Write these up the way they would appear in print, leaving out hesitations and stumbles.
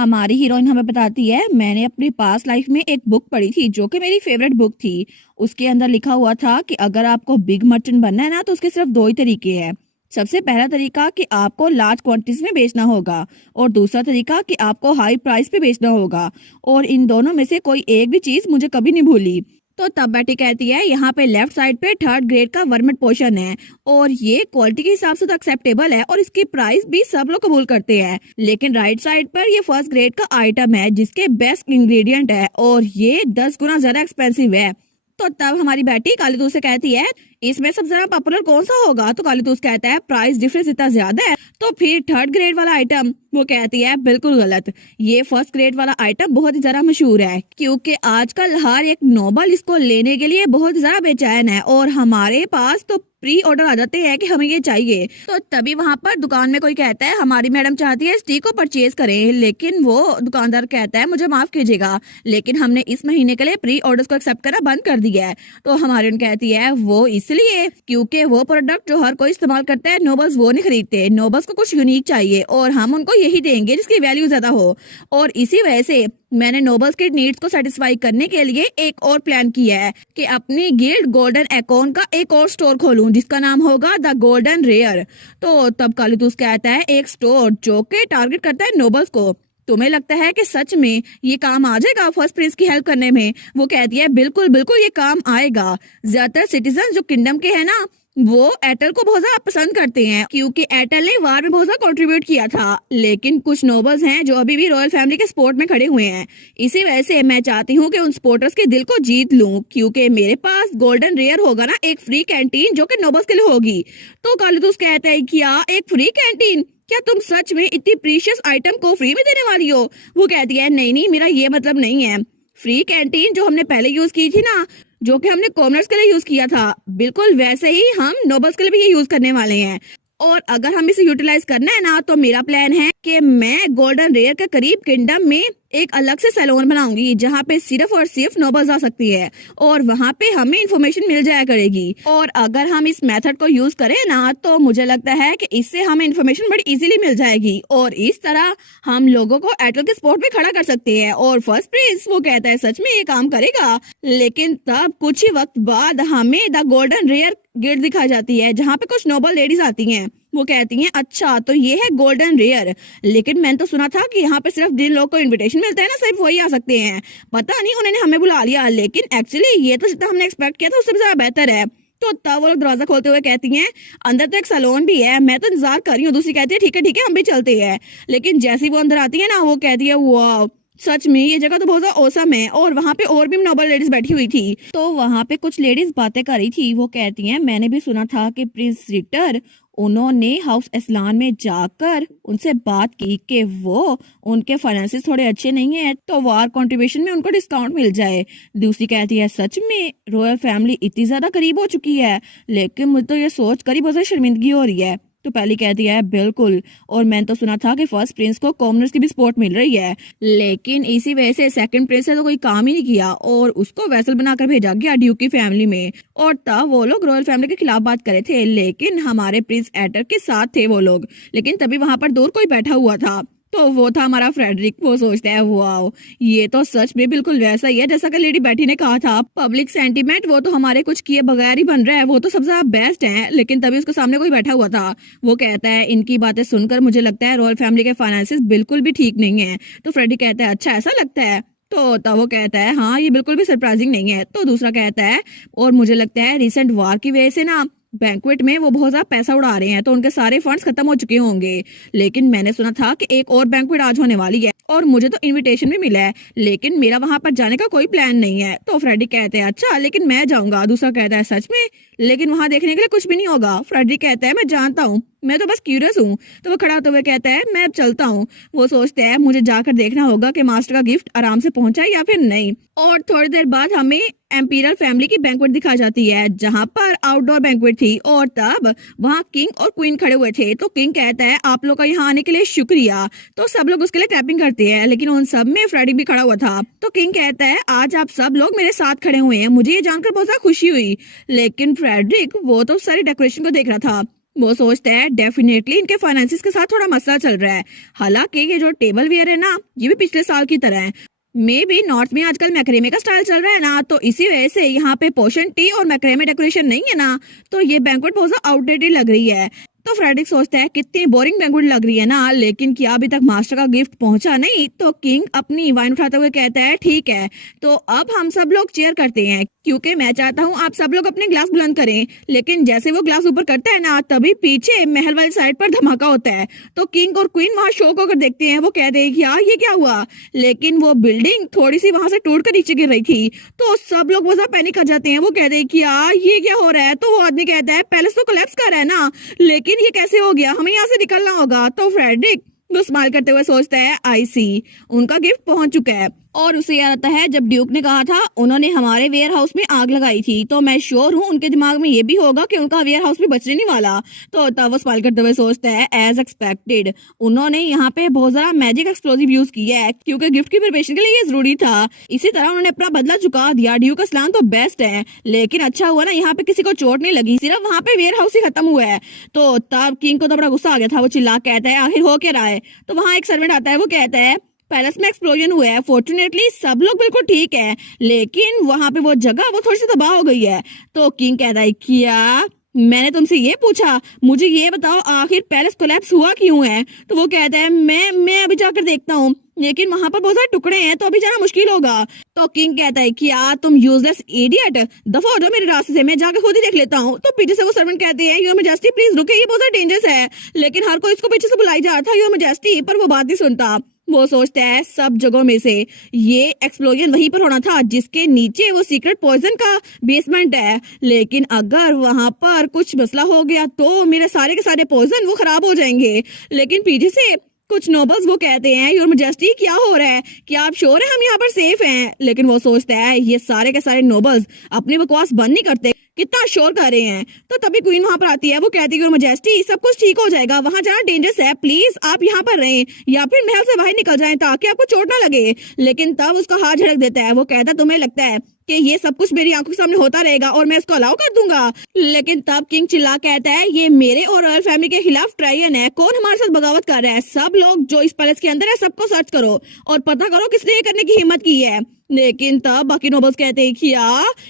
हमारी हीरोइन हमें बताती है, मैंने अपनी पास्ट लाइफ में एक बुक पढ़ी थी जो कि मेरी फेवरेट बुक थी। उसके अंदर लिखा हुआ था कि अगर आपको बिग मर्चेंट बनना है ना तो उसके सिर्फ दो ही तरीके हैं। सबसे पहला तरीका कि आपको लार्ज क्वांटिटीज में बेचना होगा और दूसरा तरीका कि आपको हाई प्राइस पे बेचना होगा। और इन दोनों में से कोई एक भी चीज मुझे कभी नहीं भूली। तो तब बेटी कहती है, यहाँ पे लेफ्ट साइड पे थर्ड ग्रेड का वर्मिट पोर्शन है और ये क्वालिटी के हिसाब से तो एक्सेप्टेबल है और इसकी प्राइस भी सब लोग कबूल करते हैं। लेकिन राइट साइड पर ये फर्स्ट ग्रेड का आइटम है जिसके बेस्ट इंग्रेडिएंट है और ये 10 गुना ज्यादा एक्सपेंसिव है। तो तब हमारी बेटी कालीतूत से कहती है, इसमें सबसे ज्यादा पॉपुलर कौन सा होगा? तो कालीतूत कहता है, प्राइस डिफरेंस इतना ज्यादा है तो फिर थर्ड ग्रेड वाला आइटम। वो कहती है, बिल्कुल गलत, ये फर्स्ट ग्रेड वाला आइटम बहुत ही ज्यादा मशहूर है क्योंकि आजकल हर एक नोबल इसको लेने के लिए बहुत ज्यादा बेचैन है और हमारे पास तो प्री ऑर्डर आ जाते हैं कि हमें ये चाहिए। तो तभी वहाँ पर दुकान में कोई कहता है, हमारी मैडम चाहती है इस टी को परचेज करें, लेकिन वो दुकानदार कहता है, मुझे माफ कीजिएगा लेकिन हमने इस महीने के लिए प्री ऑर्डर्स को एक्सेप्ट करना बंद कर दिया है। तो हमारी कहती है, वो इसलिए क्योंकि वो प्रोडक्ट जो हर कोई इस्तेमाल करता है नोबल्स वो नहीं खरीदते, नोबल्स को कुछ यूनिक चाहिए और हम उनको यही देंगे जिसकी वैल्यू ज्यादा हो। और इसी वजह से मैंने नोबल्स के नीड्स को सेटिस्फाई करने के लिए एक और प्लान किया है कि अपनी गिल्ड गोल्डन अकाउंट का एक और स्टोर खोलूं जिसका नाम होगा द गोल्डन रेयर। तो तब कालीतूत कहता है, एक स्टोर जो कि टारगेट करता है नोबल्स को। तुम्हें लगता है कि सच में ये काम आ जाएगा फर्स्ट प्रिंस की हेल्प करने में? वो कहती है, बिल्कुल बिल्कुल ये काम आएगा। ज्यादातर सिटीजन जो किंगडम के हैं ना वो एयरटेल को बहुत ज्यादा पसंद करते हैं क्योंकि एयरटेल ने वार में बहुत ज्यादा कंट्रीब्यूट किया था। लेकिन कुछ नोबल्स हैं जो अभी भी रॉयल फैमिली के सपोर्ट में खड़े हुए हैं। इसी वजह से मैं चाहती हूँ कि उन सपोर्टर्स के दिल को जीत लूं क्योंकि मेरे पास गोल्डन रेयर होगा ना एक फ्री कैंटीन जो कि नोबल्स के लिए होगी। तो कालीतूत कहता है, क्या एक फ्री कैंटीन? क्या तुम सच में इतनी प्रीशियस आइटम को फ्री में देने वाली हो? वो कहती है, नहीं नहीं, मेरा ये मतलब नहीं है। फ्री कैंटीन जो हमने पहले यूज की थी ना, जो कि हमने कॉमनर्स के लिए यूज किया था, बिल्कुल वैसे ही हम नोबल्स के लिए भी ये यूज करने वाले हैं। और अगर हम इसे यूटिलाइज करना है ना तो मेरा प्लान है कि मैं गोल्डन रेयर के करीब किंगडम में एक अलग से सैलून बनाऊंगी जहाँ पे सिर्फ और सिर्फ नोबल्स आ सकती है और वहाँ पे हमें इंफॉर्मेशन मिल जाया करेगी। और अगर हम इस मेथड को यूज करें ना तो मुझे लगता है कि इससे हमें इंफॉर्मेशन बड़ी इजीली मिल जाएगी और इस तरह हम लोगों को एयरटेल के स्पॉट पे खड़ा कर सकते हैं। और फर्स्ट प्रिंस वो कहता है, सच में ये काम करेगा? लेकिन तब कुछ ही वक्त बाद हमें द गोल्डन रेयर गिल्ड दिखाई जाती है जहाँ पे कुछ नोबल लेडीज आती हैं। वो कहती हैं, अच्छा तो ये है गोल्डन रेयर, लेकिन मैंने तो सुना था कि यहाँ पे सिर्फ जिन लोगों को इनविटेशन मिलता है ना सिर्फ वही आ सकते हैं। पता नहीं उन्होंने हमें बुला लिया, लेकिन एक्चुअली ये तो जितना हमने एक्सपेक्ट किया था उससे भी ज्यादा बेहतर है। तो तब वो लोग दरवाजा खोलते हुए कहती हैं, अंदर तो एक सैलून भी है, मैं तो इंतजार कर रही हूँ। दूसरी कहती है, ठीक है हम भी चलते हैं। लेकिन जैसे ही वो अंदर आती है ना वो कहती है, वाह सच में ये जगह तो बहुत ज्यादा औसम है। और वहाँ पे और भी नोबल लेडीज बैठी हुई थी। तो वहाँ पे कुछ लेडीज बातें कर रही थी। वो कहती हैं, मैंने भी सुना था कि प्रिंस रिटर उन्होंने हाउस एस्लान में जाकर उनसे बात की कि वो उनके फाइनेंसेस थोड़े अच्छे नहीं है तो वार कंट्रीब्यूशन में उनको डिस्काउंट मिल जाए। दूसरी कहती है, सच में रॉयल फैमिली इतनी ज्यादा करीब हो चुकी है, लेकिन मुझे तो ये सोच कर ही बहुत ज्यादा शर्मिंदगी हो रही है। तो पहली कहती है, बिल्कुल, और मैंने तो सुना था कि फर्स्ट प्रिंस को कॉमनर्स की भी सपोर्ट मिल रही है, लेकिन इसी वजह से सेकंड प्रिंस ने तो कोई काम ही नहीं किया और उसको वैसल बनाकर भेजा गया ड्यूक की फैमिली में। और तब वो लोग रॉयल फैमिली के खिलाफ बात करे थे, लेकिन हमारे प्रिंस एटर के साथ थे वो लोग। लेकिन तभी वहां पर दूर कोई बैठा हुआ था, तो वो था हमारा फ्रेडरिक। वो सोचता है, वाओ ये तो सच में बिल्कुल वैसा ही है जैसा कि लेडी बैठी ने कहा था। पब्लिक सेंटीमेंट वो तो हमारे कुछ किए बगैर ही बन रहा है, वो तो सबसे ज्यादा बेस्ट है। लेकिन तभी उसके सामने कोई बैठा हुआ था। वो कहता है, इनकी बातें सुनकर मुझे लगता है रॉयल फैमिली के फाइनेंसेस बिल्कुल भी ठीक नहीं है। तो फ्रेडरिक कहता है, अच्छा ऐसा लगता है? तो तब वो कहता है, हाँ ये बिल्कुल भी सरप्राइजिंग नहीं है। तो दूसरा कहता है, और मुझे लगता है रिसेंट वार की वजह से ना बैंक्वेट में वो बहुत ज्यादा पैसा उड़ा रहे हैं तो उनके सारे फंड्स खत्म हो चुके होंगे। लेकिन मैंने सुना था कि एक और बैंक्वेट आज होने वाली है और मुझे तो इनविटेशन भी मिला है, लेकिन मेरा वहां पर जाने का कोई प्लान नहीं है। तो फ्रेडरिक कहते हैं, अच्छा लेकिन मैं जाऊंगा। दूसरा कहता है, सच में? लेकिन वहां देखने के लिए कुछ भी नहीं होगा। फ्रेडरिक कहता है, मैं जानता हूँ, मैं तो बस क्यूरियस हूँ। तो वो खड़ा होते हुए कहता है, मैं अब चलता हूँ। वो सोचते हैं, मुझे जाकर देखना होगा कि मास्टर का गिफ्ट आराम से पहुंचा या फिर नहीं। और थोड़ी देर बाद हमें एम्पीरियल फैमिली की बैंक्वेट दिखा जाती है जहाँ पर आउटडोर बैंक्वेट थी और तब वहाँ किंग और क्वीन खड़े हुए थे। तो किंग कहता है, आप लोग का यहाँ आने के लिए शुक्रिया। तो सब लोग उसके लिए क्लैपिंग करते हैं, लेकिन उन सब में फ्रेडरिक भी खड़ा हुआ था। तो किंग कहता है, आज आप सब लोग मेरे साथ खड़े हुए हैं, मुझे ये जानकर बहुत ज्यादा खुशी हुई। लेकिन फ्रेडरिक वो तो सारी डेकोरेशन को देख रहा था। वो सोचता है डेफिनेटली इनके फाइनेंसिस के साथ थोड़ा मसला चल रहा है। हालांकि ये जो टेबल वेयर है ना, ये भी पिछले साल की तरह है। मे भी नॉर्थ में आजकल मैक्रेमे का स्टाइल चल रहा है ना, तो इसी वजह से यहाँ पे पोशन टी और मैक्रेमे डेकोरेशन नहीं है ना, तो ये बैंक्वेट बहुत ज्यादा आउटडेटेड लग रही है। तो फ्रेडरिक सोचता है कितनी बोरिंग बैंक्वेट लग रही है ना, लेकिन क्या अभी तक मास्टर का गिफ्ट पहुंचा नहीं। तो किंग अपनी वाइन उठाते हुए कहता है ठीक है, तो अब हम सब लोग चेयर करते हैं, क्योंकि मैं चाहता हूँ आप सब लोग अपने ग्लास बुलंद करें। लेकिन जैसे वो ग्लास ऊपर करता है ना, तभी पीछे महल वाली साइड पर धमाका होता है। तो किंग और क्वीन वहां शॉक होकर देखते हैं। वो कहते हैं कि यार ये क्या हुआ, लेकिन वो बिल्डिंग थोड़ी सी वहां से टूट कर नीचे गिर रही थी। तो सब लोग बहुत पैनिक कर जाते हैं। वो कहते हैं कि यार ये क्या हो रहा है। तो वो आदमी कहता है पैलेस तो कोलैप्स कर रहा है ना, लेकिन ये कैसे हो गया, हमें यहाँ से निकलना होगा। तो फ्रेडरिक वो स्माइल करते हुए सोचता है आई सी, उनका गिफ्ट पहुंच चुका है। और उसे याद आता है जब ड्यूक ने कहा था उन्होंने हमारे वेयर हाउस में आग लगाई थी, तो मैं श्योर हूँ उनके दिमाग में ये भी होगा कि उनका वेयर हाउस भी बचने नहीं वाला। तो तब वो स्माइल करते हुए सोचता है एज एक्सपेक्टेड उन्होंने यहाँ पे बहुत ज्यादा मैजिक एक्सप्लोजिव यूज किया है, क्योंकि गिफ्ट की प्रिपरेशन के लिए ये जरूरी था। इसी तरह उन्होंने अपना बदला चुका दिया। ड्यूक का स्लान तो बेस्ट है, लेकिन अच्छा हुआ ना यहाँ पे किसी को चोट नहीं लगी, सिर्फ वहाँ पे वेयर हाउस ही खत्म हुआ है। तो तब किंग को तो बड़ा गुस्सा आ गया था। वो चिल्ला कहता है आखिर हो क्या रहा है। तो वहाँ एक सर्वेंट आता है। वो कहता है पैलेस में एक्सप्लोजन हुआ है, फॉर्चुनेटली सब लोग बिल्कुल ठीक है, लेकिन वहां पे वो जगह वो थोड़ी सी तबाह हो गई है। तो किंग कहता है क्या मैंने तुमसे ये पूछा, मुझे ये बताओ आखिर पैलेस कोलैप्स हुआ क्यों है। तो वो कहता है मैं अभी जाकर देखता हूँ, लेकिन वहां पर बहुत सारे टुकड़े हैं, तो अभी जाना मुश्किल होगा। तो किंग कहता है कि यार तुम यूजलेस इडियट, दफा हो जाओ मेरे रास्ते से, मैं जाकर खुद ही देख लेता हूँ। तो पीछे से वो सर्वेंट कहते हैं योर मैजेस्टी प्लीज रुके, ये बहुत डेंजरस है। लेकिन हर कोई इसको पीछे से बुलाई जा रहा था योर मैजेस्टी, पर वो बात नहीं सुनता। वो सोचता है सब जगहों में से ये एक्सप्लोजन वहीं पर होना था जिसके नीचे वो सीक्रेट पॉइजन का बेसमेंट है, लेकिन अगर वहां पर कुछ मसला हो गया तो मेरे सारे के सारे पॉइजन वो खराब हो जाएंगे। लेकिन पीछे से कुछ नोबल्स वो कहते हैं योर मैजेस्टी क्या हो रहा है, क्या आप श्योर है हम यहाँ पर सेफ हैं। लेकिन वो सोचता है ये सारे के सारे नोबल्स अपनी बकवास बंद नहीं करते, कितना शोर कर रहे हैं। तो तभी क्वीन वहां पर आती है। वो कहती है योर मैजेस्टी सब कुछ ठीक हो जाएगा, वहां जाना डेंजरस है, प्लीज आप यहाँ पर रहें या फिर महल से बाहर निकल जाएं ताकि आपको चोट ना लगे। लेकिन तब उसका हाथ झड़क देता है। वो कहता तुम्हें लगता है कि ये सब कुछ मेरी आंखों के सामने होता रहेगा और मैं इसको अलाउ कर दूंगा। लेकिन तब किंग चिल्ला कहता है ये मेरे और रॉयल फैमिली के खिलाफ ट्रायन है, कौन हमारे साथ बगावत कर रहा है। सब लोग जो इस पैलेस के अंदर है सबको सर्च करो और पता करो किसने ये करने की हिम्मत की है। लेकिन तब बाकी नोबल्स कहते हैं कि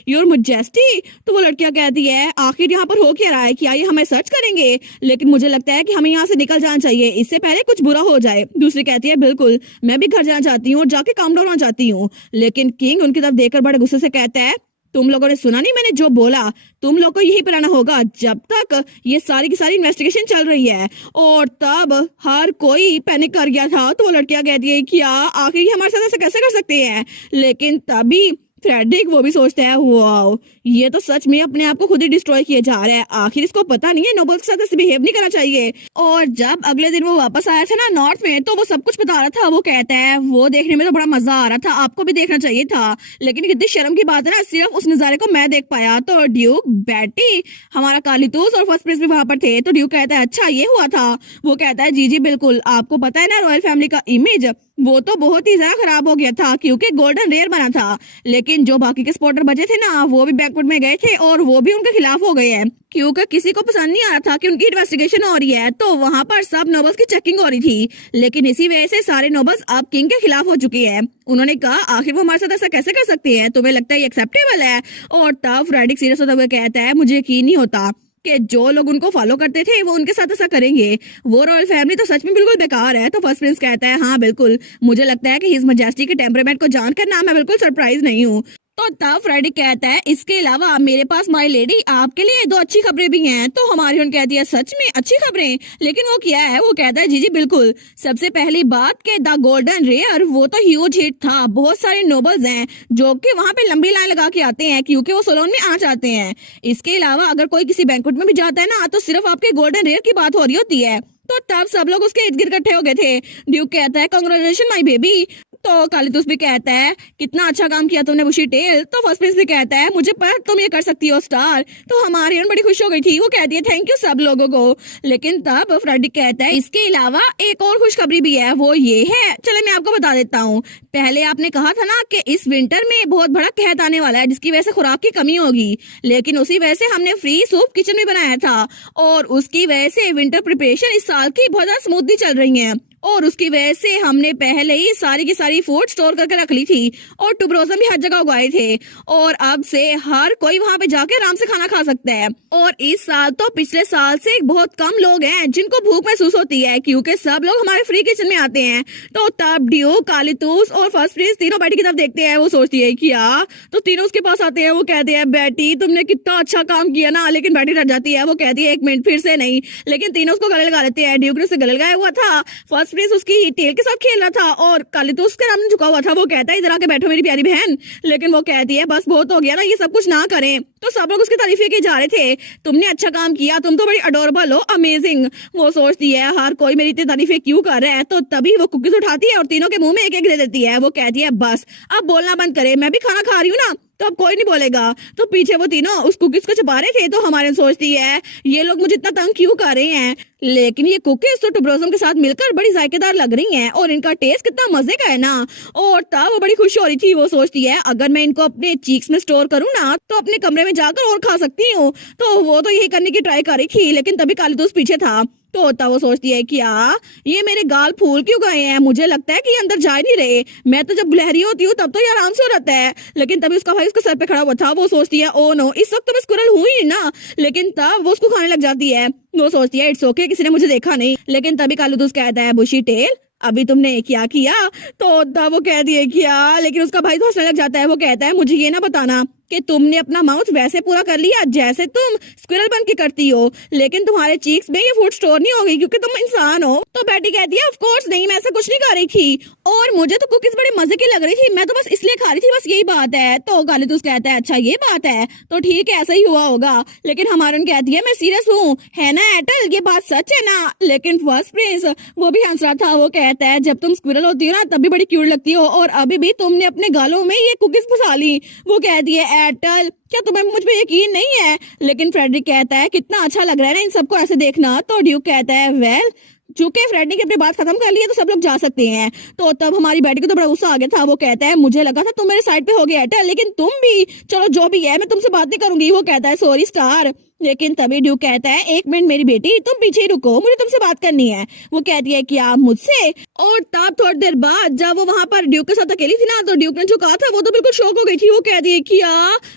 योर मैजेस्टी। तो वो लड़कियां कहती है आखिर यहाँ पर हो क्या रहा है, क्या ये हमें सर्च करेंगे। लेकिन मुझे लगता है कि हमें यहाँ से निकल जाना चाहिए, इससे पहले कुछ बुरा हो जाए। दूसरी कहती है बिल्कुल मैं भी घर जाना चाहती हूँ और जाके काम डाउन होना चाहती हूँ। लेकिन किंग उनकी तरफ देखकर बड़े गुस्से से कहता है तुम लोगों ने सुना नहीं मैंने जो बोला, तुम लोग को यही पर रहना होगा जब तक ये सारी की सारी इन्वेस्टिगेशन चल रही है। और तब हर कोई पैनिक कर गया था। तो वो लड़कियां कहती है कि आखिर ये हमारे साथ ऐसा कैसे कर सकते हैं। लेकिन तभी फ्रेडरिक वो भी सोचता है वाओ ये तो सच में अपने आप को खुद ही डिस्ट्रॉय किए जा रहा है, आखिर इसको पता नहीं है नोबल के साथ ऐसे बिहेव नहीं करना चाहिए। और जब अगले दिन वो वापस आया था ना नॉर्थ में, तो वो सब कुछ बता रहा था। वो कहता है वो देखने में तो बड़ा मजा आ रहा था, आपको भी देखना चाहिए था, लेकिन कितनी शर्म की बात है ना सिर्फ उस नजारे को मैं देख पाया। तो ड्यूक बैटी हमारा कालीतूस और फर्स्ट प्रिंस भी वहां पर थे। तो ड्यूक कहता है अच्छा ये हुआ था। वो कहता है जी बिल्कुल, आपको पता है ना रॉयल फैमिली का इमेज वो तो बहुत ही ज्यादा खराब हो गया था क्योंकि गोल्डन रेयर बना था। लेकिन जो बाकी के स्पॉटर बचे थे ना वो भी बैकवर्ड में गए थे और वो भी उनके खिलाफ हो गए हैं, क्योंकि किसी को पसंद नहीं आ रहा था कि उनकी इन्वेस्टिगेशन हो रही है। तो वहां पर सब नोबल्स की चेकिंग हो रही थी, लेकिन इसी वजह से सारे नोबल्स अब किंग के खिलाफ हो चुके हैं। उन्होंने कहा आखिर वो हमारे साथ ऐसा कैसे कर सकते हैं, तुम्हें लगता है ये एक्सेप्टेबल है। और तब फ्रेडरिक सीरियस होते हुए कहता है मुझे यकीन नहीं होता कि जो लोग उनको फॉलो करते थे वो उनके साथ ऐसा करेंगे, वो रॉयल फैमिली तो सच में बिल्कुल बेकार है। तो फर्स्ट प्रिंस कहता है हाँ बिल्कुल, मुझे लगता है कि हिज मैजेस्टी के टेम्परामेंट को जानकर ना मैं बिल्कुल सरप्राइज नहीं हूँ। तो तब फ्रेडरिक कहता है इसके अलावा मेरे पास माय लेडी आपके लिए दो अच्छी खबरें भी हैं। तो हमारी उन कहती है सच में अच्छी खबरें, लेकिन वो क्या है। वो कहता है जी बिल्कुल, सबसे पहली बात के द गोल्डन रेयर वो तो ह्यूज हिट था, बहुत सारे नोबल्स हैं जो कि वहां पे लंबी लाइन लगा के आते हैं क्योंकि वो सोलोन में आना चाहते हैं। इसके अलावा अगर कोई किसी बैंक्वेट में भी जाता है ना तो सिर्फ आपके गोल्डन रेयर की बात हो रही होती है। तो तब सब लोग उसके इर्द गिर्द इकट्ठे हो गए थे। ड्यूक कहता है कांग्रेचुलेशन माय बेबी। तो कालीतूस भी कहता है कितना अच्छा काम किया तुमने बुशी टेल। तो फर्स्ट प्रिंस भी कहता है मुझे पता तुम ये कर सकती हो स्टार। तो हमारी अन बड़ी खुश हो गई थी, वो कहती है थैंक यू सब लोगों को। लेकिन तब फ्रेडी कहता है इसके अलावा एक और खुशखबरी भी है, वो ये है, चले मैं आपको बता देता हूँ। पहले आपने कहा था ना कि इस विंटर में बहुत बड़ा कहत आने वाला है जिसकी वजह से खुराक की कमी होगी, लेकिन उसी वजह से हमने फ्री सूप किचन में बनाया था और उसकी वजह से विंटर प्रिपरेशन इस साल की बहुत ज्यादा स्मूथली चल रही है और उसकी वजह से हमने पहले ही सारी की सारी फूड स्टोर करके रख ली थी और टुबरोजम भी हर जगह उगाए थे और अब से हर कोई वहां पे जाके आराम से खाना खा सकता है। और इस साल तो पिछले साल से बहुत कम लोग हैं जिनको भूख महसूस होती है क्योंकि सब लोग हमारे फ्री किचन में आते हैं। तो तब ड्यूक, कालीतूस और फर्स्ट प्रिंस तीनों बेटी की तरफ देखते हैं। वो सोचती है कि तो तीनों उसके पास आते हैं। वो कहते हैं बेटी तुमने कितना अच्छा काम किया ना, लेकिन बेटी डर जाती है। वो कहती है एक मिनट फिर से नहीं, लेकिन तीनों उसको गले लगा लेते हैं। ड्यूक ने उससे गले लगाया हुआ था, फर्स्ट प्रिंस उसकी टेल के साथ खेल रहा था और कालीतूस के सामने झुका हुआ था। वो कहता है इधर आके बैठो मेरी प्यारी बहन, लेकिन वो कहती है बस बहुत हो गया ना, ये सब कुछ ना करें। तो सब लोग उसकी तारीफें किए जा रहे थे, तुमने अच्छा काम किया, तुम तो बड़ी अडोरेबल हो, अमेजिंग। वो सोचती है हर कोई मेरी इतनी तारीफें क्यों कर रहा है। तो तभी वो कुकीज उठाती है और तीनों के मुंह में एक एक दे देती है। वो कहती है बस अब बोलना बंद करे, मैं भी खाना खा रही हूँ ना, तो अब कोई नहीं बोलेगा। तो पीछे वो तीनों उस कुकीज को छुपा रहे थे। तो हमारे सोचती है ये लोग मुझे इतना तंग क्यों कर रहे हैं, लेकिन ये कुकीज तो टुबरोजम के साथ मिलकर बड़ी जायकेदार लग रही हैं और इनका टेस्ट कितना मजे का है ना। और तब वो बड़ी खुश हो रही थी। वो सोचती है अगर मैं इनको अपने चीक्स में स्टोर करूँ ना तो अपने कमरे में जाकर और खा सकती हूँ। तो वो तो यही करने की ट्राई कर रही थी, लेकिन तभी कालीतूस पीछे था। तो तब वो सोचती है कि ये मेरे गाल फूल क्यों गए हैं, मुझे लगता है कि ये अंदर जा नहीं रहे, मैं तो जब लहरी होती हूँ तब तो ये आराम से हो रहता है। लेकिन तभी उसका भाई उसके सर पे खड़ा हुआ था। वो सोचती है ओ नो, इस वक्त तो मैं स्क्विरल हुई ही ना, लेकिन तब वो उसको खाने लग जाती है। वो सोचती है इट्स ओके, किसी ने मुझे देखा नहीं। लेकिन तभी कालीतूस कहता है बुशी टेल अभी तुमने क्या किया। तो तब वो कहती है कि लेकिन उसका भाई तो हंसने लग जाता है। वो कहता है मुझे ये ना बताना कि तुमने अपना माउथ वैसे पूरा कर लिया जैसे तुम स्क्विरल बन के करती हो, लेकिन तुम्हारे चीक्स में ये फूड स्टोर नहीं होगी क्योंकि तुम इंसान हो। तो बेटी कहती है ऑफ कोर्स नहीं, मैं ऐसा कुछ नहीं कर रही थी और मुझे तो कुकीज बड़े मजे की लग रही थी, मैं तो बस इसलिए खा रही थी, बस यही बात है। तो कालीतूस कहता है अच्छा ये बात है, तो ठीक है ऐसा ही हुआ होगा। लेकिन हमारन कहती है मैं सीरियस हूँ, है ना एटल, ये बात सच है ना। लेकिन फर्स्ट प्रिंस वो भी हंस रहा था। वो कहता है जब तुम स्क्विरल होती हो ना तब भी बड़ी क्यूट लगती हो और अभी भी तुमने अपने गालों में ये कुकीज फंसा ली। वो कहती है एटल क्या तुम्हें मुझ पे यकीन नहीं है। लेकिन फ्रेडरिक कहता है कितना अच्छा लग रहा है ना इन सबको ऐसे देखना। तो ड्यूक कहता है वेल चूंकि फ्रेड ने अपनी बात खत्म कर ली है तो सब लोग जा सकते हैं। तो तब हमारी बेटी को तो बड़ा गुस्सा आ गया था। वो कहता है मुझे लगा था तुम मेरे साइड पे हो गया एटल, लेकिन तुम भी चलो जो भी है मैं तुमसे बात नहीं करूंगी। वो कहता है सॉरी स्टार। लेकिन तभी ड्यूक कहता है एक मिनट मेरी बेटी तुम पीछे ही रुको, मुझे तुमसे बात करनी है। वो कहती है कि आप मुझसे। और तब थोड़ी देर बाद जब वो वहां पर ड्यूक के साथ अकेली थी ना तो ड्यूक ने जो कहा था वो तो बिल्कुल शॉक हो गई थी। वो कहती है कि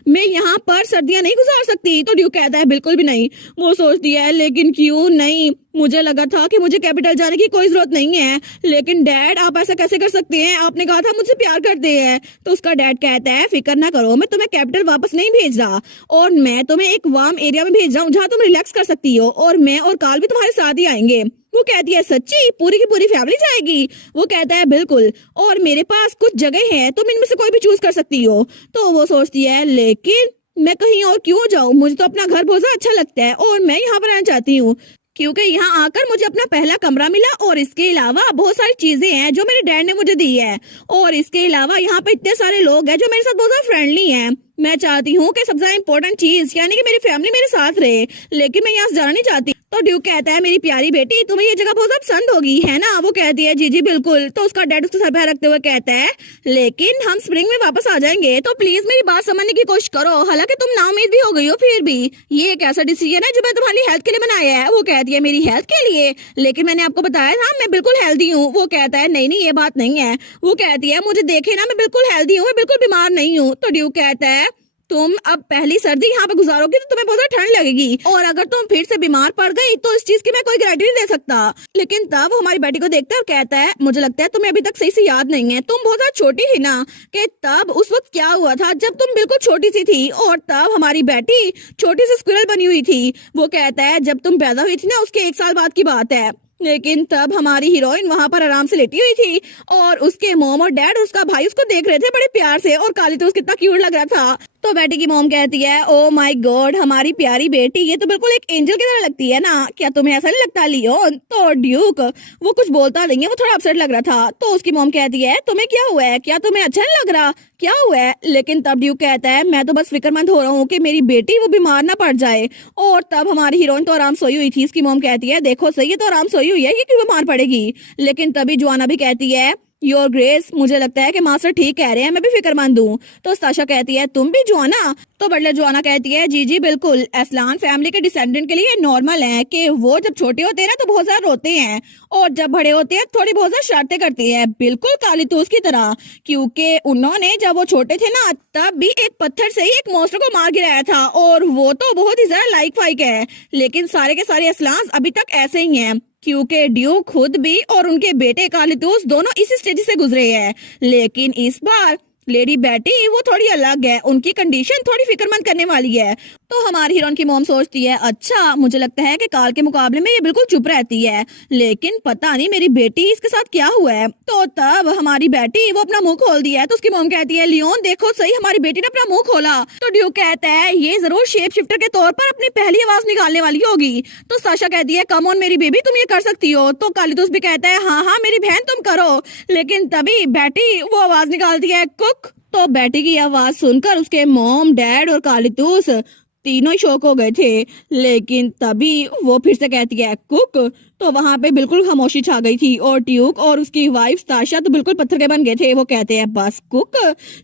मैं यहाँ पर सर्दियां नहीं गुजार सकती। तो ड्यूक कहता है बिल्कुल भी नहीं। वो सोचती है लेकिन क्यों नहीं, मुझे लगा था कि मुझे कैपिटल जाने की कोई जरूरत नहीं है, लेकिन डैड आप ऐसा कैसे कर सकते हैं, आपने कहा था मुझसे प्यार करते हैं। तो उसका डैड कहता है फिक्र ना करो, मैं तुम्हें कैपिटल वापस नहीं भेज रहा और मैं तुम्हें एक वार्म एरिया में भेज रहा हूँ जहाँ तुम रिलैक्स कर सकती हो और मैं और काल भी तुम्हारे साथ ही आएंगे। वो कहती है सच्ची, पूरी की पूरी फैमिली जाएगी। वो कहता है बिल्कुल, और मेरे पास कुछ जगह है तुम इनमें से कोई भी चूज कर सकती हो। तो वो सोचती है लेकिन मैं कहीं और क्यों जाऊँ, मुझे तो अपना घर बहुत ज्यादा अच्छा लगता है और मैं यहाँ पर आना चाहती हूँ क्योंकि यहाँ आकर मुझे अपना पहला कमरा मिला और इसके अलावा बहुत सारी चीजें हैं जो मेरे डैड ने मुझे दी है और इसके अलावा यहाँ पे इतने सारे लोग हैं जो मेरे साथ बहुत ज्यादा फ्रेंडली हैं। मैं चाहती हूँ कि सबसे इम्पोर्टेंट चीज यानी कि मेरी फैमिली मेरे साथ रहे, लेकिन मैं यहाँ से जाना नहीं चाहती। तो ड्यूक कहता है मेरी प्यारी बेटी तुम्हें ये जगह बहुत ज्यादा पसंद होगी है ना। वो कहती है जी जी बिल्कुल। तो उसका डैड उसके सर पे हाथ रखते हुए कहता है लेकिन हम स्प्रिंग में वापस आ जाएंगे, तो प्लीज मेरी बात समझने की कोशिश करो, हालांकि तुम नाउम्मीद भी हो गई हो फिर भी ये एक ऐसा डिसीजन है जो मैं तुम्हारी हेल्थ के लिए बनाया है। वो कहती है मेरी हेल्थ के लिए, लेकिन मैंने आपको बताया था मैं बिल्कुल हेल्दी हूँ। वो कहता है नहीं नहीं ये बात नहीं है। वो कहती है मुझे देखे ना मैं बिल्कुल हेल्दी हूँ, मैं बिल्कुल बीमार नहीं हूँ। तो ड्यूक कहता है तुम अब पहली सर्दी यहाँ पे गुजारोगी तो तुम्हें बहुत ज्यादा ठंड लगेगी और अगर तुम फिर से बीमार पड़ गई तो इस चीज की मैं कोई गारंटी नहीं दे सकता। लेकिन तब वो हमारी बेटी को देखता है और कहता है मुझे लगता है तुम्हें अभी तक सही से याद नहीं है, तुम बहुत ज्यादा छोटी थी ना कि तब उस वक्त क्या हुआ था जब तुम बिल्कुल छोटी सी थी और तब हमारी बेटी छोटी सी स्क्विरल बनी हुई थी। वो कहता है जब तुम पैदा हुई थी ना उसके 1 साल बाद की बात है। लेकिन तब हमारी हीरोइन वहां पर आराम से लेटी हुई थी और उसके मॉम और डैड उसका भाई उसको देख रहे थे बड़े प्यार से और काली तो कितना क्यूट लग रहा था। तो बेटी की मॉम कहती है, ओ माय गॉड, हमारी प्यारी बेटी, ये तो बिल्कुल एक एंजल की तरह लगती है ना, क्या तुम्हें ऐसा नहीं लगता लियोन? तो ड्यूक वो कुछ बोलता नहीं है, वो थोड़ा अपसेट लग रहा था। तो उसकी मॉम कहती है, तुम्हें क्या हुआ है, क्या तुम्हें अच्छा नहीं लग रहा, क्या हुआ है? लेकिन तब ड्यूक कहता है, मैं तो बस फिक्रमंद हो रहा हूँ कि मेरी बेटी वो बीमार ना पड़ जाए। और तब हमारी हीरोइन तो आराम सोई हुई थी। इसकी मॉम कहती है, देखो सही है, तो आराम सोई हुई है, ये क्यों बीमार पड़ेगी? लेकिन तभी जोआना भी कहती है, योर ग्रेस, मुझे लगता है कि मास्टर ठीक कह रहे हैं, मैं भी फिक्रमंद हूँ। तो स्ताशा कहती है, तुम भी जोआना? तो बटलर जोआना कहती है, जी जी बिल्कुल, असलान फैमिली के डिसेंडेंट के लिए नॉर्मल है कि वो जब छोटे होते हैं ना तो बहुत ज्यादा रोते हैं और जब बड़े होते हैं थोड़ी बहुत ज्यादा शरारतें करते हैं, बिल्कुल कालीतूस की तरह। क्योंकि उन्होंने जब वो छोटे थे ना तब भी एक पत्थर से ही एक मॉन्स्टर को मार गिराया था और वो तो बहुत ही ज्यादा लाइक फाइक है। लेकिन सारे के सारे असलान अभी तक ऐसे ही हैं क्योंकि ड्यूक खुद भी और उनके बेटे कालीतूस दोनों इसी स्टेज से गुजरे हैं। लेकिन इस बार लेडी बेटी वो थोड़ी अलग है, उनकी कंडीशन थोड़ी फिक्रमंद करने वाली है। तो हमारी हीरोइन की मॉम सोचती है, अच्छा मुझे लगता है कि काल के मुकाबले में ये बिल्कुल चुप रहती है, लेकिन पता नहीं मेरी बेटी इसके साथ क्या हुआ है। तो तब हमारी बेटी वो अपना मुंह खोल दिया है। तो उसकी मॉम कहती है, लियोन देखो सही, हमारी बेटी ने अपना मुंह खोला। तो ड्यूक कहता है, ये जरूर शेप शिफ्टर के तौर पर अपनी पहली आवाज निकालने वाली होगी। तो साशा कहती है, कम ऑन मेरी बेबी, तुम ये कर सकती हो। तो कालीतूस भी कहता है, हाँ हाँ मेरी बहन तुम करो। लेकिन तभी बेटी वो आवाज निकालती है, कुक। तो बेटी की आवाज सुनकर उसके मॉम, डैड और कालीतूस तीनों ही शौक हो गए थे। लेकिन तभी वो फिर से कहती है, कुक। तो वहां पे बिल्कुल खामोशी छा गई थी और ट्यूक और उसकी वाइफ ताशा तो बिल्कुल पत्थर के बन गए थे। वो कहते हैं, बस कुक।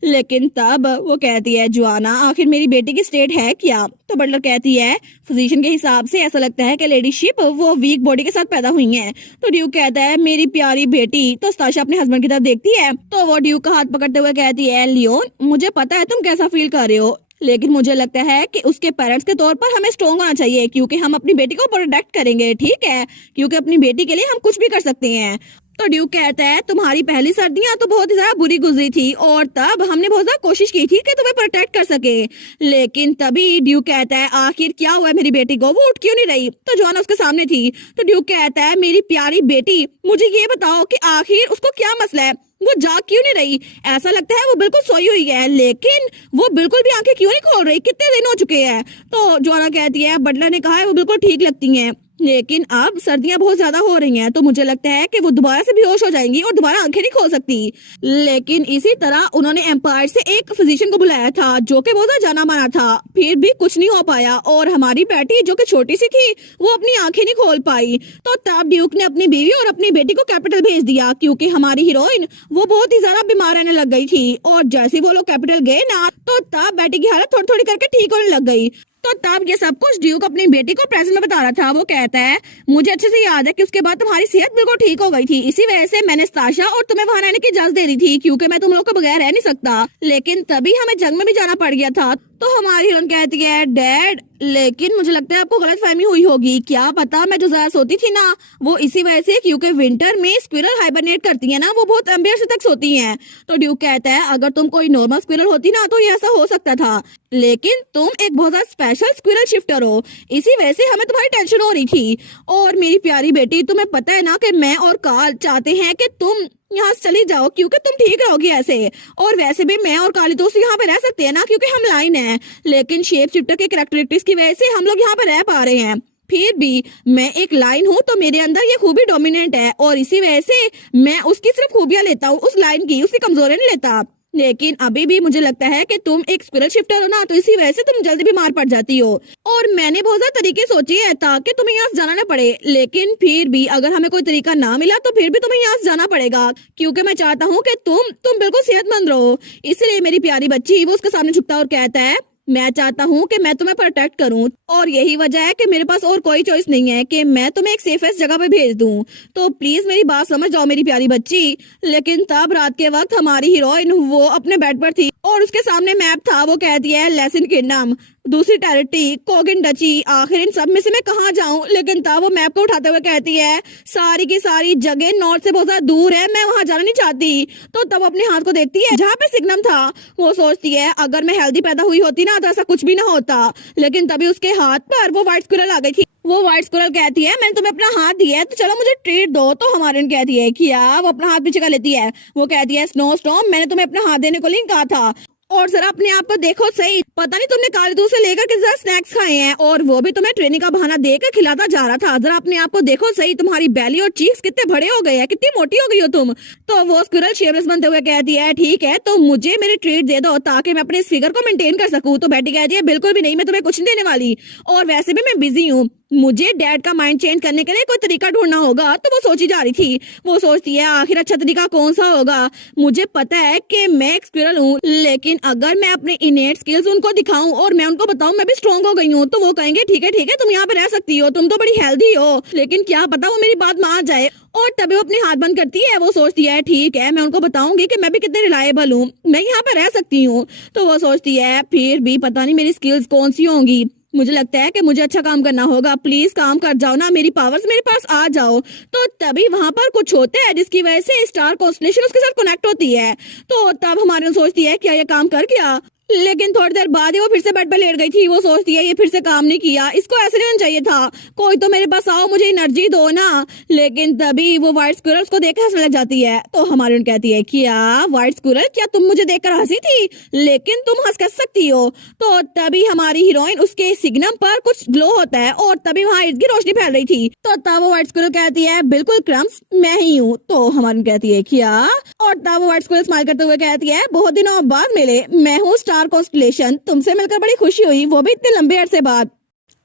लेकिन तब वो कहती है, जोआना आखिर मेरी बेटी की स्टेट है क्या? तो बटलर कहती है, फिजिशियन के हिसाब से ऐसा लगता है कि लेडी शिप वो वीक बॉडी के साथ पैदा हुई हैं। तो ड्यूक कहता है, मेरी प्यारी बेटी। तो ताशा अपने हस्बैंड की तरफ देखती है तो वो ड्यूक का हाथ पकड़ते हुए कहती है, लियोन मुझे पता है तुम कैसा फील कर रहे हो, लेकिन मुझे लगता है कि उसके पेरेंट्स के तौर पर हमें स्ट्रॉन्ग होना चाहिए क्योंकि हम अपनी बेटी को प्रोटेक्ट करेंगे, ठीक है? क्योंकि अपनी बेटी के लिए हम कुछ भी कर सकते हैं। तो ड्यूक कहता है, तुम्हारी पहली सर्दियां तो बहुत ही ज्यादा बुरी गुजरी थी और तब हमने बहुत ज्यादा कोशिश की थी कि तुम्हें प्रोटेक्ट कर सके। लेकिन तभी ड्यूक कहता है, आखिर क्या हुआ मेरी बेटी को, वो उठ क्यों नहीं रही? तो जोआना उसके सामने थी। तो ड्यूक कहता है, मेरी प्यारी बेटी, मुझे ये बताओ कि आखिर उसको क्या मसला है, वो जाग क्यों नहीं रही? ऐसा लगता है वो बिल्कुल सोई हुई है, लेकिन वो बिल्कुल भी आंखें क्यों नहीं खोल रही, कितने दिन हो चुके हैं? तो जोआना कहती है, बटलर ने कहा है वो बिल्कुल ठीक लगती हैं, लेकिन अब सर्दियां बहुत ज्यादा हो रही हैं तो मुझे लगता है कि वो दोबारा से बेहोश हो जाएंगी और दोबारा आंखें नहीं खोल सकती। लेकिन इसी तरह उन्होंने एम्पायर से एक फिजिशियन को बुलाया था जो कि बहुत जाना माना था, फिर भी कुछ नहीं हो पाया और हमारी बेटी जो कि छोटी सी थी वो अपनी आंखें नहीं खोल पाई। तो तब ड्यूक ने अपनी बीवी और अपनी बेटी को कैपिटल भेज दिया क्योंकि हमारी हीरोइन वो बहुत ही ज्यादा बीमार रहने लग गई थी और जैसे वो लोग कैपिटल गए ना तो तब बेटी की हालत थोड़ी थोड़ी करके ठीक होने लग गई। तो तब ये सब कुछ ड्यूक अपनी बेटी को प्रेजेंट में बता रहा था। वो कहता है, मुझे अच्छे से याद है कि उसके बाद तुम्हारी सेहत बिल्कुल ठीक हो गई थी, इसी वजह से मैंने ताशा और तुम्हें वहां रहने की इजाजत दे दी थी क्योंकि मैं तुम लोग के बगैर रह नहीं सकता। लेकिन तभी हमें जंग में भी जाना पड़ गया था। तो हमारी हीरोइन कहती है, डैड लेकिन मुझे लगता है आपको गलतफहमी हुई होगी, क्या पता मैं जो ज्यादा सोती थी ना वो इसी वजह से क्योंकि विंटर में स्क्विरल हाइबरनेट करती है ना, वो बहुत लंबे अर्से तक सोती हैं। तो ड्यूक कहता है, अगर तुम कोई नॉर्मल स्क्विरल होती ना तो ये ऐसा हो सकता था, लेकिन तुम एक बहुत ज्यादा स्पेशल स्क्विरल शिफ्टर हो, इसी वजह से हमें तुम्हारी टेंशन हो रही थी। और मेरी प्यारी बेटी, तुम्हें पता है ना कि मैं और काल चाहते हैं कि तुम यहाँ से चली जाओ क्योंकि तुम ठीक रहोगी ऐसे, और वैसे भी मैं और काली दोस्त यहाँ पे रह सकते हैं ना क्योंकि हम लाइन है, लेकिन शेप शिफ्टर के कैरेक्टरिस्टिक्स की वजह से हम लोग यहाँ पे रह पा रहे हैं। फिर भी मैं एक लाइन हूँ तो मेरे अंदर ये खूबी डोमिनेंट है और इसी वजह से मैं उसकी सिर्फ खूबियां लेता हूँ, उस लाइन की, उसकी कमजोरी नहीं लेता। लेकिन अभी भी मुझे लगता है कि तुम एक स्क्विरल शिफ्टर हो ना तो इसी वजह से तुम जल्दी बीमार पड़ जाती हो और मैंने बहुत ज्यादा तरीके सोचे हैं ताकि तुम्हें यहाँ से जाना न पड़े, लेकिन फिर भी अगर हमें कोई तरीका ना मिला तो फिर भी तुम्हें यहाँ से जाना पड़ेगा क्योंकि मैं चाहता हूँ कि तुम बिल्कुल सेहतमंद रहो। इसलिए मेरी प्यारी बच्ची वो उसके सामने झुकता और कहता है, मैं चाहता हूँ कि मैं तुम्हें प्रोटेक्ट करूँ और यही वजह है कि मेरे पास और कोई चॉइस नहीं है कि मैं तुम्हें एक सेफेस्ट जगह पे भेज दूँ, तो प्लीज मेरी बात समझ जाओ मेरी प्यारी बच्ची। लेकिन तब रात के वक्त हमारी हीरोइन वो अपने बेड पर थी और उसके सामने मैप था। वो कहती है, लेसन किंगडम, दूसरी टेरिटरी, कोगिन डची, आखिर इन सब में से मैं कहाँ जाऊं? लेकिन तब वो मैप को उठाते हुए कहती है, सारी की सारी जगह नॉर्थ से बहुत ज्यादा दूर है, मैं वहां जाना नहीं चाहती। तो तब अपने हाथ को देखती है जहाँ पे सिग्नम था। वो सोचती है अगर मैं हेल्दी पैदा हुई होती ना तो ऐसा कुछ भी ना होता, लेकिन तभी उसके हाथ पर वो व्हाइट स्क्विरल आ गई थी। वो व्हाइट स्क्विरल कहती है मैंने तुम्हें अपना हाथ दिया है तो चलो मुझे ट्रीट दो। तो हमारी कहती है क्या? वो अपना हाथ पीछे कर लेती है। वो कहती है स्नो स्टॉर्म मैंने तुम्हें अपना हाथ देने को नहीं कहा था, और जरा अपने आप को देखो सही, पता नहीं तुमने काले दूध से लेकर किस स्नैक्स खाए हैं और वो भी तुम्हें ट्रेनिंग का बहाना देकर खिलाता जा रहा था। जरा अपने आप को देखो सही, तुम्हारी बेली और चीक्स कितने बड़े हो गए हैं, कितनी मोटी हो गई हो तुम। तो वो स्क्विरल शेमलेस बनते हुए कहती है ठीक है तो मुझे मेरी ट्रीट दे दो ताकि मैं अपने इस फिगर को मेंटेन कर सकूं। तो बेटी कहती है बिल्कुल भी नहीं, मैं तुम्हें कुछ नहीं देने वाली, और वैसे भी मैं बिजी हूँ, मुझे डैड का माइंड चेंज करने के लिए कोई तरीका ढूंढना होगा। तो वो सोची जा रही थी, वो सोचती है आखिर अच्छा तरीका कौन सा होगा। मुझे पता है कि मैं एक स्क्विरल हूँ, लेकिन अगर मैं अपने इनेट स्किल्स उनको दिखाऊं और मैं उनको बताऊं मैं भी स्ट्रॉन्ग हो गई हूँ तो वो कहेंगे ठीक है तुम यहाँ पे रह सकती हो, तुम तो बड़ी हेल्दी हो। लेकिन क्या पता वो मेरी बात मान जाए, और तभी वो अपने हाथ बंद करती है। वो सोचती है ठीक है मैं उनको बताऊंगी कि मैं भी कितने रिलायबल हूँ, मैं यहाँ पे रह सकती हूँ। तो वो सोचती है फिर भी पता नहीं मेरी स्किल्स कौन सी होंगी, मुझे लगता है कि मुझे अच्छा काम करना होगा, प्लीज काम कर जाओ ना, मेरी पावर्स मेरे पास आ जाओ। तो तभी वहां पर कुछ होता है जिसकी वजह से स्टार कॉन्स्टलेशन उसके साथ कनेक्ट होती है। तो तब हमारे सोचती है क्या ये काम कर गया, लेकिन थोड़ी देर बाद ही वो फिर से बेड पे लेट गई थी। वो सोचती है ये फिर से काम नहीं किया, इसको ऐसे नहीं होना चाहिए था, कोई तो मेरे पास आओ मुझे एनर्जी दो ना। लेकिन तभी वो व्हाइट स्क्विरल उसको देख हंसने लग जाती है। तो हमारी कहती है क्या व्हाइट स्क्विरल क्या तुम मुझे देखकर हंसी थी, लेकिन तुम हंस कर सकती हो। तो तभी हमारी हीरोइन उसके सिग्नम पर कुछ ग्लो होता है और तभी वहाँ इर्द गिर्द रोशनी फैल रही थी। तो तब वो व्हाइट स्क्विरल कहती है बिल्कुल क्रम्स मैं ही हूँ। तो हमारी कहती है क्या, और तब वो व्हाइट स्क्विरल स्माइल करते हुए कहती है बहुत दिनों बाद मिले, मैं हूँ स्टार कॉन्स्टलेशन, तुमसे मिलकर बड़ी खुशी हुई, वो भी इतने लंबे अरसे बाद।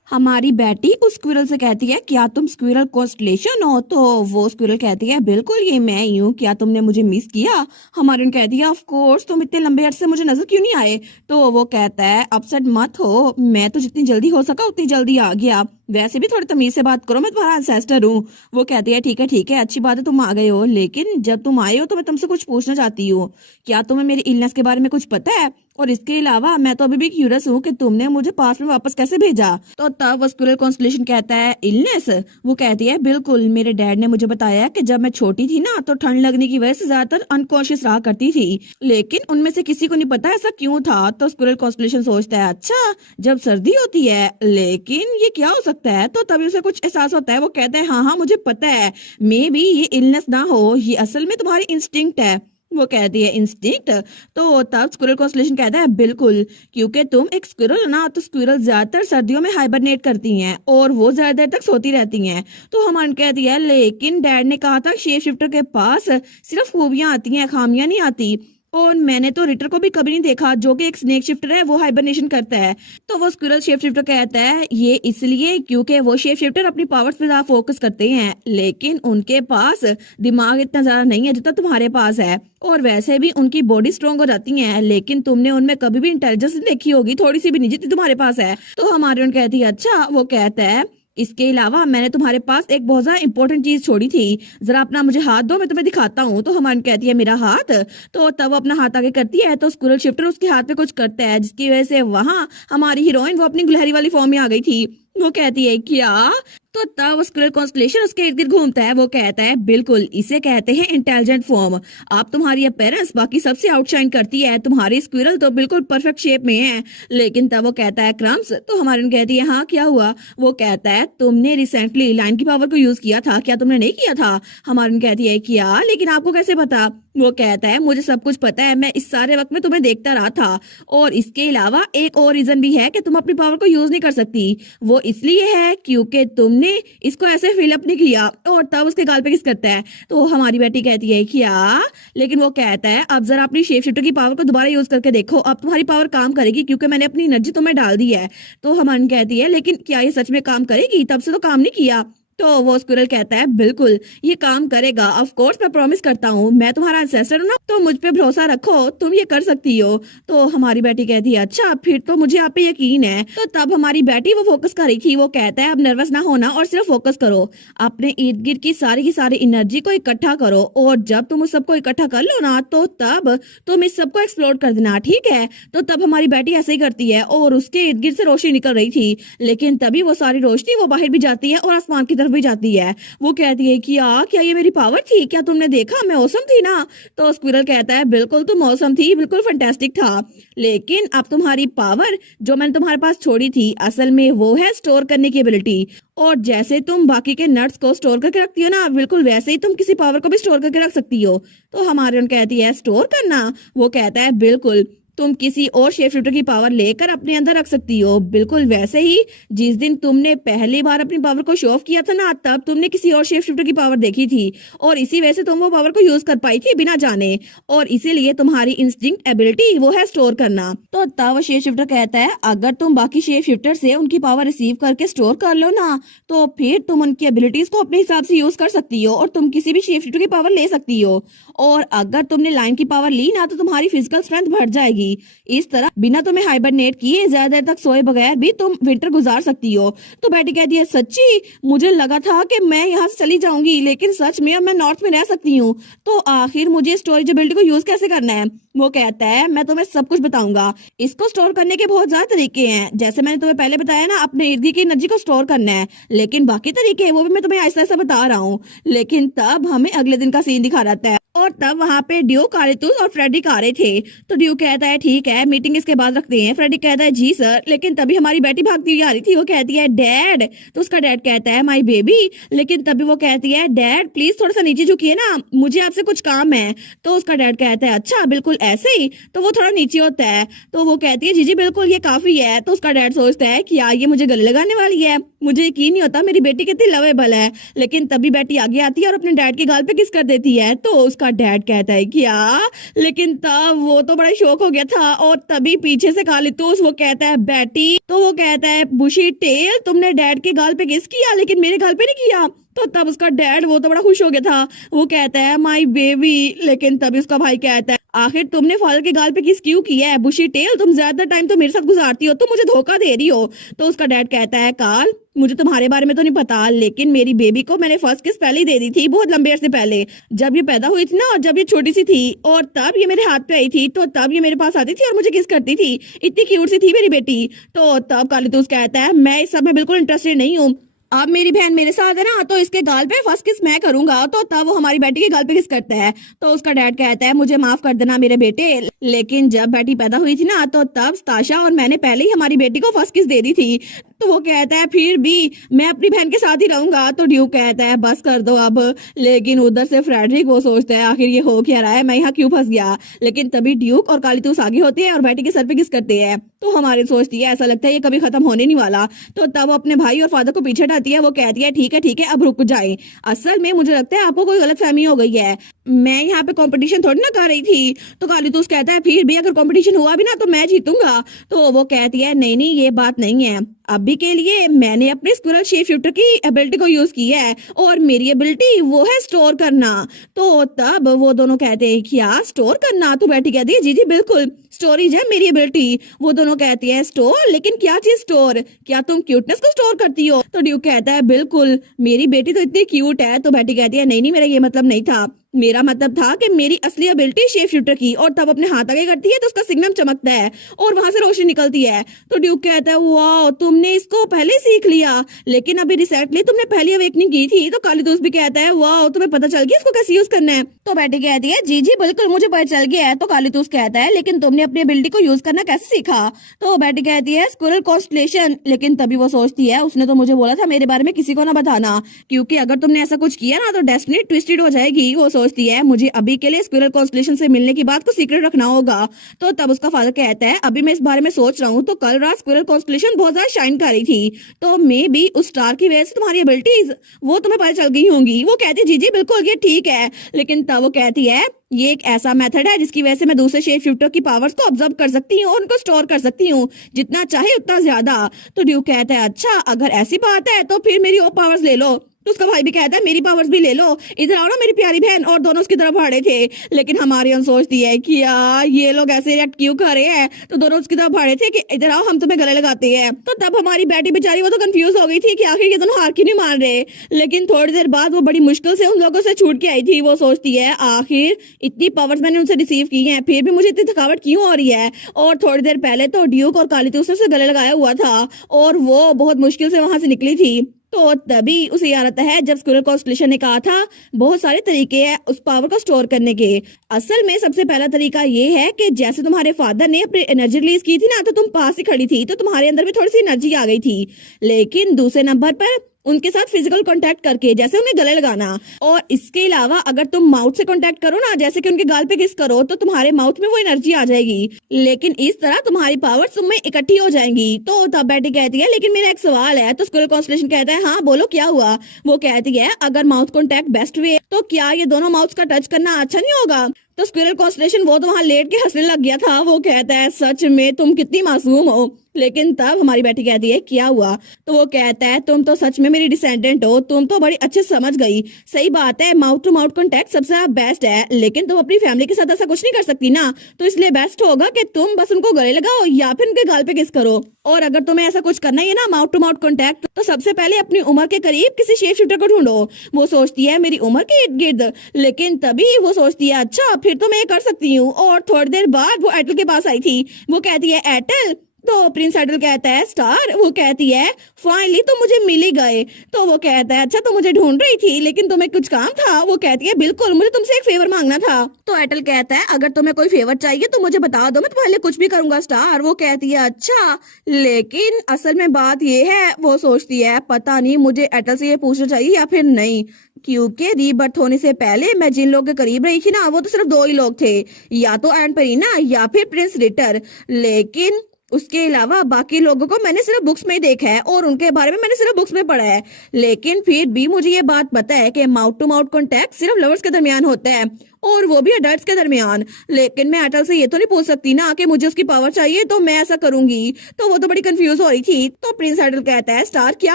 हमारी बेटी उस स्क्विरल से कहती है क्या तुम स्क्विरल कॉन्स्टलेशन हो? तो वो स्क्विरल कहती है बिल्कुल ये मैं ही हूँ, क्या तुमने मुझे मिस किया? हमारी कहती है ऑफ कोर्स, तुम इतने लंबे अरसे मुझे नजर क्यों नहीं आए? तो वो कहता है अपसेट मत हो, मैं तो जितनी जल्दी हो सका उतनी जल्दी आ गया, वैसे भी थोड़ी तमीज से बात करो, मैं तुम्हारा एंसेस्टर हूँ। वो कहती है ठीक है अच्छी बात है तुम आ गए हो, लेकिन जब तुम आए हो तो मैं तुमसे कुछ पूछना चाहती हूँ, क्या तुम्हें मेरी इलनेस के बारे में कुछ पता है? और इसके अलावा मैं तो अभी भी क्यूरियस हूँ कि तुमने मुझे पास्ट में वापस कैसे भेजा। तो तब वो स्क्विरल कॉन्स्टलेशन कहता है इलनेस? वो कहती है बिल्कुल, मेरे डैड ने मुझे बताया कि जब मैं छोटी थी ना तो ठंड लगने की वजह से ज्यादातर अनकॉन्शियस रहा करती थी, लेकिन उनमें से किसी को नहीं पता ऐसा क्यों था। तो स्क्विरल कॉन्स्टलेशन सोचता है अच्छा जब सर्दी होती है, लेकिन ये क्या हो सकता है? तो तभी उसे कुछ एहसास होता है, वो कहता है हाँ मुझे पता है, मे बी ये इलनेस ना हो, ये असल में तुम्हारी इंस्टिंक्ट है। वो कहती है इंस्टिंक्ट? तो तब स्क्विरल कॉन्स्टलेशन कहता है बिल्कुल, क्योंकि तुम एक स्क्विरल हो ना, तो स्क्विरल ज्यादातर सर्दियों में हाइबरनेट करती हैं और वो ज्यादा देर तक सोती रहती हैं। तो हमान कहती है लेकिन डैड ने कहा था शेप शिफ्टर के पास सिर्फ खूबियां आती हैं, खामियां नहीं आती, और मैंने तो रिटर को भी कभी नहीं देखा जो कि एक स्नेक शिफ्टर है, वो हाइबरनेशन करता है। तो वो स्क्विरल शेप शिफ्टर कहता है ये इसलिए क्योंकि वो शेप शिफ्टर अपनी पावर्स पे ज्यादा फोकस करते हैं, लेकिन उनके पास दिमाग इतना ज्यादा नहीं है जितना तुम्हारे पास है, और वैसे भी उनकी बॉडी स्ट्रॉन्ग हो जाती है, लेकिन तुमने उनमें कभी भी इंटेलिजेंस नहीं देखी होगी, थोड़ी सी भी नहीं जितनी तुम्हारे पास है। तो हमारे उन कहती है अच्छा। वो कहता है इसके अलावा मैंने तुम्हारे पास एक बहुत ज्यादा इंपॉर्टेंट चीज छोड़ी थी, जरा अपना मुझे हाथ दो, मैं तुम्हें दिखाता हूँ। तो हमारी कहती है मेरा हाथ? तो तब वो अपना हाथ आगे करती है तो स्क्विरल शिफ्टर उसके हाथ पे कुछ करता है, जिसकी वजह से वहां हमारी हीरोइन वो अपनी गुलहरी वाली फॉर्म में आ गई थी। वो कहती है क्या? तो तब स्क्विरल कॉन्स्टलेशन उसके इर्द गिर्द घूमता है। वो कहता है बिल्कुल, इसे कहते हैं इंटेलिजेंट फॉर्म, आप तुम्हारी अपीयरेंस बाकी सबसे आउटशाइन करती है, तुम्हारी स्क्विरल तो बिल्कुल परफेक्ट शेप में है। लेकिन तब वो कहता है क्रम्स? तो हमारी कहती है हाँ क्या हुआ? वो कहता है तुमने रिसेंटली लाइन की पावर को यूज किया था, क्या तुमने नहीं किया था? हमारी कहती है क्या, लेकिन आपको कैसे पता? वो कहता है मुझे सब कुछ पता है, मैं इस सारे वक्त में तुम्हें देखता रहा था, और इसके अलावा एक और रीजन भी है कि तुम अपनी पावर को यूज नहीं कर सकती, वो इसलिए है क्योंकि तुमने इसको ऐसे फिलअप नहीं किया। और तब उसके गाल पे किस करता है। तो हमारी बेटी कहती है क्या, लेकिन वो कहता है अब जरा अपनी शेप शिफ्टर की पावर को दोबारा यूज करके देखो, अब तुम्हारी पावर काम करेगी क्योंकि मैंने अपनी एनर्जी तुम्हें डाल दी है। तो हमारी कहती है लेकिन क्या ये सच में काम करेगी, तब से तो काम नहीं किया। तो वो स्क्विरल कहता है बिल्कुल ये काम करेगा, ऑफ कोर्स मैं प्रॉमिस करता हूँ, मैं तुम्हारा एंसेस्टर हूँ ना, तो मुझ पे भरोसा रखो, तुम ये कर सकती हो। तो हमारी बेटी कहती है अच्छा फिर तो मुझे आप पे यकीन है। तो तब हमारी बेटी वो फोकस कर रही थी, वो कहता है अब नर्वस ना होना और सिर्फ फोकस करो, अपने इर्द गिर्द की सारी एनर्जी को इकट्ठा करो, और जब तुम उस सबको इकट्ठा कर लो ना तो तब तुम इस सबको एक्सप्लोर कर देना, ठीक है? तो तब हमारी बेटी ऐसे ही करती है और उसके इर्द गिर्द से रोशनी निकल रही थी, लेकिन तभी वो सारी रोशनी वो बाहर भी जाती है और आसमान की तरफ भी जाती है। वो कहती है कि क्या ये मेरी पावर थी? क्या तुमने देखा मैं औसम थी ना? तो स्क्विरल कहता है बिल्कुल तुम औसम थी, बिल्कुल फैंटास्टिक था, लेकिन अब तुम्हारी पावर जो मैंने तुम्हारे पास छोड़ी थी असल में वो है स्टोर करने की एबिलिटी। और जैसे तुम बाकी के नट्स को स्टोर करके रखती हो ना, बिल्कुल वैसे ही तुम किसी पावर को भी स्टोर करके रख सकती हो। तो हमारे कहती है स्टोर करना? वो कहता है बिल्कुल, तुम किसी और शेप शिफ्टर की पावर लेकर अपने अंदर रख सकती हो, बिल्कुल वैसे ही जिस दिन तुमने पहली बार अपनी पावर को शो ऑफ किया था ना, तब तुमने किसी और शेप शिफ्टर की पावर देखी थी और इसी वजह से तुम वो पावर को यूज कर पाई थी बिना जाने, और इसीलिए तुम्हारी इंस्टिंक्ट एबिलिटी वो है स्टोर करना। तो तब शेप शिफ्टर कहता है अगर तुम बाकी शेप शिफ्टर से उनकी पावर रिसीव करके स्टोर कर लो ना, तो फिर तुम उनकी एबिलिटीज को अपने हिसाब से यूज कर सकती हो और तुम किसी भी शेप शिफ्टर की पावर ले सकती हो। और अगर तुमने लाइन की पावर ली ना, तो तुम्हारी फिजिकल स्ट्रेंथ बढ़ जाएगी। इस तरह बिना तुम्हें हाइबरनेट किए ज्यादा देर तक सोए बगैर भी तुम विंटर गुजार सकती हो। तो बेटी कहती है सच्ची, मुझे लगा था कि मैं यहाँ से चली जाऊंगी, लेकिन सच में अब मैं नॉर्थ में रह सकती हूँ। तो आखिर मुझे स्टोरेज एबिलिटी को यूज कैसे करना है? वो कहता है मैं तुम्हें सब कुछ बताऊंगा। इसको स्टोर करने के बहुत ज्यादा तरीके हैं, जैसे मैंने तुम्हें पहले बताया ना, अपने इर्द गिर्द की एनर्जी को स्टोर करना है, लेकिन बाकी तरीके वो भी मैं तुम्हें ऐसा ऐसा बता रहा हूँ। लेकिन तब हमें अगले दिन का सीन दिखा रहता है और तब वहाँ पे ड्यूक, कारितुस और फ्रेडिक आ रहे थे। तो ड्यूक कहता है ठीक है, मीटिंग इसके बाद रखते हैं। फ्रेडिक कहता है जी सर, लेकिन तभी हमारी बेटी भागती हुई आ रही थी। वो कहती है डैड, तो उसका डैड कहता है माय बेबी, लेकिन तभी वो कहती है डैड प्लीज थोड़ा सा नीचे झुकिए ना, मुझे आपसे कुछ काम है। तो उसका डैड कहता है अच्छा बिल्कुल ऐसे ही? तो वो थोड़ा नीचे होता है। तो वो कहती है जी जी बिल्कुल ये काफी है। तो उसका डैड सोचता है कि ये मुझे गले लगाने वाली है, मुझे यकीन नहीं होता मेरी बेटी कितनी लवेबल है। लेकिन तभी बेटी आगे आती है और अपने डैड के गाल पे किस कर देती है। तो उसका डैड कहता है क्या? लेकिन तब वो तो बड़ा शौक हो गया था और तभी पीछे से कालितुस वो कहता है बेटी, तो वो कहता है बुशी टेल तुमने डैड के गाल पे किस किया लेकिन मेरे गाल पे नहीं किया। तो तब उसका डैड वो तो बड़ा खुश हो गया था, वो कहता है माय बेबी। लेकिन तभी उसका भाई कहता है आखिर तुमने फादर के गाल पे किस क्यों किया है? बुशी टेल तुम ज्यादा टाइम तो मेरे साथ गुजारती हो, तुम मुझे धोखा दे रही हो। तो उसका डैड कहता है कार्ल मुझे तुम्हारे बारे में तो नहीं पता, लेकिन मेरी बेबी को मैंने फर्स्ट किस पहले ही दे दी थी, बहुत लंबे अरसे पहले, जब ये पैदा हुई थी ना, और जब ये छोटी सी थी और तब ये मेरे हाथ पे आई थी, तो तब ये मेरे पास आती थी और मुझे किस करती थी, इतनी क्यूट सी थी मेरी बेटी। तो तब कालितुस कहता है मैं इस सब में बिल्कुल इंटरेस्टेड नहीं हूँ, अब मेरी बहन मेरे साथ है ना, तो इसके गाल पे फर्स्ट किस मैं करूंगा। तो तब वो हमारी बेटी के गाल पे किस करता है। तो उसका डैड कहता है मुझे माफ कर देना मेरे बेटे, लेकिन जब बेटी पैदा हुई थी ना, तो तब ताशा और मैंने पहले ही हमारी बेटी को फर्स्ट किस दे दी थी। तो वो कहता है फिर भी मैं अपनी बहन के साथ ही रहूंगा। तो ड्यूक कहता है बस कर दो अब। लेकिन उधर से फ्रेडरिक वो सोचता है आखिर ये हो क्या रहा है, मैं यहाँ क्यों फंस गया। लेकिन तभी ड्यूक और कालितुस आगे होते हैं और बेटी के सर पे किस करते हैं। तो हमारी सोचती है ऐसा लगता है ये कभी खत्म होने नहीं वाला। तो तब वो अपने भाई और फादर को पीछे हटाती है, वो कहती है ठीक है अब रुक जाए, असल में मुझे लगता है आपको कोई गलतफहमी हो गई है, मैं यहाँ पे कंपटीशन थोड़ी ना कर रही थी। तो कालितुस कहता है फिर भी अगर कंपटीशन हुआ भी ना तो मैं जीतूंगा। तो वो कहती है नहीं ये बात नहीं है, अभी के लिए मैंने अपने स्क्विरल शेप शिफ्टर की एबिलिटी को यूज किया है और मेरी एबिलिटी वो है स्टोर करना। तो तब वो दोनों कहते हैं क्या स्टोर करना? तो बेटी कहती है जी जी बिल्कुल स्टोरेज है मेरी एबिलिटी। वो दोनों कहती है स्टोर, लेकिन क्या चीज स्टोर? क्या तुम क्यूटनेस को स्टोर करती हो? तो ड्यूक कहता है बिल्कुल मेरी बेटी तो इतनी क्यूट है। तो बेटी कहती है नहीं मेरा ये मतलब नहीं था, मेरा मतलब था कि मेरी असली एबिलिटी शेप शिफ्टर की। और तब अपने हाथ आगे करती है तो उसका सिग्नल चमकता है और वहां से रोशनी निकलती है। तो ड्यूक कहता है वाह तुमने इसको पहले सीख लिया, लेकिन अभी रिसेंटली तुमने पहली अवेकनिंग की थी। तो कालितुस भी कहता है वाह तुम्हें पता चल गया इसको कैसे यूज करना है। तो बेटी कहती है जी जी बिल्कुल मुझे पता चल गया है। तो कालितुस कहता है लेकिन तुमने अपनी एबिलिटी को यूज करना कैसे सीखा? तो बेटी कहती है स्क्विरल कॉन्स्टलेशन। लेकिन तभी वो सोचती है उसने तो मुझे बोला था मेरे बारे में किसी को ना बताना, क्योंकि अगर तुमने ऐसा कुछ किया ना तो डेस्टिनी ट्विस्टेड हो जाएगी। वो सोचती है मुझे अभी के लिए स्क्विरल कॉन्स्टलेशन से मिलने की बात को सीक्रेट रखना होगा। तो तब उसका फादर कहता है अभी मैं इस बारे में सोच रहा हूँ, तो कल रात स्क्विरल कॉन्स्टलेशन बहुत ज्यादा शाइन कर रही थी, तो मे बी उस स्टार की वजह से तुम्हारी एबिलिटीज वो तुम्हें पता चल गई होंगी। वो कहती है जी जी बिल्कुल ये ठीक है। लेकिन तब वो कहती है ये एक ऐसा मेथड है जिसकी वजह से मैं दूसरे शेप शिफ्टर की पावर्स को ऑब्जर्व कर सकती हूँ और उनको स्टोर कर सकती हूँ, जितना चाहे उतना ज्यादा। तो ड्यूक कहता है अच्छा अगर ऐसी बात है तो फिर मेरी वो पावर्स ले लो। तो उसका भाई भी कहता है मेरी पावर्स भी ले लो, इधर आओ ना मेरी प्यारी बहन। और दोनों उसकी तरफ भाड़े थे। लेकिन हमारी हम सोचती है कि यार ये लोग ऐसे रिएक्ट क्यों कर रहे हैं। तो दोनों उसकी तरफ भाड़े थे कि इधर आओ हम तुम्हें गले लगाते हैं। तो तब हमारी बेटी बेचारी वो तो कंफ्यूज हो गई थी कि आखिर ये दोनों हार क्यों नहीं मान रहे। लेकिन थोड़ी देर बाद वो बड़ी मुश्किल से उन लोगों से छूट के आई थी। वो सोचती है आखिर इतनी पावर्स मैंने उनसे रिसीव की हैं, फिर भी मुझे इतनी थकावट क्यों हो रही है। और थोड़ी देर पहले तो ड्यूक और कालितुस ने उसे गले लगाया हुआ था और वो बहुत मुश्किल से वहां से निकली थी। तो तभी उसे याद आता है जब स्क्विरल कॉन्स्टलेशन ने कहा था बहुत सारे तरीके हैं उस पावर को स्टोर करने के। असल में सबसे पहला तरीका ये है कि जैसे तुम्हारे फादर ने अपनी एनर्जी रिलीज की थी ना, तो तुम पास ही खड़ी थी तो तुम्हारे अंदर भी थोड़ी सी एनर्जी आ गई थी। लेकिन दूसरे नंबर पर उनके साथ फिजिकल कांटेक्ट करके, जैसे उन्हें गले लगाना। और इसके अलावा अगर तुम माउथ से कांटेक्ट करो ना, जैसे कि उनके गाल पे किस करो, तो तुम्हारे माउथ में वो एनर्जी आ जाएगी। लेकिन इस तरह तुम्हारी पावर तुम में इकट्ठी हो जाएंगी। तो तब बेटी कहती है लेकिन मेरा एक सवाल है। तो स्क्विरल कॉन्स्टलेशन कहता है हाँ बोलो क्या हुआ। वो कहती है अगर माउथ कांटेक्ट बेस्ट वे तो क्या ये दोनों माउथ का टच करना अच्छा नहीं होगा। तो स्क्विरल कॉन्स्टलेशन वो तो वहां लेट के हंसने लग गया था। वो कहता है सच में तुम कितनी मासूम हो। लेकिन तब हमारी बेटी कहती है क्या हुआ। तो वो कहता है तुम तो सच में मेरी डिसेंडेंट हो, तुम तो बड़ी अच्छे समझ गई। सही बात है, माउथ टू माउथ कांटेक्ट सबसे बेस्ट है, लेकिन तुम अपनी फैमिली के साथ ऐसा कुछ नहीं कर सकती ना। तो इसलिए बेस्ट होगा कि तुम बस उनको गले लगाओ या फिर उनके गाल पे किस करो। और अगर तुम्हें ऐसा कुछ करना ही है ना माउथ टू माउथ कांटेक्ट, तो सबसे पहले अपनी उम्र के करीब किसी शेप शिफ्टर को ढूंढो। वो सोचती है मेरी उम्र के इर्द गिर्द, लेकिन तभी वो सोचती है अच्छा फिर तो मैं ये कर सकती हूँ। और थोड़ी देर बाद वो एटल के पास आई थी। वो कहती है एटल। तो प्रिंस एटल कहता है स्टार। वो कहती है फाइनली तो मुझे मिल ही गए। तो वो कहता है अच्छा तो मुझे ढूंढ रही थी लेकिन तुम्हें कुछ काम था। वो कहती है बिल्कुल, मुझे तुमसे एक फेवर मांगना था। तो एटल कहता है अगर तुम्हें कोई फेवर चाहिए तो मुझे बता दो, मैं तुम्हारे लिए कुछ भी करूंगा स्टार। वो कहती है अच्छा, लेकिन असल में बात ये है। वो सोचती है पता नहीं मुझे एटल से ये पूछना चाहिए या फिर नहीं, क्योंकि रीबर्थ होने से पहले मैं जिन लोगों के करीब रही थी ना, वो तो सिर्फ दो ही लोग थे, या तो एंड पेरीना या फिर प्रिंस रिटर। लेकिन उसके अलावा बाकी लोगों को मैंने सिर्फ बुक्स में ही देखा है और उनके बारे में मैंने सिर्फ बुक्स में पढ़ा है। लेकिन फिर भी मुझे ये बात पता है कि माउथ टू माउथ कांटेक्ट सिर्फ लवर्स के दरमियान होता है और वो भी अडल्ट्स के दरमियान। लेकिन मैं एटल से ये तो नहीं पूछ सकती ना कि मुझे उसकी पावर चाहिए तो मैं ऐसा करूंगी। तो वो तो बड़ी कंफ्यूज हो रही थी। तो प्रिंस एटल कहता है स्टार क्या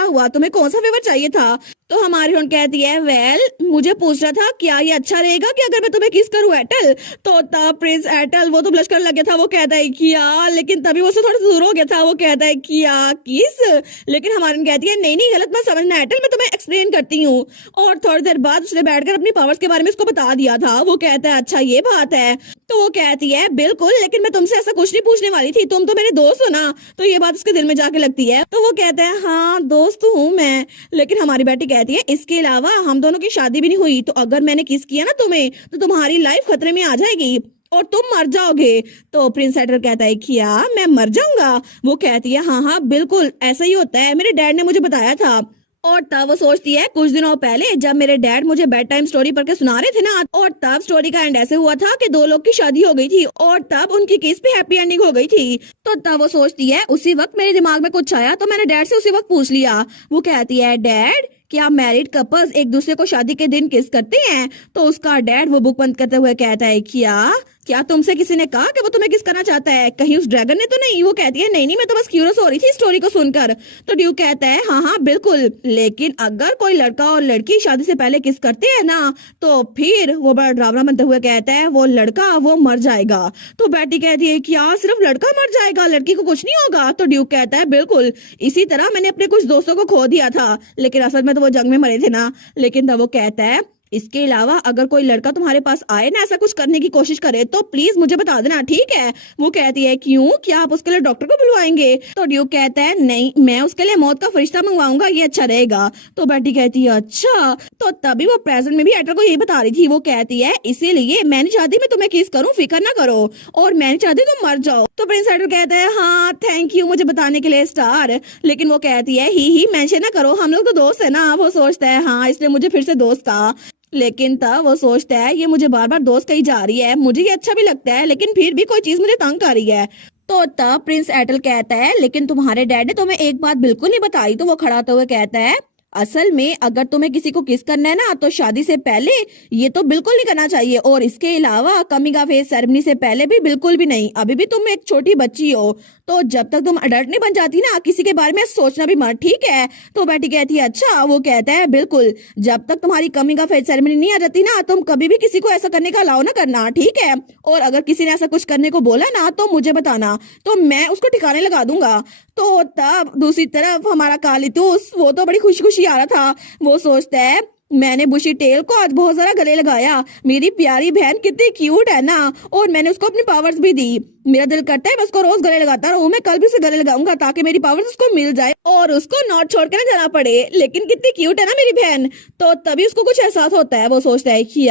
हुआ, तुम्हें कौन सा फेवर चाहिए था। तो हमारी हुन कहती है वेल मुझे पूछ रहा था क्या ये अच्छा रहेगा कि अगर मैं तुम्हें किस करूं एटल। तो तब प्रिंस एटल वो तो ब्लश करने लग गया था। वो कहता है किया, लेकिन तभी वो थोड़ा दूर हो गया था। वो कहता है किया किस। लेकिन हमारी कहती है नहीं नहीं गलत मत समझना एटल, मैं तुम्हें एक्सप्लेन करती हूँ। और थोड़ी देर बाद उसने बैठकर अपनी पावर्स के बारे में उसको बता दिया था। वो कहता है अच्छा ये बात है। तो वो कहती है बिल्कुल, लेकिन मैं तुमसे ऐसा कुछ नहीं पूछने वाली थी, तुम तो मेरे दोस्त हो ना। तो ये बात उसके दिल में जाके लगती है। तो वो कहता है हाँ दोस्त हूँ मैं। लेकिन हमारी बेटी कहती है इसके अलावा हम दोनों की शादी भी नहीं हुई, तो अगर मैंने किस किया ना तुम्हें तो तुम्हारी लाइफ खतरे में आ जाएगी और तुम मर जाओगे। तो प्रिंस एटल कहता है क्या मैं मर जाऊंगा। वो कहती है हाँ हाँ बिल्कुल ऐसा ही होता है, मेरे डैड ने मुझे बताया था। और तब वो सोचती है कुछ दिनों पहले जब मेरे डैड मुझे बेड टाइम स्टोरी पढ़ के सुना रहे थे ना, और तब स्टोरी का एंड ऐसे हुआ था कि दो लोग की शादी हो गई थी और तब उनकी केस पे हैप्पी एंडिंग हो गई थी। तो तब वो सोचती है उसी वक्त मेरे दिमाग में कुछ आया तो मैंने डैड से उसी वक्त पूछ लिया। वो कहती है डैड क्या मैरिड कपल्स एक दूसरे को शादी के दिन किस करते हैं। तो उसका डैड वो बुक बंद करते हुए कहता है क्या तुमसे किसी ने कहा कि वो तुम्हें किस करना चाहता है, कहीं उस ड्रैगन ने तो नहीं। वो कहती है नहीं नहीं मैं तो बस क्यूरियस हो रही थी स्टोरी को सुनकर। तो ड्यूक कहता है हाँ हाँ बिल्कुल, लेकिन अगर कोई लड़का और लड़की शादी से पहले किस करते हैं ना तो फिर वो बड़ा डरावना बनते हुए कहता है वो लड़का वो मर जाएगा। तो बेटी कहती है क्या सिर्फ लड़का मर जाएगा, लड़की को कुछ नहीं होगा। तो ड्यूक कहता है बिल्कुल, इसी तरह मैंने अपने कुछ दोस्तों को खो दिया था, लेकिन असल में तो वो जंग में मरे थे ना। लेकिन तब वो कहता है इसके अलावा अगर कोई लड़का तुम्हारे पास आए ना ऐसा कुछ करने की कोशिश करे तो प्लीज मुझे बता देना, ठीक है। वो कहती है क्यों, क्या आप उसके लिए डॉक्टर को बुलवाएंगे। तो ड्यूक कहता है नहीं मैं उसके लिए मौत का फरिश्ता मंगवाऊंगा, ये अच्छा रहेगा। तो बेटी कहती है अच्छा। तो तभी वो प्रेजेंट में भी एटल को यही बता रही थी। वो कहती है इसीलिए मैं नहीं चाहती मैं तुम्हें किस करूँ, फिक्र ना करो, और मैं नहीं चाहती तुम मर जाओ। तो प्रिंस एटल कहता है हाँ थैंक यू मुझे बताने के लिए स्टार। लेकिन वो कहती है ही मेंशन ना करो, हम लोग तो दोस्त है ना। वो सोचता है हाँ इसलिए मुझे फिर से दोस्त कहा। लेकिन तब वो सोचता है ये मुझे बार बार दोस्त कही जा रही है, मुझे ये अच्छा भी लगता है लेकिन फिर भी कोई चीज मुझे तंग कर रही है। तो तब प्रिंस एटल कहता है लेकिन तुम्हारे डैड ने तुम्हें एक बात बिल्कुल नहीं बताई। तो वो खड़ा होते हुए कहता है असल में अगर तुम्हें किसी को किस करना है ना तो शादी से पहले ये तो बिल्कुल नहीं करना चाहिए, और इसके अलावा कमिंग ऑफ एज सेरेमनी से पहले भी बिल्कुल भी नहीं। अभी भी तुम एक छोटी बच्ची हो, तो जब तक तुम अडल्ट नहीं बन जाती ना किसी के बारे में सोचना भी मत, ठीक है। तो बेटी कहती है अच्छा। वो कहता है बिल्कुल, जब तक तुम्हारी कमिंग ऑफ एज सेरेमनी नहीं आ जाती ना तुम कभी भी किसी को ऐसा करने का अलाउ ना करना, ठीक है। और अगर किसी ने ऐसा कुछ करने को बोला ना तो मुझे बताना, तो मैं उसको ठिकाने लगा दूंगा। तो तब दूसरी तरफ हमारा कालीतूस वो तो बड़ी खुशी खुशी आ रहा था। वो सोचता है मैंने बुशी टेल को आज बहुत सारा गले लगाया। मेरी प्यारी बहन कितनी क्यूट है ना, और मैंने उसको अपनी पावर्स भी दी। मेरा दिल करता है मैं उसको रोज गले लगाता रहूं। मैं कल भी उसे गले लगाऊंगा ताकि मेरी पावर्स उसको मिल जाए और उसको नॉट छोड़ कर जाना पड़े। लेकिन कितनी क्यूट है ना मेरी बहन। तो तभी उसको कुछ एहसास होता है। वो सोचता है कि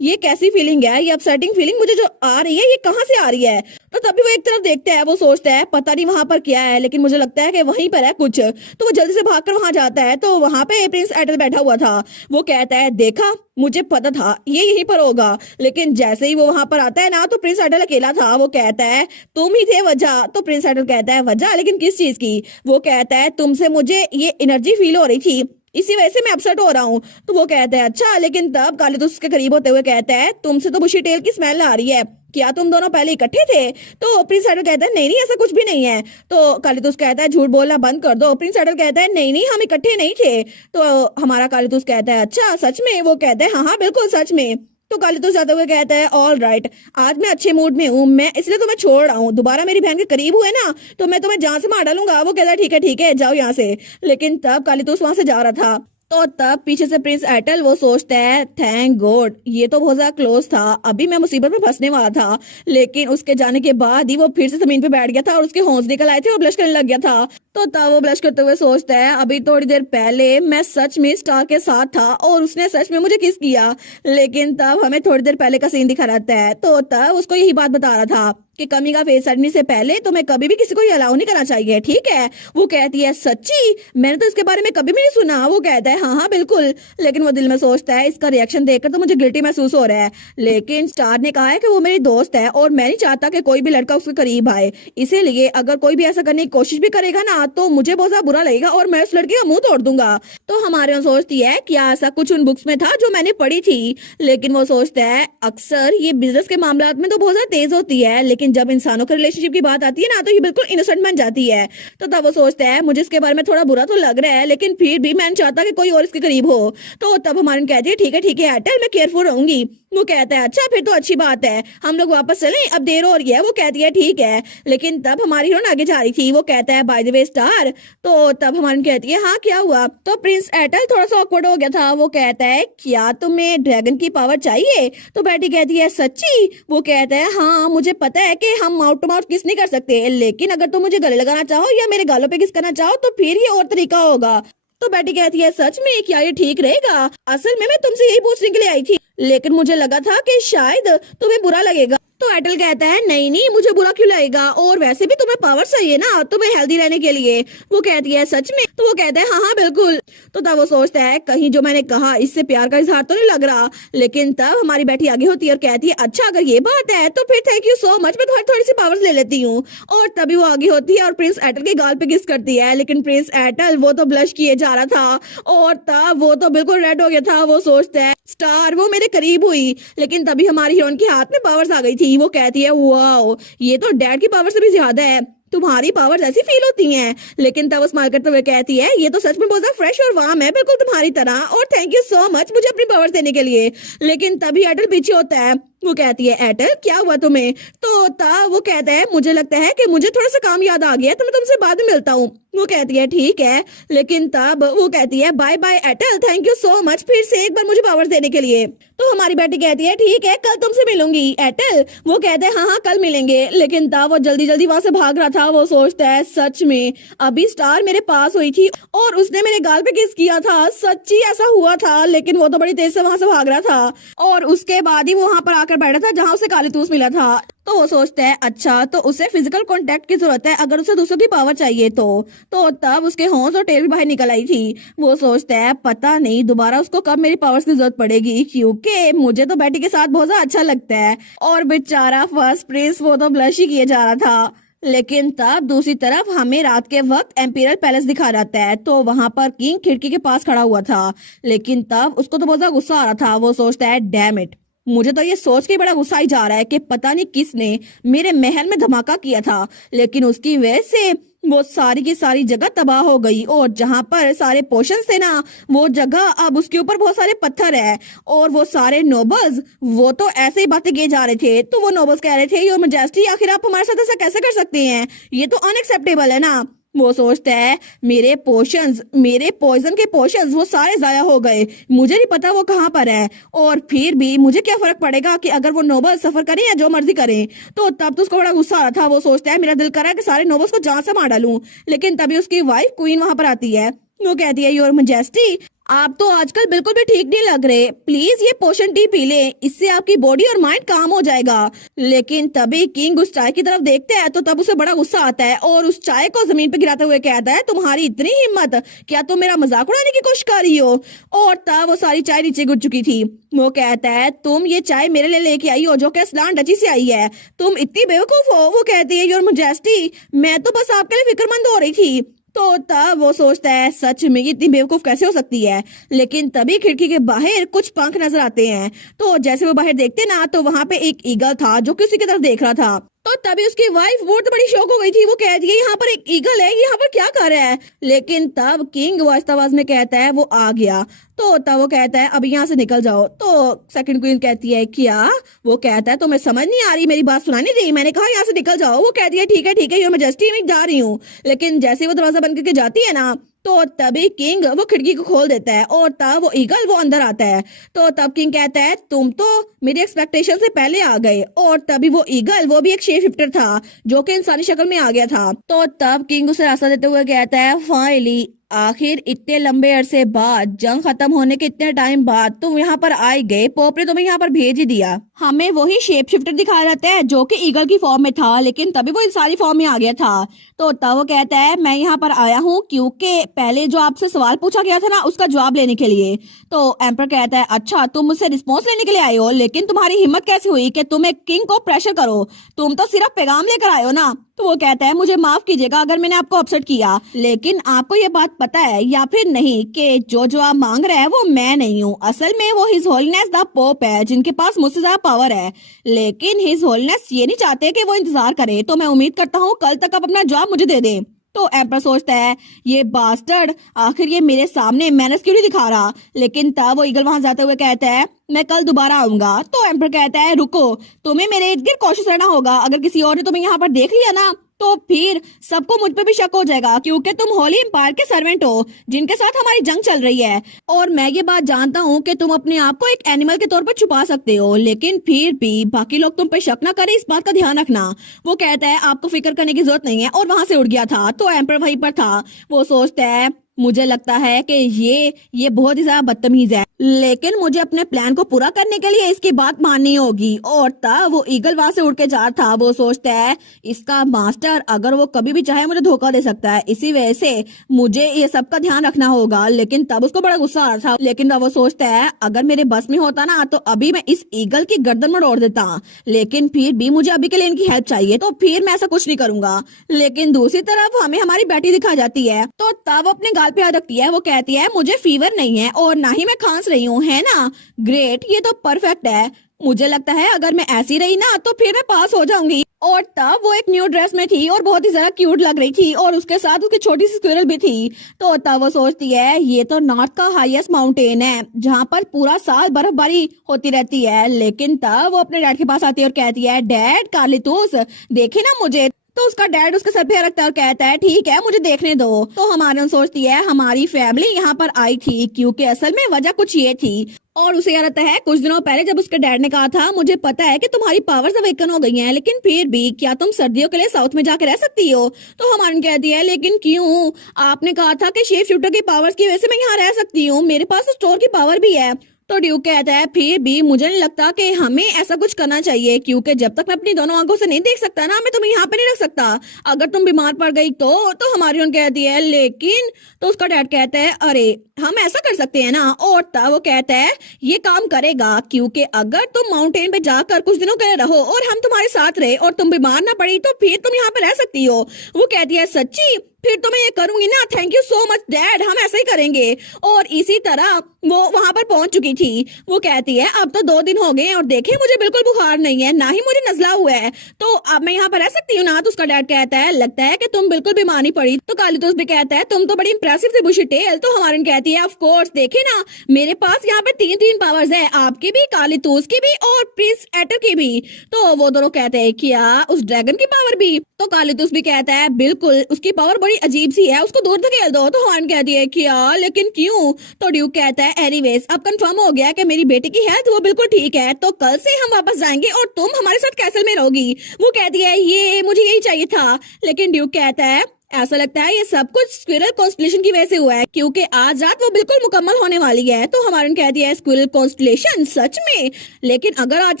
ये कैसी फीलिंग है, ये अपसेटिंग फीलिंग मुझे जो आ रही है ये कहाँ से आ रही है। तो तभी वो एक तरफ देखता है। वो सोचता है पता नहीं वहां पर क्या है, लेकिन मुझे लगता है कि वहीं पर है कुछ। तो वो जल्दी से भागकर वहां जाता है। तो वहां पे प्रिंस एटल बैठा हुआ था। वो कहता है देखा, मुझे पता था ये यहीं पर होगा। लेकिन जैसे ही वो वहां पर आता है ना, तो प्रिंस एटल अकेला था। वो कहता है तुम ही थे वजह। तो प्रिंस एटल कहता है वजह, लेकिन किस चीज की। वो कहता है तुमसे मुझे ये एनर्जी फील हो रही थी, इसी वजह से मैं अपसेट हो रहा हूँ। तो वो कहता है अच्छा। लेकिन तब कालितुस उसके करीब होते हुए कहता है तुमसे तो बुशी टेल की स्मेल आ रही है, क्या तुम दोनों पहले इकट्ठे थे। तो प्रिंस एडल कहता है नहीं नहीं ऐसा कुछ भी नहीं है। तो कालितुस कहता है झूठ बोलना बंद कर दो। प्रिंस एडल कहता है नहीं नहीं हम इकट्ठे नहीं थे। तो हमारा कालितुस कहता है अच्छा सच में। वो कहता है हाँ हाँ बिल्कुल सच में। तो कालितुस जाते हुए कहता है ऑल राइट, आज मैं अच्छे मूड में हूँ, मैं इसलिए तुम्हें छोड़ रहा हूँ। दोबारा मेरी बहन के करीब हुए ना तो मैं तुम्हें जान से मार डालूंगा। वो कहता है ठीक है जाओ यहाँ से। लेकिन तब कालितुस वहां से जा रहा था। तो तब पीछे से प्रिंस एटल वो सोचता है थैंक गॉड, ये तो बहुत ज्यादा क्लोज था, अभी मैं मुसीबत में फंसने वाला था। लेकिन उसके जाने के बाद ही वो फिर से जमीन पे बैठ गया था और उसके होंठ निकल आए थे और ब्लश करने लग गया था। तो तब वो ब्लश करते हुए सोचता है अभी थोड़ी देर पहले मैं सच में स्टार के साथ था और उसने सच में मुझे किस किया। लेकिन तब हमें थोड़ी देर पहले का सीन दिखा रहता है। तो तब उसको यही बात बता रहा था कि कमी का फेस करने से पहले तुम्हें कभी भी किसी को अलाउ नहीं करना चाहिए, ठीक है। वो कहती है सच्ची, मैंने तो इसके बारे में कभी भी नहीं सुना। वो कहता है हाँ हाँ बिल्कुल। लेकिन वो दिल में सोचता है इसका रिएक्शन देखकर तो मुझे गिल्टी महसूस हो रहा है। लेकिन स्टार ने कहा है कि वो मेरी दोस्त है और मैं नहीं चाहता कि कोई भी लड़का उसके करीब आए, इसीलिए अगर कोई भी ऐसा करने की कोशिश भी करेगा ना तो मुझे बहुत ज्यादा बुरा लगेगा और मैं उस लड़की का मुंह तोड़ दूंगा। तो हमारे यहाँ सोचती है क्या ऐसा कुछ उन बुक्स में था जो मैंने पढ़ी थी। लेकिन वो सोचता है अक्सर ये बिजनेस के मामला में तो बहुत ज्यादा तेज होती है, लेकिन जब इंसानों के रिलेशनशिप की बात आती है ना तो ये बिल्कुल इनोसेंट बन जाती है। तो तब वो सोचता है मुझे इसके बारे में थोड़ा बुरा तो लग रहा है, लेकिन फिर भी मैं नहीं चाहता कि कोई और इसके करीब हो। तो तब हमारे कहती है ठीक है एटल, मैं केयरफुल रहूंगी। वो कहता है अच्छा फिर तो अच्छी बात है, हम लोग वापस चलें, अब देर हो रही है। वो कहती है ठीक है। लेकिन तब हमारी हीरोइन आगे जा रही थी। वो कहता है बाय द वे स्टार। तो तब हमारी कहती है हाँ क्या हुआ। तो प्रिंस एटल थोड़ा सा ऑकवर्ड हो गया था। वो कहता है क्या तुम्हें ड्रैगन की पावर चाहिए। तो बेटी कहती है सच्ची। वो कहता है हाँ मुझे पता है कि हम माउथ टू माउथ किस नहीं कर सकते, लेकिन अगर तुम मुझे गले लगाना चाहो या मेरे गालों पे किस करना चाहो तो फिर ये और तरीका होगा। तो बेटी कहती है सच में क्या ये ठीक रहेगा। असल में मैं तुमसे यही पूछने के लिए आई थी, लेकिन मुझे लगा था कि शायद तुम्हें बुरा लगेगा। तो एटल कहता है नहीं नहीं मुझे बुरा क्यों लगेगा, और वैसे भी तुम्हें पावर चाहिए ना तुम्हें हेल्दी रहने के लिए। वो कहती है सच में। तो वो कहता है हाँ बिल्कुल। तो तब वो सोचता है कहीं जो मैंने कहा इससे प्यार का इजहार तो नहीं लग रहा। लेकिन तब हमारी बेटी आगे होती है और कहती है अच्छा अगर ये बात है तो फिर थैंक यू सो मच, मैं थोड़ी थोड़ी सी पावर्स ले लेती हूँ। और तभी वो आगे होती है और प्रिंस एटल के गाल पे किस करती है। लेकिन प्रिंस एटल वो तो ब्लश किए जा रहा था और तब वो तो बिल्कुल रेड हो गया था। वो सोचता है स्टार वो मेरे करीब हुई, लेकिन तभी हमारी हीरोइन के हाथ में पावर्स आ गई थी। वो कहती है वाओ ये तो डैड की पावर से भी ज्यादा है, तुम्हारी पावर्स ऐसी फील होती हैं। लेकिन तब वो स्माइल करते हुए कहती है ये तो सच में बहुत ज्यादा फ्रेश और वार्म है, बिल्कुल तुम्हारी तरह, और थैंक यू सो मच मुझे अपनी पावर्स देने के लिए। लेकिन तभी एटल पीछे होता है। वो कहती है एटल क्या हुआ तुम्हें। तो तब वो कहता है मुझे लगता है कि मुझे थोड़ा सा काम याद आ गया, तो मैं तुमसे बाद में मिलता हूँ। वो कहती है ठीक है। लेकिन तब वो कहती है बाय बाय एटल, थैंक यू सो मच फिर से एक बार मुझे पावर्स देने के लिए। तो हमारी बेटी कहती है ठीक है कल तुमसे मिलूंगी एटल। वो कहते हैं हाँ कल मिलेंगे। लेकिन तब वो जल्दी जल्दी वहां से भाग रहा था। वो सोचता है सच में अभी स्टार मेरे पास हुई थी और उसने मेरे गाल पे किस किया था, सच्ची ऐसा हुआ था। लेकिन वो तो बड़ी तेज से वहां से भाग रहा था और उसके बाद ही वो वहां पर आकर बैठा था जहां उसे कालीतूस मिला था। तो वो सोचता है अच्छा तो उसे फिजिकल कांटेक्ट की जरूरत है अगर उसे दूसरों की पावर चाहिए तो तब उसके होंठ और टेल भी बाहर निकल आई थी। वो सोचता है पता नहीं दोबारा उसको कब मेरी पावर्स की जरूरत पड़ेगी, क्योंकि मुझे तो बेटी के साथ बहुत ज्यादा अच्छा लगता है। और बेचारा फर्स्ट प्रिंस वो तो ब्लश ही किए जा रहा था। लेकिन तब दूसरी तरफ हमें रात के वक्त एम्पीरियल पैलेस दिखा जाता है। तो वहां पर किंग खिड़की के पास खड़ा हुआ था। लेकिन तब उसको तो बहुत ज्यादा गुस्सा आ रहा था। वो सोचता है डैम इट, मुझे तो ये सोच के बड़ा गुस्सा ही जा रहा है कि पता नहीं किसने मेरे महल में धमाका किया था, लेकिन उसकी वजह से वो सारी की सारी जगह तबाह हो गई। और जहां पर सारे पोशंस थे ना वो जगह अब उसके ऊपर बहुत सारे पत्थर है। और वो सारे नोबल्स वो तो ऐसे ही बातें किए जा रहे थे। तो वो नोबल्स कह रहे थे योर मैजेस्टी आखिर आप हमारे साथ ऐसा कैसे कर सकते हैं, ये तो अनएक्सेप्टेबल है ना। वो सोचता है मेरे पॉइजन के पोशंस वो सारे जाया हो गए, मुझे नहीं पता वो कहाँ पर है, और फिर भी मुझे क्या फर्क पड़ेगा कि अगर वो नोबल सफर करें या जो मर्जी करें। तो तब तो उसको बड़ा गुस्सा आ रहा था। वो सोचता है मेरा दिल कर रहा है कि सारे नोबल्स को जान से मार डालूं। लेकिन तभी उसकी वाइफ क्वीन वहां पर आती है। वो कहती है योर मैजेस्टी, आप तो आजकल बिल्कुल भी ठीक नहीं लग रहे, प्लीज ये पोशन टी पी ले, इससे आपकी बॉडी और माइंड काम हो जाएगा। लेकिन तभी किंग उस चाय की तरफ देखते हैं तो तब उसे बड़ा गुस्सा आता है और उस चाय को जमीन पे गिराते हुए कहता है तुम्हारी इतनी हिम्मत, क्या तुम मेरा मजाक उड़ाने की कोशिश कर रही हो। और तब वो सारी चाय नीचे गिर चुकी थी। वो कहता है तुम ये चाय मेरे लिए लेके आई हो जो कि स्लान डची से आई है, तुम इतनी बेवकूफ हो। वो कहती है योर मैजेस्टी, मैं तो बस आपके लिए फिक्रमंद हो रही थी। तो तब वो सोचता है सच में ये इतनी बेवकूफ कैसे हो सकती है। लेकिन तभी खिड़की के बाहर कुछ पंख नजर आते हैं। तो जैसे वो बाहर देखते ना तो वहां पे एक ईगल था जो किसी की तरफ देख रहा था। तो तभी उसकी वाइफ बहुत बड़ी शौक हो गई थी। वो कहती है यहाँ पर एक ईगल है, यहाँ पर क्या कर रहा है। लेकिन तब किंग आवाज आवाज में कहता है वो आ गया। तो तब वो कहता है अब यहाँ से निकल जाओ। तो सेकंड क्वीन कहती है क्या। वो कहता है तुम्हें समझ नहीं आ रही, मेरी बात सुनानी नहीं, मैंने कहा यहाँ से निकल जाओ। वो कहती है ठीक है योर मैजेस्टी मैं जा रही हूँ। लेकिन जैसे ही वो दरवाजा बंद करके जाती है ना तो तभी किंग वो खिड़की को खोल देता है और तब वो ईगल वो अंदर आता है। तो तब किंग कहता है तुम तो मेरी एक्सपेक्टेशन से पहले आ गए। और तभी वो ईगल वो भी एक शेप शिफ्टर था जो कि इंसानी शक्ल में आ गया था। तो तब किंग उसे रास्ता देते हुए कहता है फाइनली आखिर इतने लंबे अरसे बाद, जंग खत्म होने के इतने टाइम बाद तुम यहाँ पर आए गए, पोप ने तुम्हें यहाँ पर भेज ही दिया। हमें वही शेप शिफ्टर दिखाया जाता है जो कि ईगल की फॉर्म में था, लेकिन तभी वो इंसानी फॉर्म में आ गया था। तो तब वो कहता है मैं यहाँ पर आया हूँ क्योंकि पहले जो आपसे सवाल पूछा गया था ना उसका जवाब लेने के लिए। तो एम्पर कहता है अच्छा तुम मुझसे रिस्पॉन्स लेने के लिए आए हो, लेकिन तुम्हारी हिम्मत कैसे हुई कि तुम एक किंग को प्रेशर करो, तुम तो सिर्फ पैगाम लेकर आए हो ना। तो वो कहता है मुझे माफ कीजिएगा अगर मैंने आपको अपसेट किया, लेकिन आपको ये बात पता है या फिर नहीं कि जो आप मांग रहे हैं वो मैं नहीं हूँ, असल में वो हिज होलीनेस द पोप है जिनके पास मुझसे ज्यादा पावर है। लेकिन हिज होलीनेस ये नहीं चाहते कि वो इंतजार करे, तो मैं उम्मीद करता हूँ कल तक आप अपना जवाब मुझे दे दे। तो एम्पर सोचता है ये बास्टर्ड आखिर ये मेरे सामने मैनर्स क्यों नहीं दिखा रहा। लेकिन तब वो ईगल वहां जाते हुए कहता है मैं कल दोबारा आऊंगा। तो एम्पर कहता है रुको, तुम्हें मेरे इर्द गिर्द कॉशियस रहना होगा, अगर किसी और ने तुम्हें यहाँ पर देख लिया ना तो फिर सबको मुझ पे भी शक हो जाएगा क्योंकि तुम होली एम्पायर के सर्वेंट हो जिनके साथ हमारी जंग चल रही है। और मैं ये बात जानता हूँ कि तुम अपने आप को एक एनिमल के तौर पर छुपा सकते हो, लेकिन फिर भी बाकी लोग तुम पे शक ना करें इस बात का ध्यान रखना। वो कहता है आपको फिक्र करने की जरूरत नहीं है और वहां से उड़ गया था। तो एम्पर वहीं पर था। वो सोचता है मुझे लगता है कि ये बहुत ही ज्यादा बदतमीज है, लेकिन मुझे अपने प्लान को पूरा करने के लिए इसकी बात माननी होगी। और तब वो ईगल वहां से उड़ के जा था। वो सोचता है इसका मास्टर अगर वो कभी भी चाहे मुझे धोखा दे सकता है, इसी वजह से मुझे ये सब का ध्यान रखना होगा। लेकिन तब उसको बड़ा गुस्सा आ रहा था। लेकिन तब वो सोचता है अगर मेरे बस में होता ना तो अभी मैं इस ईगल की गर्दन में उड़ा देता, लेकिन फिर भी मुझे अभी के लिए इनकी हेल्प चाहिए तो फिर मैं ऐसा कुछ नहीं करूंगा। लेकिन दूसरी तरफ हमें हमारी बेटी दिखाई जाती है। तो तब अपने पे याद रखती है। वो कहती है मुझे फीवर नहीं है और ना ही मैं खांस रही हूँ, है ना। ग्रेट, ये तो परफेक्ट है। मुझे लगता है अगर मैं ऐसी रही ना तो फिर मैं पास हो जाऊंगी। और तब वो एक न्यू ड्रेस में थी और बहुत ही ज्यादा क्यूट लग रही थी और उसके साथ उसकी छोटी सी स्क्विरल भी थी। तो तब वो सोचती है ये तो नॉर्थ का हाईएस्ट माउंटेन है जहाँ पर पूरा साल बर्फबारी होती रहती है। लेकिन तब वो अपने डैड के पास आती है और कहती है डैड कार्लिटोस देखे ना मुझे। तो उसका डैड उसके सर पे रखता है और कहता है ठीक है मुझे देखने दो। तो हमारी सोचती है हमारी फैमिली यहाँ पर आई थी क्योंकि असल में वजह कुछ ये थी। और उसे याद आता है कुछ दिनों पहले जब उसके डैड ने कहा था मुझे पता है कि तुम्हारी पावर्स अवेकन हो गई हैं, लेकिन फिर भी क्या तुम सर्दियों के लिए साउथ में जाकर रह सकती हो। तो हमारी कहती है लेकिन क्यों, आपने कहा था कि शेप शूटर की पावर्स की वजह से मैं यहाँ रह सकती हूँ, मेरे पास स्टोर की पावर भी है। तो ड्यूक कहता है फिर भी मुझे नहीं लगता कि हमें ऐसा कुछ करना चाहिए क्योंकि जब तक मैं अपनी दोनों आंखों से नहीं देख सकता ना मैं तुम्हें यहाँ पे नहीं रख सकता, अगर तुम बीमार पड़ गई तो हमारी उन कहती है लेकिन। तो उसका डैड कहता है अरे हम ऐसा कर सकते हैं ना। और तब वो कहता है ये काम करेगा क्योंकि अगर तुम माउंटेन पे जाकर कुछ दिनों के लिए रहो और हम तुम्हारे साथ रहे और तुम बीमार ना पड़ी तो फिर तुम यहाँ पे रह सकती हो। वो कहती है सच्ची, फिर तो मैं ये करूंगी ना, thank you so much dad, हम ऐसा ही करेंगे। और इसी तरह वो वहां पर पहुंच चुकी थी। वो कहती है अब तो 2 दिन हो गए और देखे मुझे बिल्कुल बुखार नहीं है ना ही मुझे नजला हुआ है, तो अब मैं यहाँ पर रह सकती हूँ ना। तो उसका डैड कहता है लगता है कि तुम बिल्कुल बीमार नहीं पड़ी। तो कार्लिटोस भी कहता है तुम तो बड़ी इंप्रेसिव थी बुशी टेल। तो हमारी कहती है ऑफ कोर्स देखे ना मेरे पास यहाँ पे 3 पावर्स है, आपकी भी, कार्लिटोस की भी और प्रिंस एटर की भी। तो वो दोनों कहते हैं क्या उस ड्रैगन की पावर भी। तो कार्लिटोस भी कहता है बिल्कुल उसकी पावर बड़ी अजीब सी है, उसको दूर धकेल दो। तो हमारी कहती है कि यार लेकिन क्यों? तो ड्यूक कहता है एनीवेज अब कंफर्म हो गया कि मेरी बेटी की हेल्थ वो बिल्कुल ठीक है, तो कल से हम वापस जाएंगे और तुम हमारे साथ कैसल में रहोगी। वो कहती है ये मुझे यही चाहिए था, लेकिन ड्यूक कहता है ऐसा लगता है ये सब कुछ स्क्विरल कॉन्स्टलेशन की वजह से हुआ है, क्योंकि आज रात वो बिल्कुल मुकम्मल होने वाली है। तो हमारी कहती है स्क्विरल कॉन्स्टलेशन सच में? लेकिन अगर आज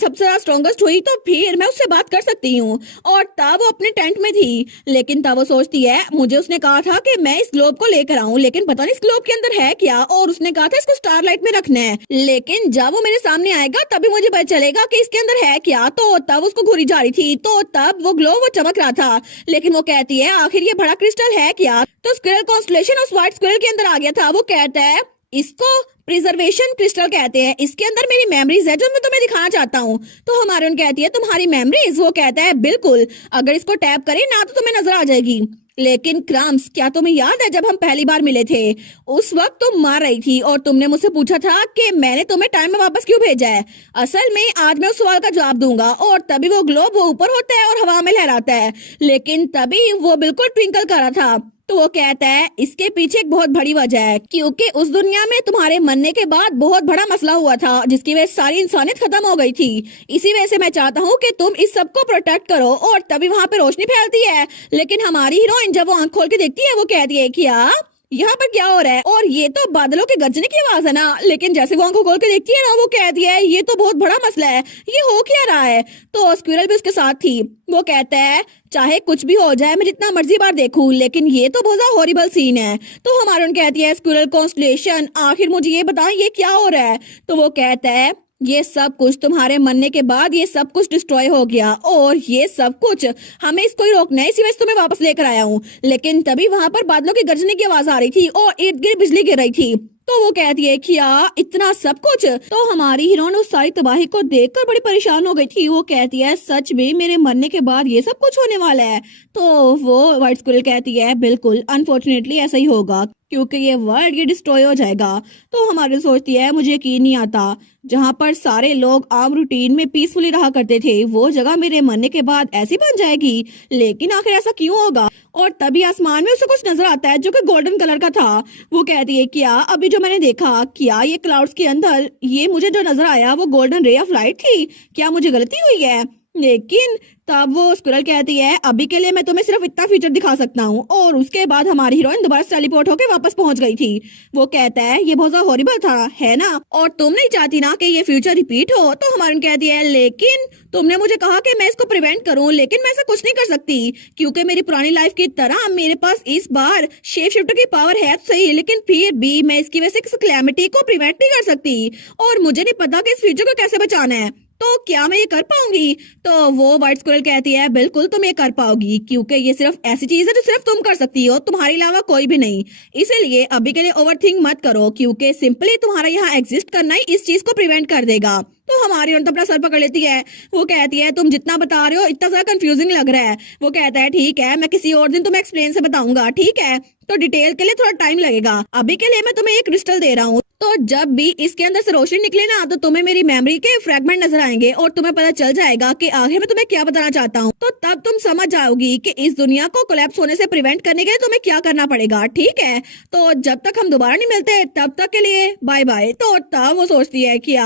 सबसे ज्यादा स्ट्रॉन्गेस्ट हुई तो फिर मैं उससे बात कर सकती हूँ। और तब वो अपने टेंट में थी, लेकिन तब वो सोचती है मुझे उसने कहा था कि मैं इस ग्लोब को लेकर आऊँ, लेकिन पता नहीं इस ग्लोब के अंदर है क्या, और उसने कहा था इसको स्टारलाइट में रखना है। लेकिन जब वो मेरे सामने आएगा तभी मुझे पता चलेगा कि इसके अंदर है क्या। तो तब उसको घुरी जा रही थी, तो तब वो ग्लोब वो चमक रहा था, लेकिन वो कहती है आखिर ये बड़ा क्रिस्टल है क्या? तो स्क्विरल कॉन्स्टलेशन उस व्हाइट स्क्विरल के अंदर आ गया था। वो कहता है इसको प्रिजर्वेशन क्रिस्टल कहते हैं, इसके अंदर मेरी मेमोरीज है जो मैं तुम्हें दिखाना चाहता हूँ। तो हमारे कहती है तुम्हारी मेमोरीज? वो कहता है बिल्कुल, अगर इसको टैप करें ना तो तुम्हें नजर आ जाएगी। लेकिन क्रम्स क्या तुम्हें याद है जब हम पहली बार मिले थे उस वक्त तुम मार रही थी और तुमने मुझसे पूछा था कि मैंने तुम्हें टाइम में वापस क्यों भेजा है? असल में आज मैं उस सवाल का जवाब दूंगा। और तभी वो ग्लोब वो ऊपर होता है और हवा में लहराता है, लेकिन तभी वो बिल्कुल ट्विंकल कर रहा था। तो वो कहता है इसके पीछे एक बहुत बड़ी वजह है, क्योंकि उस दुनिया में तुम्हारे मरने के बाद बहुत बड़ा मसला हुआ था जिसकी वजह से सारी इंसानियत खत्म हो गई थी। इसी वजह से मैं चाहता हूँ कि तुम इस सब को प्रोटेक्ट करो। और तभी वहाँ पे रोशनी फैलती है, लेकिन हमारी हीरोइन जब वो आंख खोल के देखती है वो कहती है कि यहाँ पर क्या हो रहा है? और ये तो बादलों के गरजने की आवाज है ना। लेकिन जैसे वो आंखों खोल के देखती है ना वो कहती है ये तो बहुत बड़ा मसला है, ये हो क्या रहा है? तो स्क्विरल भी उसके साथ थी। वो कहता है चाहे कुछ भी हो जाए मैं जितना मर्जी बार देखूं, लेकिन ये तो बहुत ज्यादा हॉरिबल सीन है। तो हमारे कहती है स्क्विरल कॉन्स्टलेशन आखिर मुझे ये बताएं ये क्या हो रहा है? तो वो कहता है ये सब कुछ तुम्हारे मरने के बाद ये सब कुछ डिस्ट्रॉय हो गया और ये सब कुछ हमें इसको ही रोकना है, इसी वजह से तुम्हें वापस लेकर आया हूँ। लेकिन तभी वहां पर बादलों की गरजने की आवाज आ रही थी और इर्द गिर्द बिजली गिर रही थी। तो वो कहती है कि इतना सब कुछ? तो हमारी हीरोइन उस सारी तबाही को देखकर बड़ी परेशान हो गई थी। वो कहती है सच में मेरे मरने के बाद ये सब कुछ होने वाला है? तो वो व्हाइट स्क्विरल कहती है बिल्कुल, अनफॉर्चुनेटली ऐसा ही होगा क्योंकि ये वर्ल्ड ये डिस्ट्रॉय हो जाएगा। तो हमारे सोचती है मुझे यकीन नहीं आता, जहाँ पर सारे लोग आम रूटीन में पीसफुली रहा करते थे वो जगह मेरे मरने के बाद ऐसी बन जाएगी। लेकिन आखिर ऐसा क्यों होगा? और तभी आसमान में उसे कुछ नजर आता है जो कि गोल्डन कलर का था। वो कहती है क्या अभी जो मैंने देखा क्या ये क्लाउड्स के अंदर ये मुझे जो नजर आया वो गोल्डन रे ऑफ लाइट थी? क्या मुझे गलती हुई है? लेकिन तब वो स्क्विरल कहती है अभी के लिए मैं तुम्हें सिर्फ इतना फीचर दिखा सकता हूँ। और उसके बाद हमारी हीरोइन दोबारा से टेलीपोर्ट होकर वापस पहुंच गई थी। वो कहता है ये बहुत ज्यादा हॉरिबल था है ना, और तुम नहीं चाहती ना कि ये फ्यूचर रिपीट हो? तो हमारी कहती है लेकिन तुमने मुझे कहा कि मैं इसको प्रिवेंट करूं, लेकिन मैं ऐसा कुछ नहीं कर सकती क्योंकि मेरी पुरानी लाइफ की तरह मेरे पास इस बार शेप शिफ्टर की पावर है तो सही, लेकिन फिर भी मैं इसकी वजह से किसी कैलेमिटी को प्रिवेंट नहीं कर सकती और मुझे नहीं पता कि इस फ्यूचर को कैसे बचाना है। तो क्या मैं ये कर पाऊंगी? तो वो व्हाइट स्क्विरल कहती है बिल्कुल तुम ये कर पाओगी क्योंकि ये सिर्फ ऐसी चीज है जो सिर्फ तुम कर सकती हो, तुम्हारे अलावा कोई भी नहीं। इसीलिए अभी के लिए ओवरथिंक मत करो क्योंकि सिंपली तुम्हारा यहाँ एग्जिस्ट करना ही इस चीज को प्रिवेंट कर देगा। तो हमारी औरत अपना सर पकड़ लेती है। वो कहती है तुम जितना बता रहे हो इतना ज्यादा कंफ्यूजिंग लग रहा है। वो कहता है ठीक है मैं किसी और दिन तुम्हें एक्सप्लेन से बताऊंगा, ठीक है? तो डिटेल के लिए थोड़ा टाइम लगेगा, अभी के लिए मैं तुम्हें एक क्रिस्टल दे रहा हूँ। तो जब भी इसके अंदर से रोशनी निकले ना तो तुम्हें मेरी मेमोरी के फ्रेगमेंट नजर आएंगे और तुम्हें पता चल जाएगा कि आखिर मैं तुम्हें क्या बताना चाहता हूँ। तो तब तुम समझ जाओगी कि इस दुनिया को कोलैप्स होने से प्रिवेंट करने के लिए तुम्हें क्या करना पड़ेगा, ठीक है? तो जब तक हम दोबारा नहीं मिलते तब तक के लिए बाय बाय। तो तब वो सोचती है कि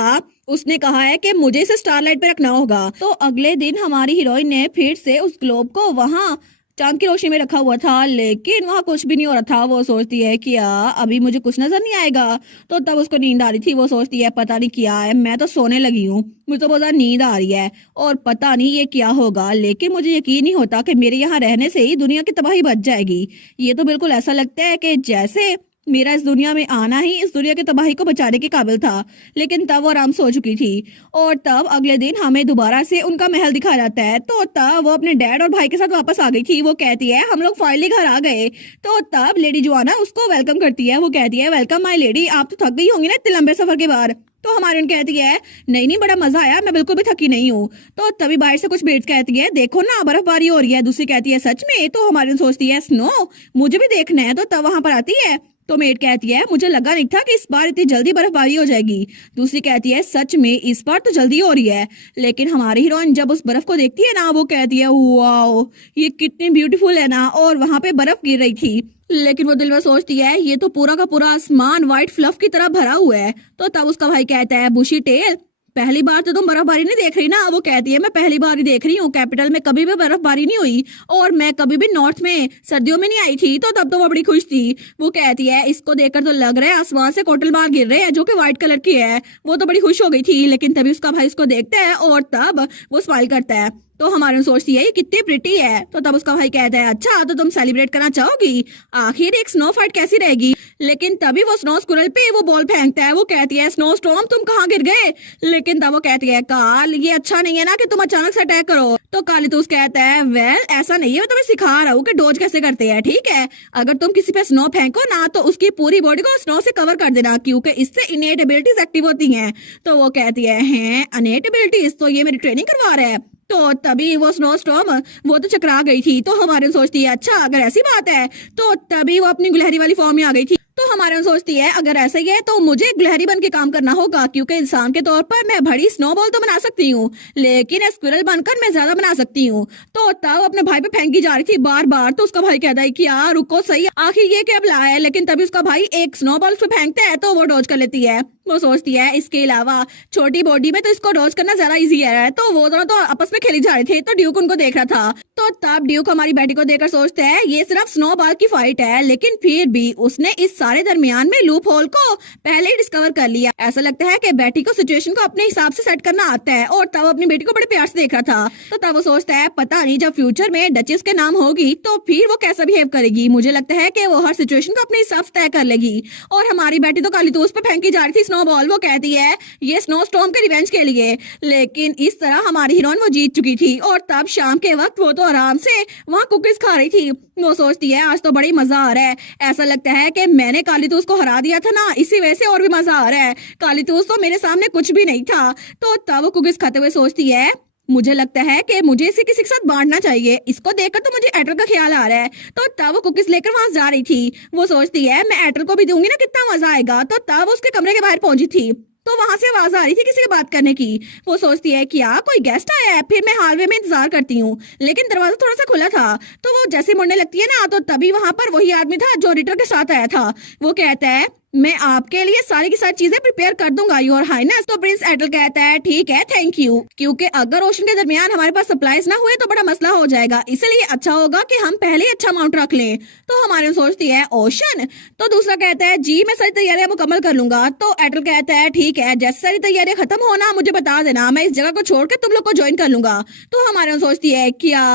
उसने कहा है कि मुझे इसे स्टारलाइट पे रखना होगा। तो अगले दिन हमारी हीरोइन ने फिर से उस ग्लोब को वहाँ चांद की रोशनी में रखा हुआ था, लेकिन वहाँ कुछ भी नहीं हो रहा था। वो सोचती है कि अभी मुझे कुछ नजर नहीं आएगा। तो तब उसको नींद आ रही थी। वो सोचती है पता नहीं क्या है, मैं तो सोने लगी हूँ, मुझे तो बहुत ज्यादा नींद आ रही है और पता नहीं ये क्या होगा, लेकिन मुझे यकीन नहीं होता कि मेरे यहाँ रहने से ही दुनिया की तबाही बच जाएगी। ये तो बिल्कुल ऐसा लगता है कि जैसे मेरा इस दुनिया में आना ही इस दुनिया की तबाही को बचाने के काबिल था। लेकिन तब वो आराम सो चुकी थी। और तब अगले दिन हमें दोबारा से उनका महल दिखाया जाता है। तो तब वो अपने डैड और भाई के साथ वापस आ गई थी। वो कहती है हम लोग फाइनली घर आ गए। तो तब लेडी जोआना उसको वेलकम करती है। वो कहती है वेलकम माय लेडी, आप तो थक गई होंगी ना इतने लंबे सफर के बाद। तो हमारी कहती है नहीं नहीं बड़ा मजा आया, मैं बिल्कुल भी थकी नहीं हूँ। तो तभी बाहर से कुछ बेट्स कहती है देखो ना बर्फबारी हो रही है। दूसरी कहती है सच में? तो हमारी सोचती है स्नो, मुझे भी देखना है। तो तब वहां पर आती है तो मेट कहती है मुझे लगा नहीं था कि इस बार इतनी जल्दी बर्फबारी हो जाएगी। दूसरी कहती है सच में इस बार तो जल्दी हो रही है। लेकिन हमारी हीरोइन जब उस बर्फ को देखती है ना, वो कहती है वाओ ये कितनी ब्यूटीफुल है ना, और वहां पे बर्फ गिर रही थी। लेकिन वो दिल में सोचती है ये तो पूरा का पूरा आसमान व्हाइट फ्लफ की तरह भरा हुआ है। तो तब उसका भाई कहता है बुशी टेल पहली बार तो तुम बर्फबारी नहीं देख रही ना। वो कहती है मैं पहली बार ही देख रही हूँ, कैपिटल में कभी भी बर्फबारी नहीं हुई और मैं कभी भी नॉर्थ में सर्दियों में नहीं आई थी। तो तब तो वो बड़ी खुश थी। वो कहती है इसको देखकर तो लग रहा है आसमान से कोटल बाल गिर रहे हैं जो कि व्हाइट कलर की है। वो तो बड़ी खुश हो गई थी। लेकिन तभी उसका भाई उसको देखता है और तब वो स्माइल करता है। तो हमारे सोचती है ये कितनी प्रिटी है। तो तब उसका भाई कहता है अच्छा तो तुम सेलिब्रेट करना चाहोगी, आखिर एक स्नो फाइट कैसी रहेगी। लेकिन तभी वो स्नो स्क्विरल पे वो बॉल फेंकता है। वो कहती है स्नो स्टॉर्म तुम कहाँ गिर गए। लेकिन तब वो कहती है काल ये अच्छा नहीं है ना कि तुम अचानक से अटैक करो। तो कालीतूस कहता है वेल ऐसा नहीं है, मैं तुम्हें सिखा रहा हूँ कि डोज कैसे करते हैं। ठीक है, अगर तुम किसी पे स्नो फेंको ना तो उसकी पूरी बॉडी को स्नो से कवर कर देना, क्योंकि इससे इनेट एबिलिटीज एक्टिव होती हैं। तो वो कहती है हैं इनेट एबिलिटीज, तो ये मेरी ट्रेनिंग करवा रहा है। तो तभी वो स्नो स्टॉर्म वो तो चकरा गई थी। तो हमारे सोचती है अच्छा अगर ऐसी बात है तो तभी वो अपनी गुलहरी वाली फॉर्म में आ गई थी। तो हमारे सोचती है अगर ऐसा ही है तो मुझे गुलहरी बन के काम करना होगा, क्योंकि इंसान के तौर पर मैं बड़ी स्नोबॉल तो बना सकती हूँ लेकिन स्क्विरल बनकर मैं ज्यादा बना सकती हूँ। तो तब अपने भाई पे फेंकी जा रही थी बार बार। तो उसका भाई कहता है कि यार रुको सही, आखिर ये क्या बुलाया है। लेकिन तभी उसका भाई एक स्नोबॉल उस पे फेंकता है तो वो डॉज कर लेती है। वो सोचती है इसके अलावा छोटी बॉडी में तो इसको डॉज करना ज्यादा इजी है। तो वो दोनों तो आपस में खेली जा रहे थे। तो ड्यूक उनको देख रहा था। तो तब ड्यूक हमारी बेटी को देखकर सोचता है ये सिर्फ स्नोबॉल की फाइट है, लेकिन फिर भी उसने इस सारे दरमियान में लूप होल को पहले ही डिस्कवर कर लिया। ऐसा लगता है कि बेटी को सिचुएशन को अपने हिसाब से सेट करना आता है और तब अपनी बेटी को बड़े प्यार से देख रहा था। तो तब वो सोचता है पता नहीं जब फ्यूचर में डचेस के नाम होगी तो फिर वो कैसा बिहेव करेगी। मुझे लगता है कि वो हर सिचुएशन को अपने हिसाब से तय कर लेगी। और हमारी बेटी तो काली पे फेंकी जा रही थी स्नोबॉल। वो कहती है ये स्नो स्टॉर्म के रिवेंज के लिए। लेकिन इस तरह हमारी हीरोइन वो जीत चुकी थी। और तब शाम के वक्त वो तो आराम से वहाँ कुकीज खा रही थी। वो सोचती है आज तो बड़ी मजा आ रहा है, ऐसा लगता है कि मैंने कालीतूस को हरा दिया था ना, इसी वजह से और भी मजा आ रहा है। कालीतूस तो मेरे सामने कुछ भी नहीं था। तो तब वो कुकीज खाते हुए सोचती है मुझे लगता है कि मुझे इसे किसी के साथ बांटना चाहिए। इसको देखकर तो मुझे एटल का ख्याल आ रहा है। तो तब वो कुकीज लेकर वहां जा रही थी। वो सोचती है मैं एटल को भी दूंगी ना, कितना मजा आएगा। तो तब वो उसके कमरे के बाहर पहुंची थी। तो वहां से आवाज आ रही थी किसी से बात करने की। वो सोचती है क्या कोई गेस्ट आया है। फिर मैं हालवे में इंतजार करती हूँ, लेकिन दरवाजा थोड़ा सा खुला था। तो वो जैसे मुड़ने लगती है ना तो तभी वहां पर वही आदमी था जो रिटर के साथ आया था। वो कहता है मैं आपके लिए सारी की सारी चीजें प्रिपेयर कर दूंगा योर हाइनेस। तो प्रिंस एटल कहता है ठीक है थैंक यू, क्योंकि अगर ओशन के दरमियान हमारे पास सप्लाईज ना हुए तो बड़ा मसला हो जाएगा, इसलिए अच्छा होगा कि हम पहले ही अच्छा अमाउंट रख लें। तो हमारे सोचती है ओशन। तो दूसरा कहता है जी मैं सारी तैयारियां मुकम्मल कर लूंगा। तो एटल कहता है ठीक है जैसे सारी तैयारियां खत्म होना मुझे बता देना, मैं इस जगह को छोड़ के तुम लोग को ज्वाइन कर लूंगा। तो हमारे सोचती है क्या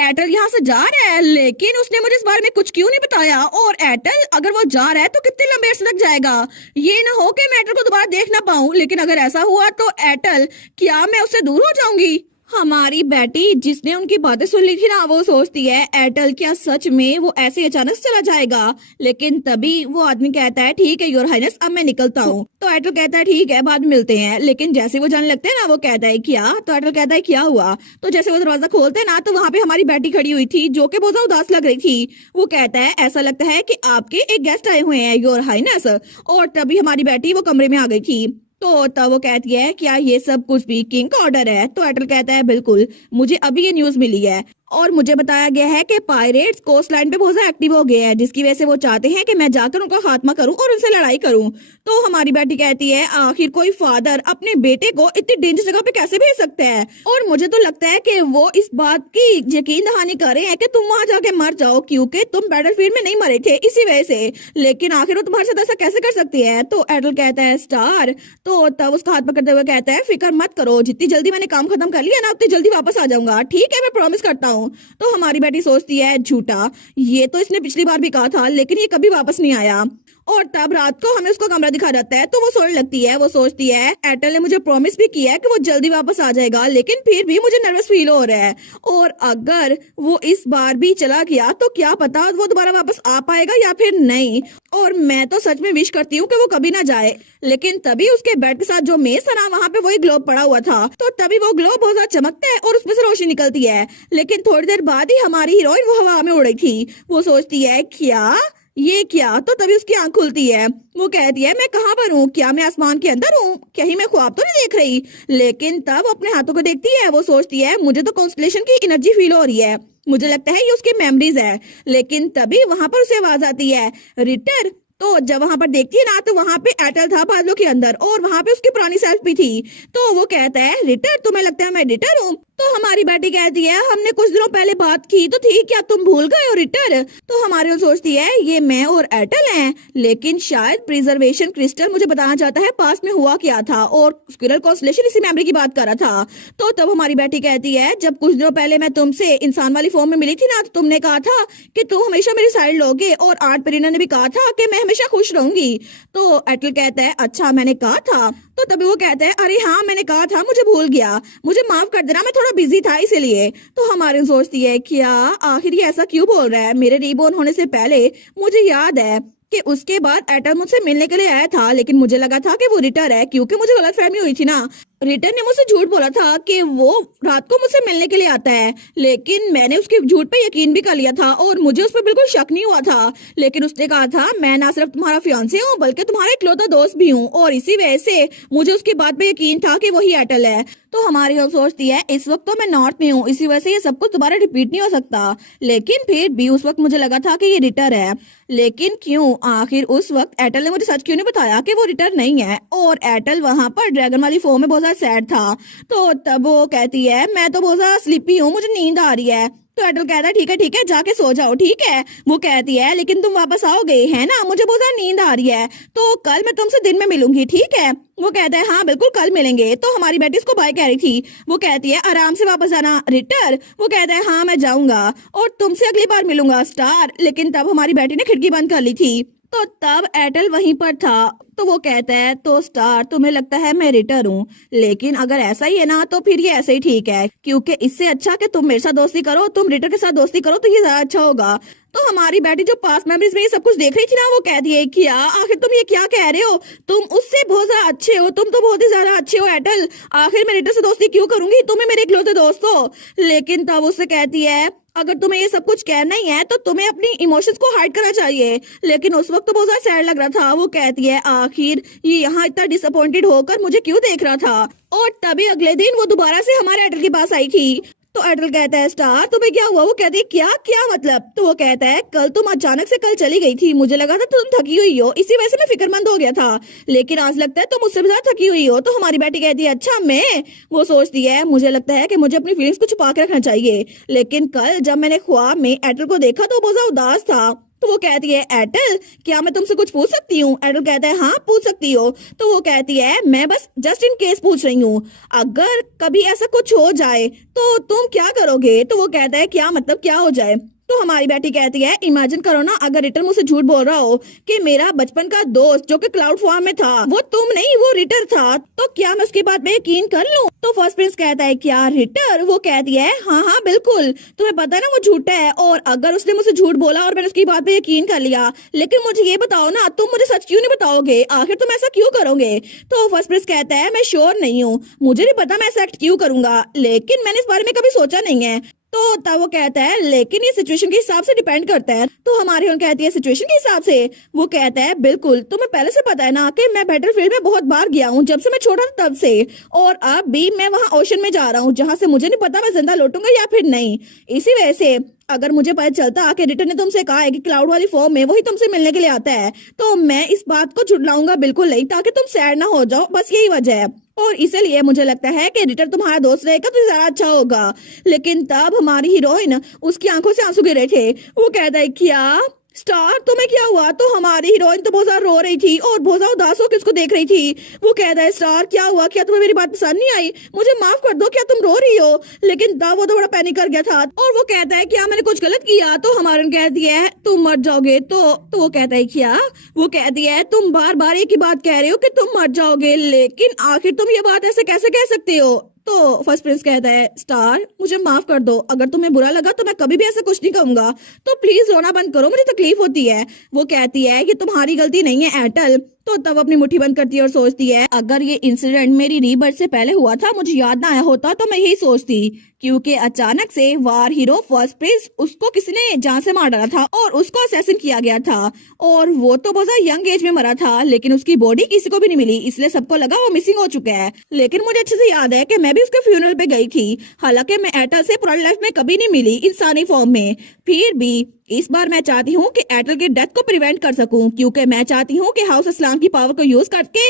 एटल यहाँ से जा रहा है, लेकिन उसने मुझे इस बारे में कुछ क्यों नहीं बताया। और एटल अगर वो जा रहा है तो कितने लंबे अरसे तक जाएगा, ये ना हो कि मैं एटल को दोबारा देख ना पाऊं। लेकिन अगर ऐसा हुआ तो एटल क्या मैं उससे दूर हो जाऊंगी। हमारी बेटी जिसने उनकी बातें सुन ली थी ना वो सोचती है एटल क्या सच में वो ऐसे अचानक चला जाएगा। लेकिन तभी वो आदमी कहता है ठीक है योर हाइनेस अब मैं निकलता हूँ। तो एटल कहता है ठीक है बाद में मिलते हैं। लेकिन जैसे वो जाने लगते हैं ना वो कहता है क्या। तो एटल कहता है क्या हुआ। तो जैसे वो दरवाजा खोलते हैं ना तो वहाँ पे हमारी बेटी खड़ी हुई थी जो कि बहुत उदास लग रही थी। वो कहता है ऐसा लगता है कि आपके एक गेस्ट आए हुए हैं योर हाइनेस। और तभी हमारी बेटी वो कमरे में आ गई थी। तो तब वो कहती है क्या ये सब कुछ भी किंग का ऑर्डर है। तो एटल कहता है बिल्कुल, मुझे अभी ये न्यूज मिली है और मुझे बताया गया है कि पायरेट्स कोस्ट लाइन पे बहुत ज्यादा एक्टिव हो गए हैं, जिसकी वजह से वो चाहते हैं कि मैं जाकर उनका खात्मा करूं और उनसे लड़ाई करूं। तो हमारी बेटी कहती है आखिर कोई फादर अपने बेटे को इतनी डेंजर जगह पे कैसे भेज सकते हैं। और मुझे तो लगता है कि वो इस बात की यकीन दहानी कर रहे हैं कि तुम वहां जाके मर जाओ, क्योंकि तुम बैटलफील्ड में नहीं मरे थे इसी वजह से। लेकिन आखिर वो तुम्हारे साथ ऐसा कैसे कर सकती है। तो एटल कहता है स्टार। तो तब उसका हाथ पकड़ते हुए कहता है फिक्र मत करो, जितनी जल्दी मैंने काम खत्म कर लिया ना उतनी जल्दी वापस आ जाऊंगा। ठीक है मैं प्रॉमिस करता हूँ। तो हमारी बेटी सोचती है झूठा, ये तो इसने पिछली बार भी कहा था लेकिन ये कभी वापस नहीं आया। और तब रात को हमें उसका कमरा दिखा जाता है तो वो सोने लगती है। वो सोचती है एटल ने मुझे प्रॉमिस भी किया है कि वो जल्दी वापस आ जाएगा, लेकिन फिर भी मुझे नर्वस फील हो रहा है। और अगर वो इस बार भी चला गया तो क्या पता वो दोबारा वापस आ पाएगा या फिर नहीं। और मैं तो सच में विश करती हूँ कि वो कभी ना जाए। लेकिन तभी उसके बेड के साथ जो मेज था ना वहाँ पे वही ग्लोब पड़ा हुआ था। तो तभी वो ग्लोब बहुत ज्यादा चमकता है और उसमें से रोशनी निकलती है। लेकिन थोड़ी देर बाद ही हमारी हीरोइन वो हवा में उड़ रही थी। वो सोचती है क्या ये क्या? तो तभी उसकी आंख खुलती है। वो कहती है मैं कहाँ पर हूँ? क्या मैं आसमान के अंदर हूँ? कहीं मैं ख्वाब तो नहीं देख रही? लेकिन तब वो अपने हाथों को देखती है। वो सोचती है मुझे तो कॉन्स्टलेशन की एनर्जी फील हो रही है, मुझे लगता है ये उसकी मेमोरीज है। लेकिन तभी वहां पर उसे आवाज आती है, रिटर। तो जब वहां पर देखती है ना तो वहां पे एटल था बादलों के अंदर, और वहां पे उसकी पुरानी सेल्फ भी थी। तो वो कहता है रिटर, तुम्हें लगता है मैं रिटर हूँ? तो हमारी बेटी कहती है हमने कुछ दिनों पहले बात की तो थी, क्या तुम भूल गए हो रिटर? तो हमारी ओर सोचती है ये मैं और एटल हैं, लेकिन शायद प्रिजर्वेशन क्रिस्टल मुझे बताना चाहता है पास में हुआ क्या था, और स्क्विरल कॉन्स्टलेशन इसी मेमोरी की बात कर रहा था। तो तब हमारी बेटी कहती है जब कुछ दिनों पहले मैं तुमसे इंसान वाली फॉर्म में मिली थी ना, तो तुमने कहा था कि तुम हमेशा मेरी साइड लोगे, और आर्ट पेरिना ने भी कहा था कि मैं हमेशा खुश रहूंगी। तो एटल कहता है अच्छा मैंने कहा था? तो तभी वो कहता है अरे हाँ मैंने कहा था, मुझे भूल गया, मुझे माफ कर देना, मैं थोड़ा बिजी था इसीलिए। तो हमारी सोचती है क्या आखिर ये ऐसा क्यों बोल रहा है? मेरे रीबोर्न होने से पहले मुझे याद है कि उसके बाद एटल मुझसे मिलने के लिए आया था, लेकिन मुझे लगा था कि वो रिटर है, क्योंकि मुझे गलतफहमी हुई थी ना। रिटर ने मुझसे झूठ बोला था कि वो रात को मुझसे मिलने के लिए आता है, लेकिन मैंने उसके झूठ पे यकीन भी कर लिया था और मुझे उस पर बिल्कुल शक नहीं हुआ था। लेकिन उसने कहा था मैं ना सिर्फ तुम्हारा फियांसे हूँ बल्कि तुम्हारा इकलौता दोस्त भी हूँ, और इसी वजह से मुझे उसकी बात पे यकीन था कि वही एटल है। तो हमारी और सोचती है इस वक्त तो मैं नॉर्थ में हूँ, इसी वजह से ये सब कुछ दोबारा रिपीट नहीं हो सकता, लेकिन फिर भी उस वक्त मुझे लगा था कि ये रिटर है। लेकिन क्यों? आखिर उस वक्त एटल ने मुझे सच क्यों नहीं बताया कि वो रिटर नहीं है? और एटल वहां पर ड्रैगन वाली फॉर्म में बहुत ज्यादा सैड था। तो तब वो कहती है मैं तो बहुत ज्यादा स्लीपी हूँ, मुझे नींद आ रही है। तो एटल कहता है ठीक है जाके सो जाओ, ठीक है। वो कहती है लेकिन तुम वापस आओगे है ना, मुझे बहुत ज्यादा नींद आ रही है, तो कल मैं तुमसे दिन में मिलूंगी, ठीक है? वो कहता है हाँ बिल्कुल कल मिलेंगे। तो हमारी बेटी इसको बाय कह रही थी। वो कहती है आराम से वापस आना रिटर। वो कहता है हाँ मैं जाऊंगा और तुमसे अगली बार मिलूंगा स्टार। लेकिन तब हमारी बेटी ने खिड़की बंद कर ली थी। तो तब एटल वहीं पर था। तो वो कहता है तो स्टार तुम्हें लगता है मैं रिटर हूँ, लेकिन अगर ऐसा ही है ना तो फिर ये ऐसे ही ठीक है, क्योंकि इससे अच्छा कि तुम मेरे साथ दोस्ती करो, तुम रिटर के साथ दोस्ती करो तो ये ज्यादा अच्छा होगा। तो हमारी बेटी जो पास्ट मेमोरीज में ये सब कुछ देख रही थी ना, वो कहती है क्या आखिर तुम ये क्या कह रहे हो? तुम उससे बहुत ज्यादा अच्छे हो, तुम तो बहुत ही ज्यादा अच्छे हो एटल, आखिर मैं रिटर से दोस्ती क्यों करूंगी, तुम्हें मेरे इकलौते दोस्त हो। लेकिन तब उससे कहती है अगर तुम्हें ये सब कुछ कहना ही है तो तुम्हें अपनी इमोशंस को हाइड करना चाहिए। लेकिन उस वक्त तो बहुत ज्यादा सैड लग रहा था। वो कहती है आखिर ये यहाँ इतना डिसअपॉइंटेड होकर मुझे क्यों देख रहा था। और तभी अगले दिन वो दोबारा से हमारे एटल के पास आई थी। तो एटल कहता है स्टार तुम्हें क्या हुआ? वो कहती है क्या क्या मतलब? तो वो कहता है कल तुम अचानक से कल चली गई थी, मुझे लगा था तुम थकी हुई हो, इसी वजह से मैं फिक्रमंद हो गया था, लेकिन आज लगता है तुम मुझसे भी ज्यादा थकी हुई हो। तो हमारी बेटी कहती है अच्छा मैं? वो सोचती है मुझे लगता है कि मुझे अपनी फीलिंग्स को छुपा के रखना चाहिए, लेकिन कल जब मैंने ख्वाब में एटल को देखा तो वो बहुत ज्यादा उदास था। तो वो कहती है एटल क्या मैं तुमसे कुछ पूछ सकती हूँ? एटल कहता है हाँ पूछ सकती हो। तो वो कहती है मैं बस जस्ट इन केस पूछ रही हूँ, अगर कभी ऐसा कुछ हो जाए तो तुम क्या करोगे? तो वो कहता है क्या मतलब क्या हो जाए? तो हमारी बेटी कहती है इमेजिन करो ना अगर रिटर मुझसे झूठ बोल रहा हो कि मेरा बचपन का दोस्त जो कि क्लाउड फॉर्म में था वो तुम नहीं वो रिटर था, तो क्या मैं उसकी बात पे यकीन कर लूं? तो फर्स्ट प्रिंस कहता है क्या रिटर? वो कहती है हाँ बिल्कुल, तुम्हें पता है ना वो झूठा है, और अगर उसने मुझे झूठ बोला और मैंने उसकी बात पे यकीन कर लिया, लेकिन मुझे ये बताओ ना तुम मुझे सच क्यों नहीं बताओगे? आखिर तुम ऐसा क्यों करोगे? तो फर्स्ट प्रिंस कहता है मैं श्योर नहीं हूँ, मुझे नहीं पता मैं ऐसा एक्ट क्यों करूंगा, लेकिन मैंने इस बारे में कभी सोचा नहीं है। तो तब वो कहता है लेकिन ये सिचुएशन के हिसाब से डिपेंड करता है। तो हमारी उन कहती है सिचुएशन के हिसाब से? वो कहता है बिल्कुल, तुम्हें पहले से पता है ना कि मैं बैटलफील्ड में बहुत बार गया हूँ जब से मैं छोटा था तब से, और अब भी मैं वहां ओशन में जा रहा हूँ जहां से मुझे नहीं पता मैं जिंदा लौटूंगा या फिर नहीं। इसी वजह से अगर मुझे पता चलता कि रिटर ने तुमसे कहा है कि क्लाउड वाली फॉर्म में वही तुमसे मिलने के लिए आता है, तो मैं इस बात को झुठलाऊंगा बिल्कुल नहीं, ताकि तुम सैड ना हो जाओ, बस यही वजह है। और इसलिए मुझे लगता है कि रिटर तुम्हारा दोस्त रहेगा तो ज्यादा अच्छा होगा। लेकिन तब हमारी हीरोइन उसकी आंखों से आंसू गिर रहे थे। वो कहता है क्या स्टार तुम्हें क्या हुआ? तो हमारी हीरोइन तो बहुत ज्यादा रो रही थी और बहुत ज्यादा उदास होकर उसको देख रही थी। वो कहता है स्टार क्या हुआ, क्या तुम्हें मेरी बात पसंद नहीं आई? मुझे माफ कर दो, क्या तुम रो रही हो? लेकिन तब वो तो बड़ा पैनिक कर गया था और वो कहता है क्या मैंने कुछ गलत किया? तो हमारे कहती है तुम मर जाओगे। तो वो कहता है क्या? वो कहती है तुम बार बार एक ही बात कह रहे हो कि तुम मर जाओगे, लेकिन आखिर तुम ये बात ऐसे कैसे कह सकते हो? तो फर्स्ट प्रिंस कहता है स्टार मुझे माफ कर दो, अगर तुम्हें बुरा लगा तो मैं कभी भी ऐसा कुछ नहीं कहूंगा, तो प्लीज रोना बंद करो, मुझे तकलीफ होती है। वो कहती है ये तुम्हारी गलती नहीं है एटल, तो तब अपनी मुट्ठी बंद करती है और सोचती है अगर ये इंसिडेंट मेरी रीबर्थ से पहले हुआ था, मुझे याद ना आया होता तो मैं यही सोचती, क्योंकि अचानक से वार हीरो फर्स्ट प्रिंस उसको किसी ने जान से मार डाला था और उसको असैसिन किया गया था और वो तो बहुत यंग एज में मरा था, लेकिन उसकी बॉडी किसी को भी नहीं मिली, इसलिए सबको लगा वो मिसिंग हो चुका है। लेकिन मुझे अच्छे से याद है कि मैं भी उसके फ्यूनरल पे गई थी, हालांकि मैं एटल से पुरानी लाइफ में कभी नहीं मिली इंसानी फॉर्म में। फिर भी इस बार मैं चाहती हूँ कि एटल की डेथ को प्रिवेंट कर सकूं, क्योंकि मैं चाहती हूँ कि हाउस इस्लाम की पावर को यूज करके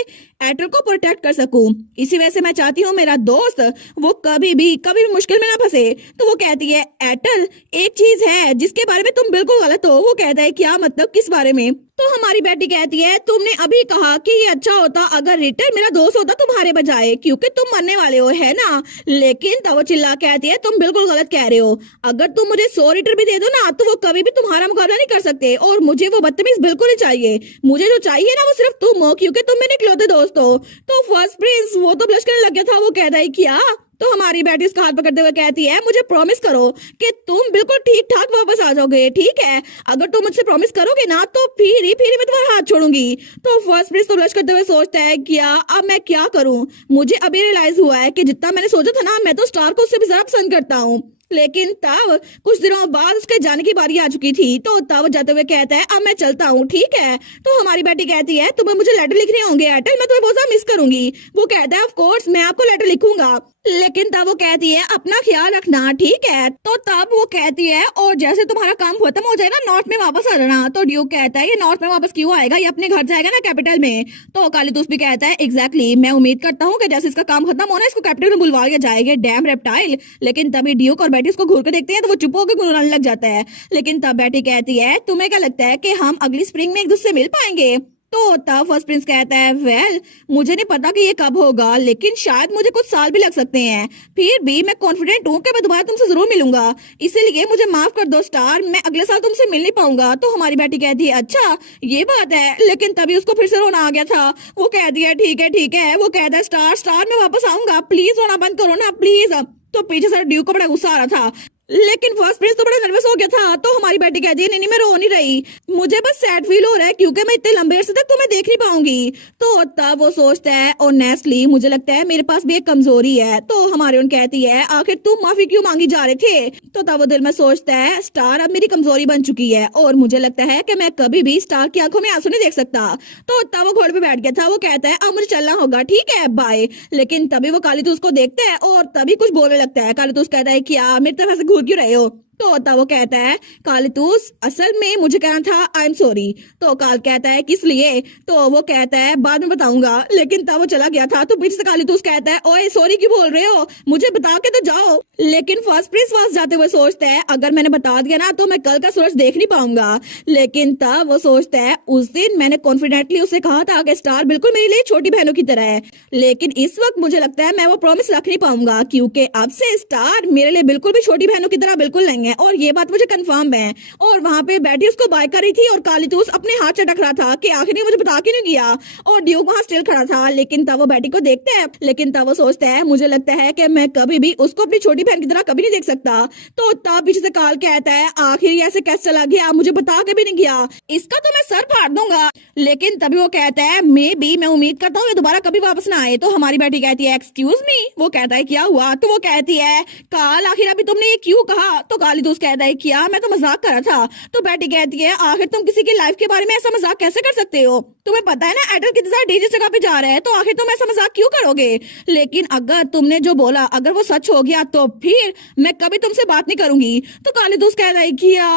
एटल को प्रोटेक्ट कर सकूं। इसी वजह से मैं चाहती हूँ मेरा दोस्त वो कभी भी मुश्किल में ना फंसे। तो वो कहती है एटल एक चीज है जिसके बारे में तुम बिल्कुल गलत हो। वो कहता है क्या मतलब, किस बारे में? तो हमारी बेटी कहती है तुमने अभी कहा कि ये अच्छा होता अगर रिटर मेरा दोस्त होता तुम्हारे बजाय, क्योंकि तुम मरने वाले हो, है ना? लेकिन तब वो चिल्ला कहती है तुम बिल्कुल गलत कह रहे हो, अगर तुम मुझे 100 रिटर भी दे दो ना तो वो कभी भी तुम्हारा मुकाबला नहीं कर सकते और मुझे वो बदतमीज बिल्कुल नहीं चाहिए। मुझे जो चाहिए ना वो सिर्फ तुम हो, क्योंकि तुम मेरे इकलौते दोस्त हो। तो फर्स्ट प्रिंस वो तो ब्लश करने लग गया था। वो कहता है क्या? तो हमारी बेटी उसका हाथ पकड़ते हुए कहती है मुझे प्रॉमिस करो कि तुम बिल्कुल ठीक ठाक वापस आ जाओगे, ठीक है? अगर तुम मुझसे प्रॉमिस करोगे ना तो फिर मैं तुम्हारा हाथ छोड़ूंगी। तो फर्स्ट प्रिंस तो ब्लश करते हुए सोचता है क्या अब मैं क्या करूं? मुझे अभी रियलाइज हुआ है कि जितना मैंने सोचा था ना, मैं तो स्टार को उससे भी ज्यादा पसंद करता हूँ। लेकिन तब कुछ दिनों बाद उसके जाने की बारी आ चुकी थी। तो तब जाते हुए कहता है अब मैं चलता हूँ, ठीक है? तो हमारी बेटी कहती है तुम्हें मुझे लेटर लिखने होंगे एटल, मैं तुम्हें बहुत ज्यादा मिस करूंगी। वो कहता है ऑफ कोर्स मैं आपको लेटर लिखूंगा, लेकिन तब वो कहती है अपना ख्याल रखना, ठीक है? तो तब वो कहती है और जैसे तुम्हारा काम खत्म हो जाए ना नॉर्थ में वापस आ जाना। तो ड्यूक कहता है ये नॉर्थ में वापस क्यों आएगा, ये अपने घर जाएगा ना कैपिटल में। तो कालिदूस भी कहता है एग्जैक्टली, मैं उम्मीद करता हूँ कि जैसे इसका काम खत्म होना इसको कैपिटल में बुलवा दिया जाएगा, डैम रेप्टाइल। लेकिन तभी ड्यूक और बेटी उसको घूर के देखते हैं तो वो चुप होकर गुनगुनाने लग जाता है। लेकिन तब बेटी कहती है तुम्हें क्या लगता है कि हम अगली स्प्रिंग में एक दूसरे से मिल पाएंगे? तो तब फर्स्ट प्रिंस कहता है वेल मुझे नहीं पता कि ये कब होगा, लेकिन शायद मुझे कुछ साल भी लग सकते हैं। फिर भी मैं कॉन्फिडेंट हूँ कि मैं दोबारा तुमसे जरूर मिलूंगा, इसीलिए मुझे माफ कर दो स्टार, मैं अगले साल तुमसे मिल नहीं पाऊंगा। तो हमारी बेटी कहती है अच्छा ये बात है, लेकिन तभी उसको फिर से रोना आ गया था। वो कहती है ठीक है ठीक है। वो कहता है स्टार स्टार मैं वापस आऊंगा, प्लीज रोना बंद करो ना प्लीज। तो पीछे से ड्यूक को बड़ा गुस्सा आ रहा था, लेकिन फर्स्ट प्रिंस तो बड़ा नर्वस हो गया था। तो हमारी बेटी कहती है नहीं मैं रो नहीं रही, मुझे बस सैड फील हो रहा है क्योंकि मैं इतने लंबे अरसे तक तुम्हें देख नहीं पाऊंगी। तो तब वो सोचता है ऑनेस्टली मुझे लगता है मेरे पास भी एक कमजोरी है। तो हमारी उन कहती है आखिर तुम माफी क्यों मांगी जा रहे थे? तो तब वो दिल में सोचता है स्टार अब मेरी कमजोरी बन चुकी है और मुझे लगता है कि मैं कभी भी स्टार की आंखों में आंसू नहीं देख सकता। तो तब वो घोड़े पे बैठ गया था। वो कहता है अब मुझे चलना होगा, ठीक है बाय। लेकिन तभी वो कालीतूस को देखता है और तभी कुछ बोलने लगता है। कालीतूस कहता है क्या मेरी तरफ से घूर क्यों रहे हो? तो तब वो कहता है कालीतूस असल में मुझे कहना था आई एम सॉरी। तो काल कहता है किस लिए? तो वो कहता है बाद में बताऊंगा। लेकिन तब वो चला गया था। तो पीछे से कालीतूस कहता है ओए सॉरी क्यों बोल रहे हो, मुझे बता के तो जाओ। लेकिन फर्स्ट प्रिंस वापस जाते हुए सोचता है अगर मैंने बता दिया ना तो मैं कल का सूरज देख नहीं पाऊंगा। लेकिन तब वो सोचता है उस दिन मैंने कॉन्फिडेंटली उसे कहा था कि स्टार बिल्कुल मेरे लिए छोटी बहनों की तरह है, लेकिन इस वक्त मुझे लगता है मैं वो प्रॉमिस रख नहीं पाऊंगा, क्योंकि अब से स्टार मेरे लिए बिल्कुल भी छोटी बहनों की तरह बिल्कुल नहीं है और ये बात मुझे कंफर्म है। और वहां पे बैठी उसको बाय कर रही थी और कालीतूस अपने हाथ चटक रहा था कि आखिर मुझे बता क्यों नहीं गया। और ड्यूक वहां स्टिल खड़ा था। लेकिन तब वो बैटी को देखता है, लेकिन तब वो सोचता है मुझे लगता है कि मैं कभी भी उसको अपनी छोटी बहन की तरह कभी नहीं देख सकता। तो तब पीछे से काल कहता है आखिर ये ऐसे कैसे चला गया, मुझे बता के भी नहीं गया, इसका तो मैं सर फाड़ दूंगा। लेकिन तभी वो कहता है मैं उम्मीद करता हूँ ये दोबारा कभी वापस ना आए। तो हमारी बेटी कहती है एक्सक्यूज मी। वो कहता है क्या हुआ? तो वो कहती है काल आखिर अभी तुमने ये क्यों कहा? तो कालीतूस कहता है क्या मैं तो मजाक कर रहा था। तो बेटी कहती है आखिर तुम किसी की लाइफ के बारे में ऐसा मजाक कैसे कर सकते हो? तुम्हें पता है ना एडल कितनी ज्यादा डेंजरस जगह पे जा रहा है, तो आखिर तुम ऐसा मजाक क्यों करोगे? लेकिन अगर तुमने जो बोला अगर वो सच हो गया तो फिर मैं कभी तुमसे बात नहीं करूंगी। तो कालीतूस कहता है क्या?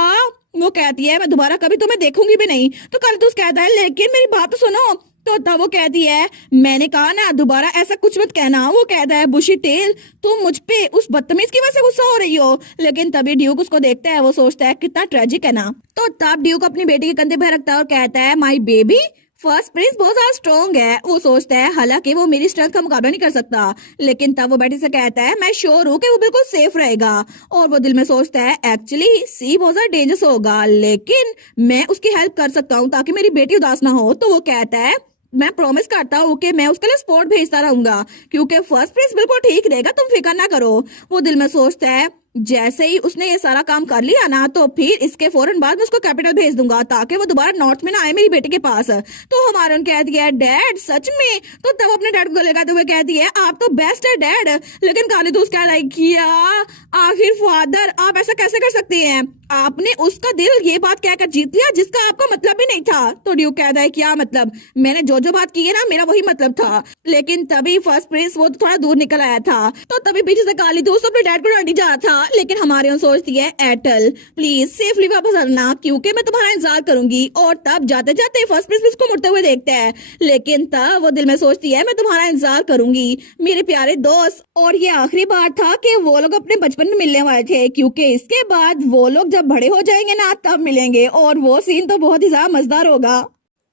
वो कहती है मैं दोबारा कभी तुम्हें देखूंगी भी नहीं। तो कालीतूस कहता है लेकिन मेरी बात तो सुनो। तो तब वो कहती है मैंने कहा ना दोबारा ऐसा कुछ मत कहना। वो कहता है बुशी टेल तुम मुझ पे उस बदतमीज की वजह से गुस्सा हो रही हो। लेकिन तभी ड्यूक उसको देखता है। वो सोचता है कितना ट्रेजिक है ना। तो तब ड्यूक अपनी बेटी के कंधे पे रखता है और कहता है माई बेबी फर्स्ट प्रिंस बहुत ज्यादा स्ट्रॉन्ग है। वो सोचता है हालांकि वो मेरी स्ट्रेंथ का मुकाबला नहीं कर सकता। लेकिन तब वो बेटी से कहता है मैं श्योर हूँ कि वो बिल्कुल सेफ रहेगा। और वो दिल में सोचता है एक्चुअली सी बहुत ज्यादा डेंजरस होगा, लेकिन मैं उसकी हेल्प कर सकता हूँ ताकि मेरी बेटी उदास ना हो। तो वो कहता है मैं प्रॉमिस करता हूँ कि मैं उसके लिए स्पोर्ट भेजता रहूंगा, क्योंकि फर्स्ट प्रिंस बिल्कुल ठीक रहेगा, तुम फिक्र ना करो। वो दिल में सोचता है जैसे ही उसने ये सारा काम कर लिया ना तो फिर इसके फौरन बाद मैं उसको कैपिटल भेज दूंगा ताकि वो दोबारा नॉर्थ में ना आए मेरी बेटी के पास। तो हमारा कह दिया डैड सच में? तो तब अपने डैड को गले लगाते हुए कह दिया आप तो बेस्ट है डैड। लेकिन काली दोस्त कह रही किया आखिर फादर आप ऐसा कैसे कर सकते हैं? आपने उसका दिल ये बात कहकर जीत लिया जिसका आपका मतलब भी नहीं था। तो ड्यूक कहता है क्या मतलब? मैंने जो जो बात की है ना मेरा वही मतलब था। लेकिन तभी फर्स्ट प्रिंस वो तो थोड़ा दूर निकल आया था। तो तभी पीछे से काली दोस्त अपने डैड को डांटी जा रहा था। लेकिन हमारे यहाँ सोचती है एटल प्लीज सेफली वापस आना क्योंकि मैं तुम्हारा इंतजार करूंगी। और तब जाते जाते फर्स्ट प्रिंस उसको मुड़ते हुए देखते हैं। लेकिन तब वो दिल में सोचती है मैं तुम्हारा इंतजार करूंगी मेरे प्यारे दोस्त। और ये आखिरी बार था कि वो लोग अपने बचपन में मिलने वाले थे क्योंकि इसके बाद वो लोग जब बड़े हो जाएंगे ना तब मिलेंगे और वो सीन तो बहुत ही ज्यादा मजेदार होगा।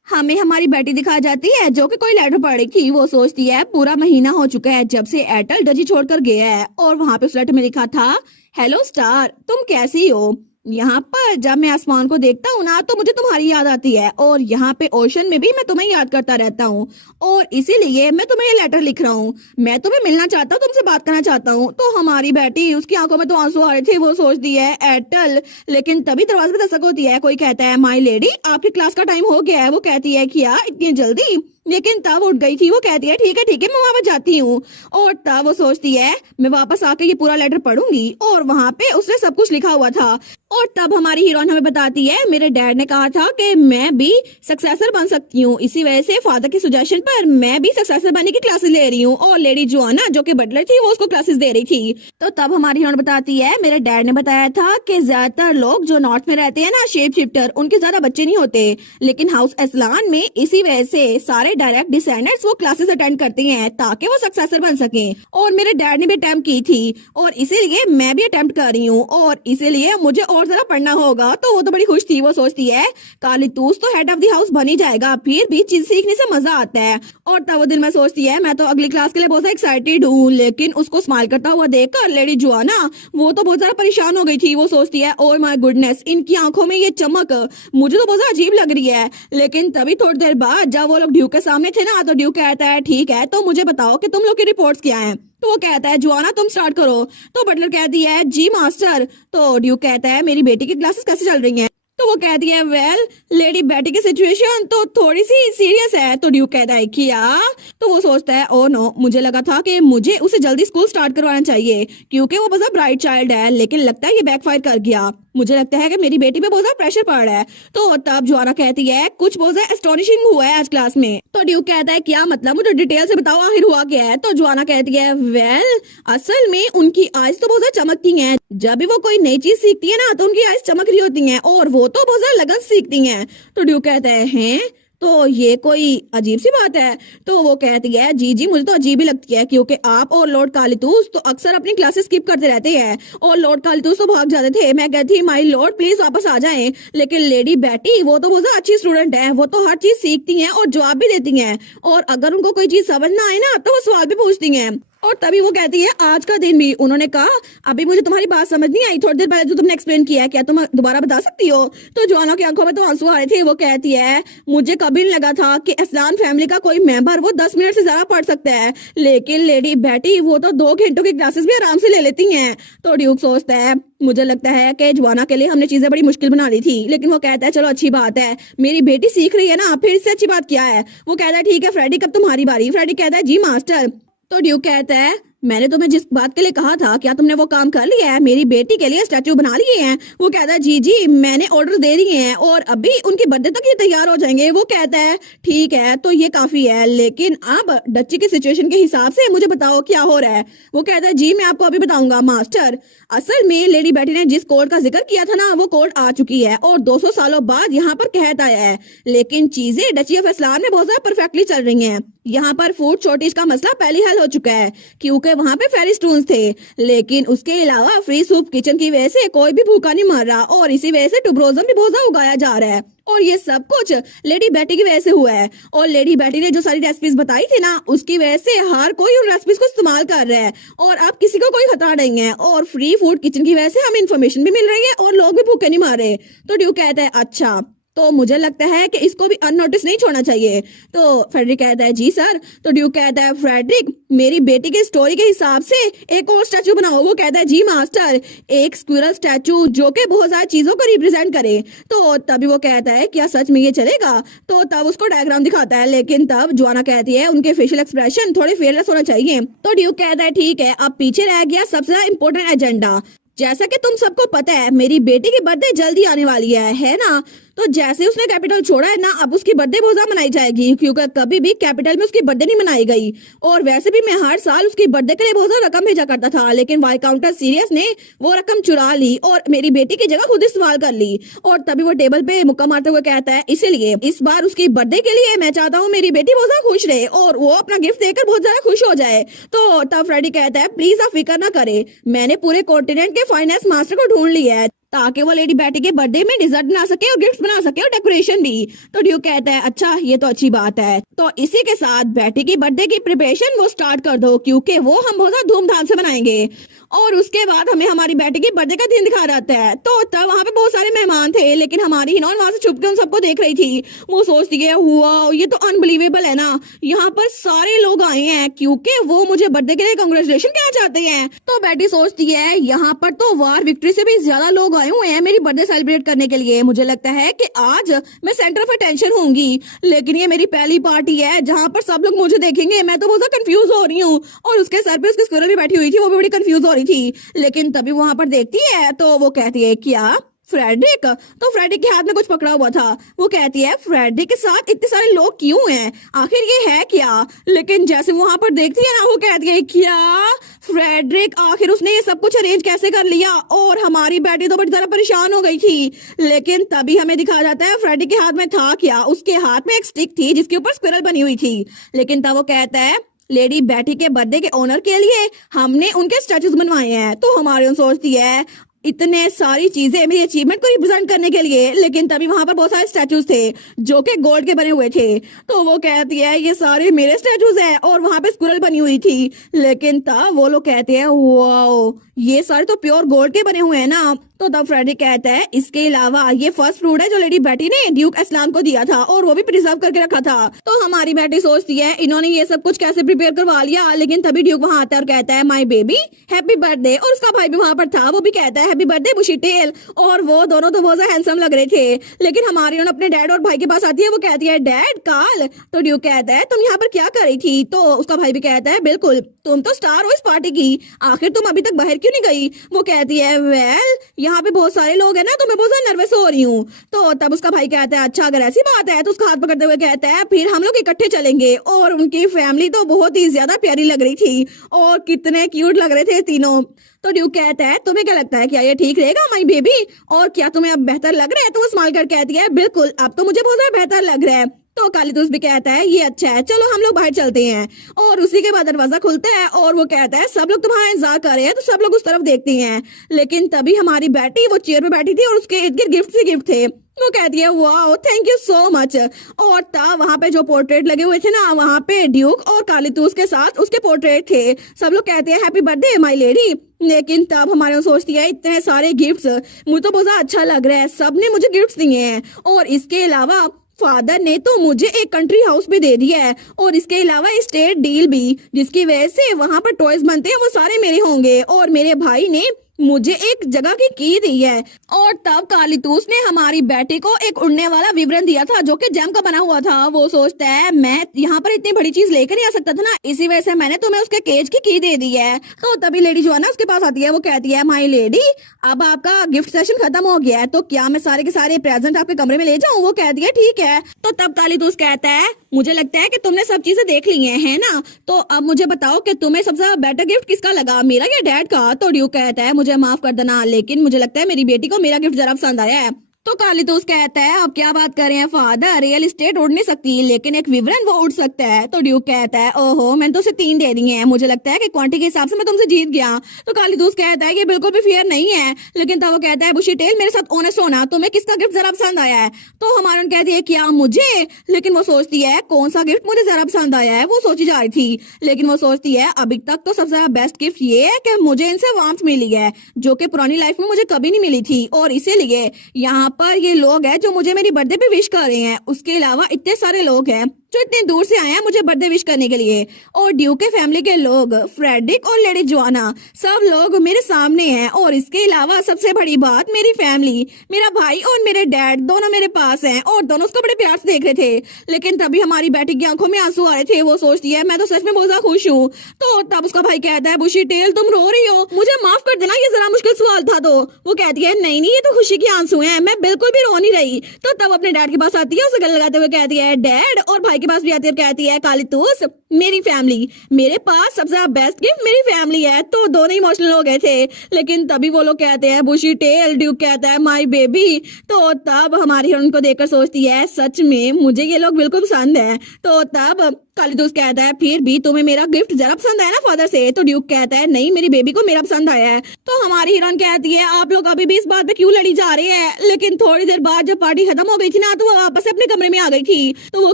हमें हमारी बेटी दिखा जाती है जो कि कोई लेटर पढ़ रही थी। वो सोचती है पूरा महीना हो चुका है जब से एयरटेल डची छोड़कर गया है और वहां पे उस लेटर में लिखा था हेलो स्टार तुम कैसी हो? यहाँ पर जब मैं आसमान को देखता हूँ ना तो मुझे तुम्हारी याद आती है और यहाँ पे ओशन में भी मैं तुम्हें याद करता रहता हूँ और इसीलिए मैं तुम्हें ये लेटर लिख रहा हूँ। मैं तुम्हें मिलना चाहता हूँ तुमसे बात करना चाहता हूँ। तो हमारी बेटी उसकी आंखों में तो आंसू आ रहे थे। वो सोचती है एयरटेल। लेकिन तभी दरवाजे पे दस्तक होती है। कोई कहता है माई लेडी आपकी क्लास का टाइम हो गया है। वो कहती है क्या इतनी जल्दी? लेकिन तब उठ गई थी। वो कहती है ठीक है मैं वापस जाती हूँ। और तब वो सोचती है मैं वापस आके ये पूरा लेटर पढ़ूंगी और वहां पे उसने सब कुछ लिखा हुआ था। और तब हमारी हीरोइन हमें बताती है मेरे डैड ने कहा था कि मैं भी सक्सेसर बन सकती हूँ इसी वजह से फादर के सजेशन पर मैं भी सक्सेसर बनने की क्लासेस ले रही हूँ। और लेडी जोआना जो कि बटलर थी वो उसको क्लासेस दे रही थी। तो तब हमारी हीरोइन बताती है मेरे डैड ने बताया था कि ज्यादातर लोग जो नॉर्थ में रहते हैं ना शेप शिफ्टर उनके ज्यादा बच्चे नहीं होते लेकिन हाउस एस्लान में इसी वजह से सारे डायरेक्ट डिसेंडेंट्स वो क्लासेस अटेंड करते हैं ताकि वो सक्सेसर बन सके। और मेरे डैड ने भी अटेम्प्ट की थी और इसीलिए मैं भी अटेम्प्ट कर रही हूँ और इसीलिए मुझे और ज्यादा पढ़ना होगा। तो वो तो बड़ी खुश थी। वो सोचती है कालीतूस तो हेड ऑफ द हाउस बन ही जाएगा फिर भी चीज सीखने से मजा आता है। और तब वो दिल में सोचती है मैं तो अगली क्लास के लिए बहुत एक्साइटेड हूँ। लेकिन उसको स्माइल करता हुआ देखकर लेडी जोआना वो तो बहुत ज्यादा परेशान हो गई थी। वो सोचती है ओह माय गुडनेस इनकी आंखों में ये चमक मुझे तो बहुत ज्यादा अजीब लग रही है। लेकिन तभी थोड़ी देर बाद जब वो लोग ड्यूक के सामने थे ना तो ड्यूक कहता है ठीक है तो मुझे बताओ कि तुम लोग की रिपोर्ट्स क्या हैं? तो वो कहता है जोआना तुम स्टार्ट करो। तो बटलर कहती है जी मास्टर। तो ड्यूक कहता है मेरी बेटी की क्लासेस कैसे चल रही हैं? तो वो कहती है वेल लेडी बेटी की सिचुएशन तो थोड़ी सी सीरियस है। तो ड्यूक कहता है क्या? तो वो सोचता है ओ नो मुझे लगा था कि मुझे उसे जल्दी स्कूल स्टार्ट करवाना चाहिए क्योंकि वो बहुत ब्राइट चाइल्ड है लेकिन लगता है ये बैकफायर कर गया। मुझे लगता है कि मेरी बेटी पे बहुत ज्यादा प्रेशर पड़ रहा है। तो तब जोआना कहती है कुछ बहुत ज्यादा एस्टोनिशिंग हुआ है आज क्लास में। तो ड्यूक कहता है क्या मतलब मुझे डिटेल से बताओ आखिर हुआ क्या है? तो जोआना कहती है वेल असल में उनकी आइज तो बहुत ज्यादा चमकती हैं। जब भी वो कोई नई चीज सीखती है ना तो उनकी आइज चमक रही होती हैं और वो तो बहुत ज्यादा लगन सीखती हैं। तो ड्यूक कहता है हैं तो ये कोई अजीब सी बात है? तो वो कहती है जी मुझे तो अजीब ही लगती है क्योंकि आप और लॉर्ड कालीतूस तो अक्सर अपनी क्लासेस स्किप करते रहते हैं और लॉर्ड कालीतूस तो भाग जाते थे। मैं कहती माई लॉर्ड प्लीज वापस आ जाएं। लेकिन लेडी बेटी वो तो बहुत अच्छी स्टूडेंट है। वो तो हर चीज सीखती हैं और जवाब भी देती हैं और अगर उनको कोई चीज समझ ना आए ना तो वो सवाल भी पूछती हैं। और तभी वो कहती है आज का दिन भी उन्होंने कहा अभी मुझे तुम्हारी बात समझ नहीं आई थोड़ी देर पहले जो तुमने एक्सप्लेन किया है क्या तुम दोबारा बता सकती हो? तो जोआना की आंखों में तो आंसू आ रहे थे। वो कहती है मुझे कभी नहीं लगा था कि असलान फैमिली का कोई मेंबर वो 10 मिनट से ज्यादा पढ़ सकता है लेकिन लेडी बेटी वो तो 2 घंटों की क्लासेस भी आराम से ले लेती हैं। तो ड्यूक सोचता है मुझे लगता है कि जोआना के लिए हमने चीजें बड़ी मुश्किल बना ली थी। लेकिन वो कहता है चलो अच्छी बात है मेरी बेटी सीख रही है ना फिर इससे अच्छी बात क्या है? वो कहता है ठीक है फ्रेडी कब तुम्हारी बारी? फ्रेडी कहता है जी मास्टर। तो ड्यूक कहता है मैंने तुम्हें जिस बात के लिए कहा था क्या तुमने वो काम कर लिया है? मेरी बेटी के लिए स्टैचू बना लिए हैं? वो कहता है जी मैंने ऑर्डर दे दिए हैं और अभी उनकी बर्थडे तक ये तैयार हो जाएंगे। वो कहता है ठीक है तो ये काफी है लेकिन अब डच्ची की सिचुएशन के हिसाब से मुझे बताओ क्या हो रहा है? वो कहता है जी मैं आपको अभी बताऊंगा मास्टर। असल में लेडी बेटी ने जिस कोड का जिक्र किया था ना वो कोड आ चुकी है और 200 सालों बाद यहाँ पर कहत आया है। लेकिन चीजें डची ऑफ इस्लाम में बहुत ज्यादा परफेक्टली चल रही हैं। यहाँ पर फूड शॉर्टेज का मसला पहले हल हो चुका है क्योंकि वहाँ पे फेरी स्टून्स थे। लेकिन उसके अलावा फ्री सूप किचन की वजह से कोई भी भूखा नहीं मर रहा और इसी वजह से टुब्रोजम भी बहुत ज्यादा उगाया जा रहा है और ये सब कुछ लेडी बेटी की वजह से हुआ है। और लेडी बेटी ने जो सारी रेसिपीज बताई थी ना उसकी वजह से हर कोई उन रेसिपीज को इस्तेमाल कर रहा है और अब किसी को कोई खतरा नहीं है और फ्री फूड किचन की वजह से हमें इन्फॉर्मेशन भी मिल रही है और लोग भी भूखे नहीं मार रहे। तो ड्यूक कहता है अच्छा तो मुझे लगता है कि इसको भी अननोटिस नहीं छोड़ना चाहिए। तो फ्रेडरिक कहता है जी सर। तो ड्यूक कहता है फ्रेडरिक मेरी बेटी की स्टोरी के हिसाब से एक और स्टैचू बनाओ। वो कहता है जी मास्टर, एक स्क्विरल स्टैचू जो कि बहुत सारी चीजों को रिप्रेजेंट करे। तो तभी वो कहता है क्या सच में ये चलेगा? तो तब उसको डायग्राम दिखाता है, लेकिन तब जोआना कहती है उनके फेशियल एक्सप्रेशन थोड़े फेयरलेस होना चाहिए। तो ड्यूक कहता है ठीक है, अब पीछे रह गया सबसे ज्यादा इंपॉर्टेंट एजेंडा। जैसा कि तुम सबको पता है मेरी बेटी की बर्थडे जल्दी आने वाली है ना? तो जैसे उसने कैपिटल छोड़ा है ना, अब उसकी बर्थडे बहुत ज्यादा मनाई जाएगी, क्योंकि कभी भी कैपिटल में उसकी बर्थडे नहीं मनाई गई। और वैसे भी मैं हर साल उसकी बर्थडे के लिए बहुत ज्यादा रकम भेजा करता था, लेकिन वाइकाउंटर सीरियस ने वो रकम चुरा ली और मेरी बेटी की जगह खुद इस्तेमाल कर ली। और तभी वो टेबल पे मुक्का मारते हुए कहता है इसीलिए इस बार उसकी बर्थडे के लिए मैं चाहता हूँ मेरी बेटी बहुत ज्यादा खुश रहे और वो अपना गिफ्ट देकर बहुत ज्यादा खुश हो जाए। तो तब फ्रेडी कहता है प्लीज आप फिक्र ना करे, मैंने पूरे कॉन्टिनेंट के फाइनेंस मास्टर को ढूंढ लिया है ताकि वो लेडी बैटी के बर्थडे में डिजर्ट बना सके और गिफ्ट बना सके और डेकोरेशन भी। तो ड्यूक कहता है अच्छा ये तो अच्छी बात है, तो इसी के साथ बैटी की बर्थडे की प्रिपरेशन वो स्टार्ट कर दो, क्योंकि वो हम बहुत ज्यादा धूमधाम से मनाएंगे। और उसके बाद हमें हमारी बेटी की बर्थडे का दिन दिखा जाता है। तो तब वहाँ पे बहुत सारे मेहमान थे, लेकिन हमारी हिनौन वहाँ से छुप के उन सबको देख रही थी। वो सोचती है हुआ ये तो अनबिलीवेबल है ना, यहाँ पर सारे लोग आए हैं क्योंकि वो मुझे बर्थडे के लिए कांग्रेचुलेशन कहना चाहते हैं। तो बेटी सोचती है यहाँ पर तो वार विक्ट्री से भी ज्यादा लोग आए हुए हैं मेरी बर्थडे सेलिब्रेट करने के लिए, मुझे लगता है कि आज मैं सेंटर ऑफ अटेंशन होंगी। लेकिन ये मेरी पहली पार्टी है जहाँ पर सब लोग मुझे देखेंगे, मैं तो बहुत ज्यादा कंफ्यूज हो रही हूँ। और उसके सर पे उसकी स्क्वायर भी बैठी हुई थी, वो भी बड़ी कंफ्यूज हो रही थी। लेकिन तभी वहां पर देखती है तो वो कहती है क्या फ्रेडरिक? तो फ्रेडरिक के हाथ में कुछ पकड़ा हुआ था। वो कहती है फ्रेडरिक के साथ इतने सारे लोग क्यों हैं, आखिर ये है क्या? लेकिन जैसे वहां पर देखती है ना, वो कहती है क्या फ्रेडरिक आखिर उसने ये सब कुछ अरेंज कैसे कर लिया? और हमारी बेटी तो बड़ी ज्यादा परेशान हो गई थी। लेकिन तभी हमें दिखाया जाता है फ्रेडरिक के हाथ में था क्या, उसके हाथ में एक स्टिक थी जिसके ऊपर स्क्विरल बनी हुई थी। लेकिन तब वो कहता है लेडी बैटी के बर्थडे के ओनर के लिए हमने उनके स्टैचूज बनवाए हैं। तो हमारी सोचती है इतने सारी चीजें मेरी अचीवमेंट को रिप्रेजेंट करने के लिए, लेकिन तभी वहां पर बहुत सारे स्टैचूज थे जो कि गोल्ड के बने हुए थे। तो वो कहती है ये सारे मेरे स्टैचूज हैं और वहां पे स्क्विरल बनी हुई थी। लेकिन तब वो लोग कहते हैं वाओ ये सारे तो प्योर गोल्ड के बने हुए हैं ना। तो तब फ्रेडरिक कहता है इसके अलावा ये फर्स्ट फ्रूट है जो लेडी बेटी ने ड्यूक इस्लाम को दिया था और वो भी प्रिजर्व करके रखा था। तो हमारी बेटी सोचती है इन्होंने ये सब कुछ कैसे प्रिपेयर करवा लिया। लेकिन तभी ड्यूक वहां आता है और कहता है माय बेबी हैप्पी बर्थडे। और उसका भाई भी वहां पर था, वो भी कहता है हैप्पी बर्थडे बुशी टेल। और वो दोनों तो बहुत हैंडसम लग रहे थे। लेकिन हमारी अपने डैड और भाई के पास आती है, वो कहती है डैड काल। तो ड्यूक कहता है तुम यहाँ पर क्या कर रही थी? तो उसका भाई भी कहता है बिल्कुल तुम तो स्टार हो इस पार्टी की, आखिर तुम अभी तक बाहर क्यों नहीं गई? वो कहती है वेल यहाँ पे बहुत सारे लोग हैं ना, तो मैं बहुत ज्यादा नर्वस हो रही हूँ। तो तब उसका भाई कहता है अच्छा अगर ऐसी बात है, तो उसका हाथ पकड़ते हुए कहता है फिर हम लोग इकट्ठे चलेंगे। और उनकी फैमिली तो बहुत ही ज्यादा प्यारी लग रही थी और कितने क्यूट लग रहे थे तीनों। तो ड्यूक कहता है तुम्हें क्या लगता है क्या ये ठीक रहेगा माई बेबी, और क्या तुम्हें अब बेहतर लग रहा है? तो वो स्माइल कर कहती है बिल्कुल अब तो मुझे बहुत ज्यादा बेहतर लग रहा है। तो कालीतूस भी कहता है ये अच्छा है, चलो हम लोग बाहर चलते हैं। और उसी के बाद दरवाजा खुलता है और वो कहता है सब लोग तुम्हारा इंतजार कर रहे हैं। तो सब लोग उस तरफ देखते हैं। लेकिन तभी हमारी बेटी वो चेयर पे बैठी थी और उसके इर्द गिर्द गिफ्ट ही गिफ्ट थे। वो कहती है wow thank you so much. और तब वहां पे जो पोर्ट्रेट लगे हुए थे ना, वहां पे ड्यूक और कालीतूस के साथ उसके पोर्ट्रेट थे। सब लोग कहते हैं हैप्पी बर्थडे माई लेडी। लेकिन तब हमारे सोचती है इतने सारे गिफ्ट्स, मुझे तो बहुत अच्छा लग रहा है, सबने मुझे गिफ्ट्स दिए हैं। और इसके अलावा फादर ने तो मुझे एक कंट्री हाउस भी दे दिया है और इसके अलावा स्टेट डील भी, जिसकी वजह से वहां पर टॉयज बनते हैं वो सारे मेरे होंगे। और मेरे भाई ने मुझे एक जगह की दी है। और तब कालीतूस ने हमारी बेटी को एक उड़ने वाला विवरण दिया था जो कि जेम का बना हुआ था। वो सोचता है मैं यहाँ पर इतनी बड़ी चीज लेकर नहीं आ सकता था ना, इसी वजह से मैंने तुम्हें उसके केज की दे दी है। तो तभी लेडी जो है ना उसके पास आती है, वो कहती है माई लेडी अब आपका गिफ्ट सेशन खत्म हो गया है, तो क्या मैं सारे के सारे प्रेजेंट आपके कमरे में ले जाऊं? वो कहती है ठीक है। तो तब कालीतूस कहता है मुझे लगता है कि तुमने सब चीजें देख ली है ना, तो अब मुझे बताओ कि तुम्हें सबसे बेटर गिफ्ट किसका लगा, मेरा या डैड का? तो ड्यूक कहता है मुझे माफ कर देना, लेकिन मुझे लगता है मेरी बेटी को मेरा गिफ्ट जरा पसंद आया है। तो कालीतूस कहता है अब क्या बात कर रहे हैं फादर, रियल एस्टेट उड़ नहीं सकती लेकिन एक विवरण वो उड़ सकता है। तो ड्यूक कहता है ओहो मैंने तो उसे 3 दे दी हैं, मुझे लगता है कि क्वांटिटी के हिसाब से मैं तुमसे जीत गया। तो कालीतूस कहता है ये बिल्कुल भी फेयर नहीं है। लेकिन तब वो कहता है बुशी टेल मेरे साथ ऑनेस्ट होना, तुम्हें किसका गिफ्ट जरा पसंद आया है? तो हमारा कहती है क्या मुझे? लेकिन वो सोचती है कौन सा गिफ्ट मुझे जरा पसंद आया है, वो सोची जा रही थी। लेकिन वो सोचती है अभी तक तो सबसे बेस्ट गिफ्ट ये है कि मुझे इनसे वार्मथ मिली है जो कि पुरानी लाइफ में मुझे कभी नहीं मिली थी। और इसीलिए यहाँ पर ये लोग हैं जो मुझे मेरी बर्थडे पे विश कर रहे हैं। उसके अलावा इतने सारे लोग हैं जो इतनी दूर से आए हैं मुझे बर्थडे विश करने के लिए। और ड्यूक के फैमिली के लोग, फ्रेडरिक और लेडी जोआना, सब लोग मेरे सामने हैं। और इसके अलावा सबसे बड़ी बात, मेरी फैमिली, मेरा भाई और मेरे डैड दोनों मेरे पास हैं और दोनों उसको बड़े प्यार से देख रहे थे। लेकिन तभी हमारी बेटी की आंखों में आंसू आ रहे थे। वो सोचती है मैं तो सच में बहुत ज्यादा खुश हूँ। तो तब उसका भाई कहता है बुशी टेल तुम रो रही हो, मुझे माफ कर देना, ये जरा मुश्किल सवाल था। तो वो कहती है नहीं नहीं, ये तो खुशी के आंसू हैं, मैं बिल्कुल भी रो नहीं रही। तो तब अपने डैड के पास आती है, उसे गले लगाते हुए कहती है डैड, और भाई के पास भी आती है, कहती है कालितोस मेरी फैमिली, मेरे पास सबसे बेस्ट गिफ्ट मेरी फैमिली है। तो दोनों इमोशनल हो गए थे। लेकिन तभी वो लोग कहते हैं बुशी टेल, ड्यूक कहता है माय बेबी। तो तब हमारी हीरोइन को देखकर सोचती है सच में मुझे ये लोग बिल्कुल पसंद है। तो तब कालितोस कहता है फिर भी तुम्हें मेरा गिफ्ट जरा पसंद आया ना फादर से। तो ड्यूक कहता है नहीं, मेरी बेबी को मेरा पसंद आया है। तो हमारी हीरोइन कहती है आप लोग अभी भी इस बात पे क्यों लड़ी जा रहे हैं। लेकिन थोड़ी देर बाद जब पार्टी खत्म हो गई थी ना, तो वो वापस अपने कमरे में आ गई थी। तो वो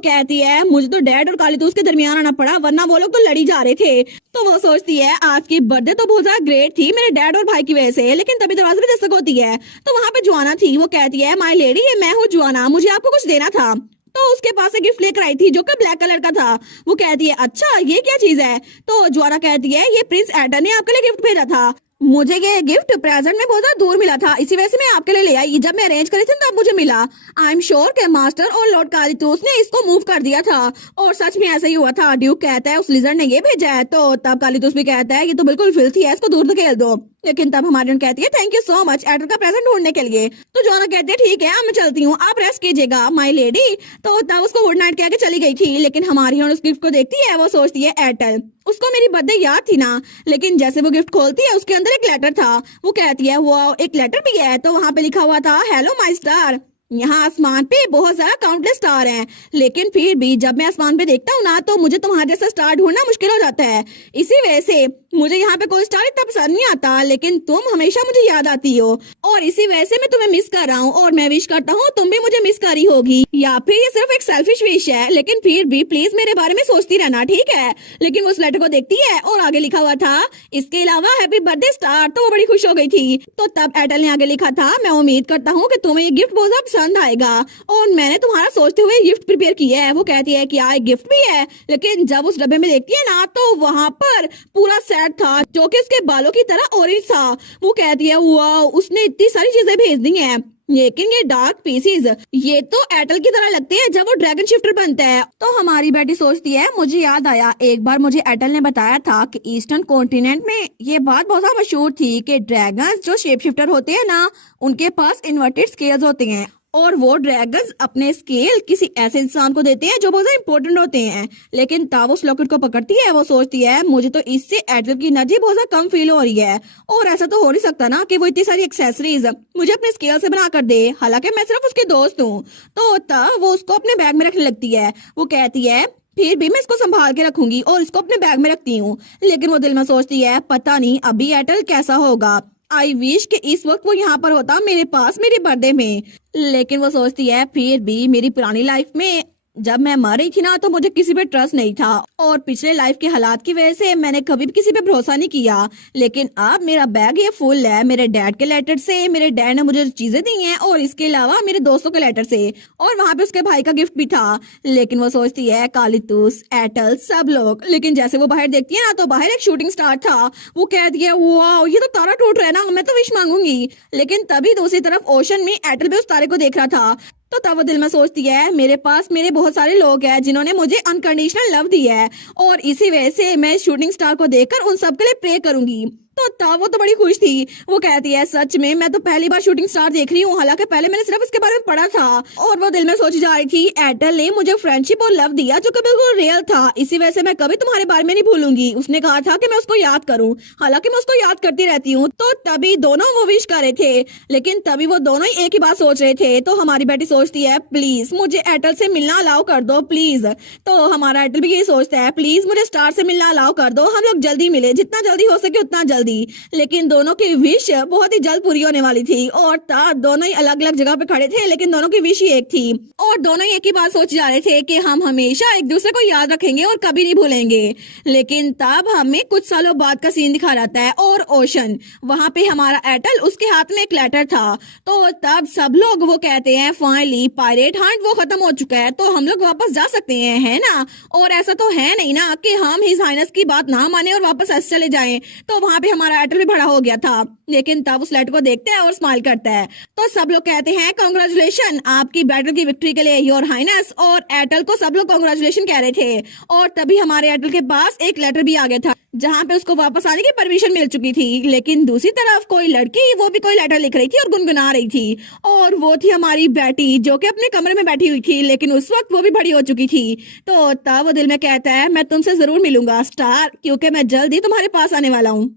कहती है मुझे तो डैड और कालितोस के दरमियान आना पड़ा, वरना वो लोग तो लड़ी जा रहे थे। तो वो सोचती है आज की बर्थडे तो बहुत ज्यादा ग्रेट थी मेरे डैड और भाई की वजह से। लेकिन तभी दरवाजे पे दस्तक होती है, तो वहां पे जोआना थी। वो कहती है माय लेडी, ये मैं हूँ जोआना, मुझे आपको कुछ देना था। तो उसके पास एक गिफ्ट लेकर आई थी जो कि ब्लैक कलर का था। वो कहती है अच्छा ये क्या चीज है। तो जोआना कहती है ये प्रिंस एडन ने आपके लिए गिफ्ट भेजा था, मुझे ये गिफ्ट प्रेजेंट में बहुत ज्यादा दूर मिला था, इसी वजह से मैं आपके लिए ले आई। जब मैं अरेंज करी थी तब मुझे मिला। आई एम श्योर के मास्टर और लॉर्ड कालितोस ने इसको मूव कर दिया था। और सच में ऐसा ही हुआ था। ड्यूक कहता है उस लिजर्ड ने ये भेजा है। तो तब कालितोस भी कहता है ये तो बिल्कुल फिल्थी है, इसको दूर धकेल दो। लेकिन तब हमारी कहती है thank you so much adder का प्रेजेंट ढूंढने के लिए। तो जोआना कहती है ठीक है मैं चलती हूँ, आप रेस्ट कीजिएगा माय लेडी। तो तब उसको गुड नाइट कह के चली गई थी। लेकिन हमारी उस गिफ्ट को देखती है, वो सोचती है एयरटेल, उसको मेरी बर्थडे याद थी ना। लेकिन जैसे वो गिफ्ट खोलती है उसके अंदर एक लेटर था। वो कहती है वो एक लेटर भी है। तो वहां पे लिखा हुआ था हेलो माय स्टार, यहाँ आसमान पे बहुत सारा काउंटलेस स्टार हैं, लेकिन फिर भी जब मैं आसमान पे देखता हूँ ना, तो मुझे तुम्हारे जैसा स्टार ढूंढना मुश्किल हो जाता है। इसी वजह से मुझे यहाँ पे कोई स्टार इतना पसंद नहीं आता, लेकिन तुम हमेशा मुझे याद आती हो और इसी वजह से मैं तुम्हें मिस कर रहा हूँ। और मैं विश करता हूँ तुम भी मुझे मिस करी होगी, या फिर ये सिर्फ एक सेल्फिश विश है, लेकिन फिर भी प्लीज मेरे बारे में सोचती रहना, ठीक है। लेकिन वो उस लेटर को देखती है और आगे लिखा हुआ था इसके अलावा हैप्पी बर्थडे स्टार। तो वो बड़ी खुश हो गई थी। तो तब एयरटेल ने आगे लिखा था मैं उम्मीद करता हूँ कि तुम्हें ये गिफ्ट बहुत ज्यादा पसंद आएगा और मैंने तुम्हारा सोचते हुए गिफ्ट प्रिपेयर किया है। वो कहती है कि एक गिफ्ट भी है। लेकिन जब उस डब्बे में देखती है ना, तो वहाँ पर पूरा सेट था जो कि उसके बालों की तरह ऑरेंज था। वो कहती है वाह, उसने इतनी सारी चीजें भेज दी हैं, लेकिन ये डार्क पीसीज ये तो एयरटेल की तरह लगते हैं जब वो ड्रैगन शिफ्टर बनता है। तो हमारी बेटी सोचती है मुझे याद आया एक बार मुझे एयरटेल ने बताया था कि ईस्टर्न कॉन्टिनेंट में ये बात बहुत ज्यादा मशहूर थी कि ड्रैगन्स जो शेप शिफ्टर होते हैं ना, उनके पास इन्वर्टेड स्केल्स होते हैं और वो ड्रैगन्स अपने स्केल किसी ऐसे इंसान को देते हैं जो बहुत ज्यादा इंपॉर्टेंट होते हैं। लेकिन तब उस लॉकेट को पकड़ती है, वो सोचती है मुझे तो इससे एयरटेल की एनर्जी बहुत ज्यादा कम फील हो रही है और ऐसा तो हो नहीं सकता ना कि वो इतनी सारी एक्सेसरीज मुझे अपने स्केल से बना कर दे, हालांकि मैं सिर्फ उसके दोस्त हूँ। तो तब वो उसको अपने बैग में रखने लगती है। वो कहती है फिर भी मैं इसको संभाल के रखूंगी और इसको अपने बैग में रखती हूँ। लेकिन वो दिल में सोचती है पता नहीं अभी एयरटेल कैसा होगा। आई विश कि इस वक्त वो यहाँ पर होता मेरे पास मेरे बर्थडे में। लेकिन वो सोचती है फिर भी मेरी पुरानी लाइफ में जब मैं मर रही थी ना, तो मुझे किसी पे ट्रस्ट नहीं था और पिछले लाइफ के हालात की वजह से मैंने कभी भी किसी पे भरोसा नहीं किया। लेकिन अब मेरा बैग ये फुल है मेरे डैड के लेटर से, मेरे डैड ने मुझे चीजें दी हैं और इसके अलावा मेरे दोस्तों के लेटर से, और वहाँ पे उसके भाई का गिफ्ट भी था। लेकिन वो सोचती है कालितोस, एयरटेल, सब लोग। लेकिन जैसे वो बाहर देखती है ना, तो बाहर एक शूटिंग स्टार था। वो कहती है वाह, ये तो तारा टूट रहा है ना, मैं तो विश मांगूंगी। लेकिन तभी दूसरी तरफ ओशन में एयरटेल भी उस तारे को देख रहा था। तो तब वो दिल में सोचती है मेरे पास मेरे बहुत सारे लोग हैं जिन्होंने मुझे अनकंडीशनल लव दिया है और इसी वजह से मैं शूटिंग स्टार को देखकर उन सब के लिए प्रे करूंगी। तो तब वो तो बड़ी खुश थी। वो कहती है सच में मैं तो पहली बार शूटिंग स्टार देख रही हूँ, हालांकि पहले मैंने सिर्फ इसके बारे में पढ़ा था। और वो दिल में सोची जा रही थी एयरटेल ने मुझे फ्रेंडशिप और लव दिया जो कि बिल्कुल रियल था, इसी वजह से मैं कभी तुम्हारे बारे में नहीं भूलूंगी। उसने कहा था कि मैं उसको याद करूं, हालांकि मैं उसको याद करती रहती हूँ। तो तभी दोनों वो विश कर रहे थे, लेकिन तभी वो दोनों ही एक ही बात सोच रहे थे। तो हमारी बेटी सोचती है प्लीज मुझे एयरटेल से मिलना अलाउ कर दो प्लीज। तो हमारा एयरटेल भी यही सोचता है प्लीज मुझे स्टार से मिलना अलाउ कर दो, हम लोग जल्दी मिले, जितना जल्दी हो सके उतना जल्दी। जल्दी, लेकिन दोनों की विश बहुत ही जल्द पूरी होने वाली थी। और तब दोनों ही अलग अलग जगह पे खड़े थे, लेकिन दोनों की विश ही एक थी और दोनों ही एक ही बात सोच जा रहे थे कि हम हमेशा एक दूसरे को याद रखेंगे और कभी नहीं भूलेंगे। लेकिन तब हमें कुछ सालों बाद का सीन दिखा जाता है और ओशन वहां पे हमारा एटल, उसके हाथ में एक लेटर था। तो तब सब लोग वो कहते हैं फाइनली पायरेट हंट वो खत्म हो चुका है, तो हम लोग वापस जा सकते हैं, है ना। और ऐसा तो है नहीं ना कि हम हिज हाइनेस की बात ना माने और वापस ऐसे चले जाएं। तो वहां पे हमारा एटल भी बड़ा हो गया था, लेकिन तब उस लेटर को देखता है और स्माइल करता है। तो सब लोग कहते हैं कांग्रेचुलेशन आपकी बैटल की विक्ट्री के लिए योर हाइनेस, और एटल को सब लोग कांग्रेचुलेशन कह रहे थे। और तभी हमारे एटल के पास एक लेटर भी आ गया था जहां पे उसको वापस आने की परमिशन मिल चुकी थी। लेकिन दूसरी तरफ कोई लड़की वो भी कोई लेटर लिख रही थी और गुनगुना रही थी, और वो थी हमारी बेटी जो कि अपने कमरे में बैठी हुई थी, लेकिन उस वक्त वो भी बड़ी हो चुकी थी। तो तब वो दिल में कहता है मैं तुमसे जरूर मिलूंगा स्टार, क्योंकि मैं जल्द ही तुम्हारे पास आने वाला हूँ।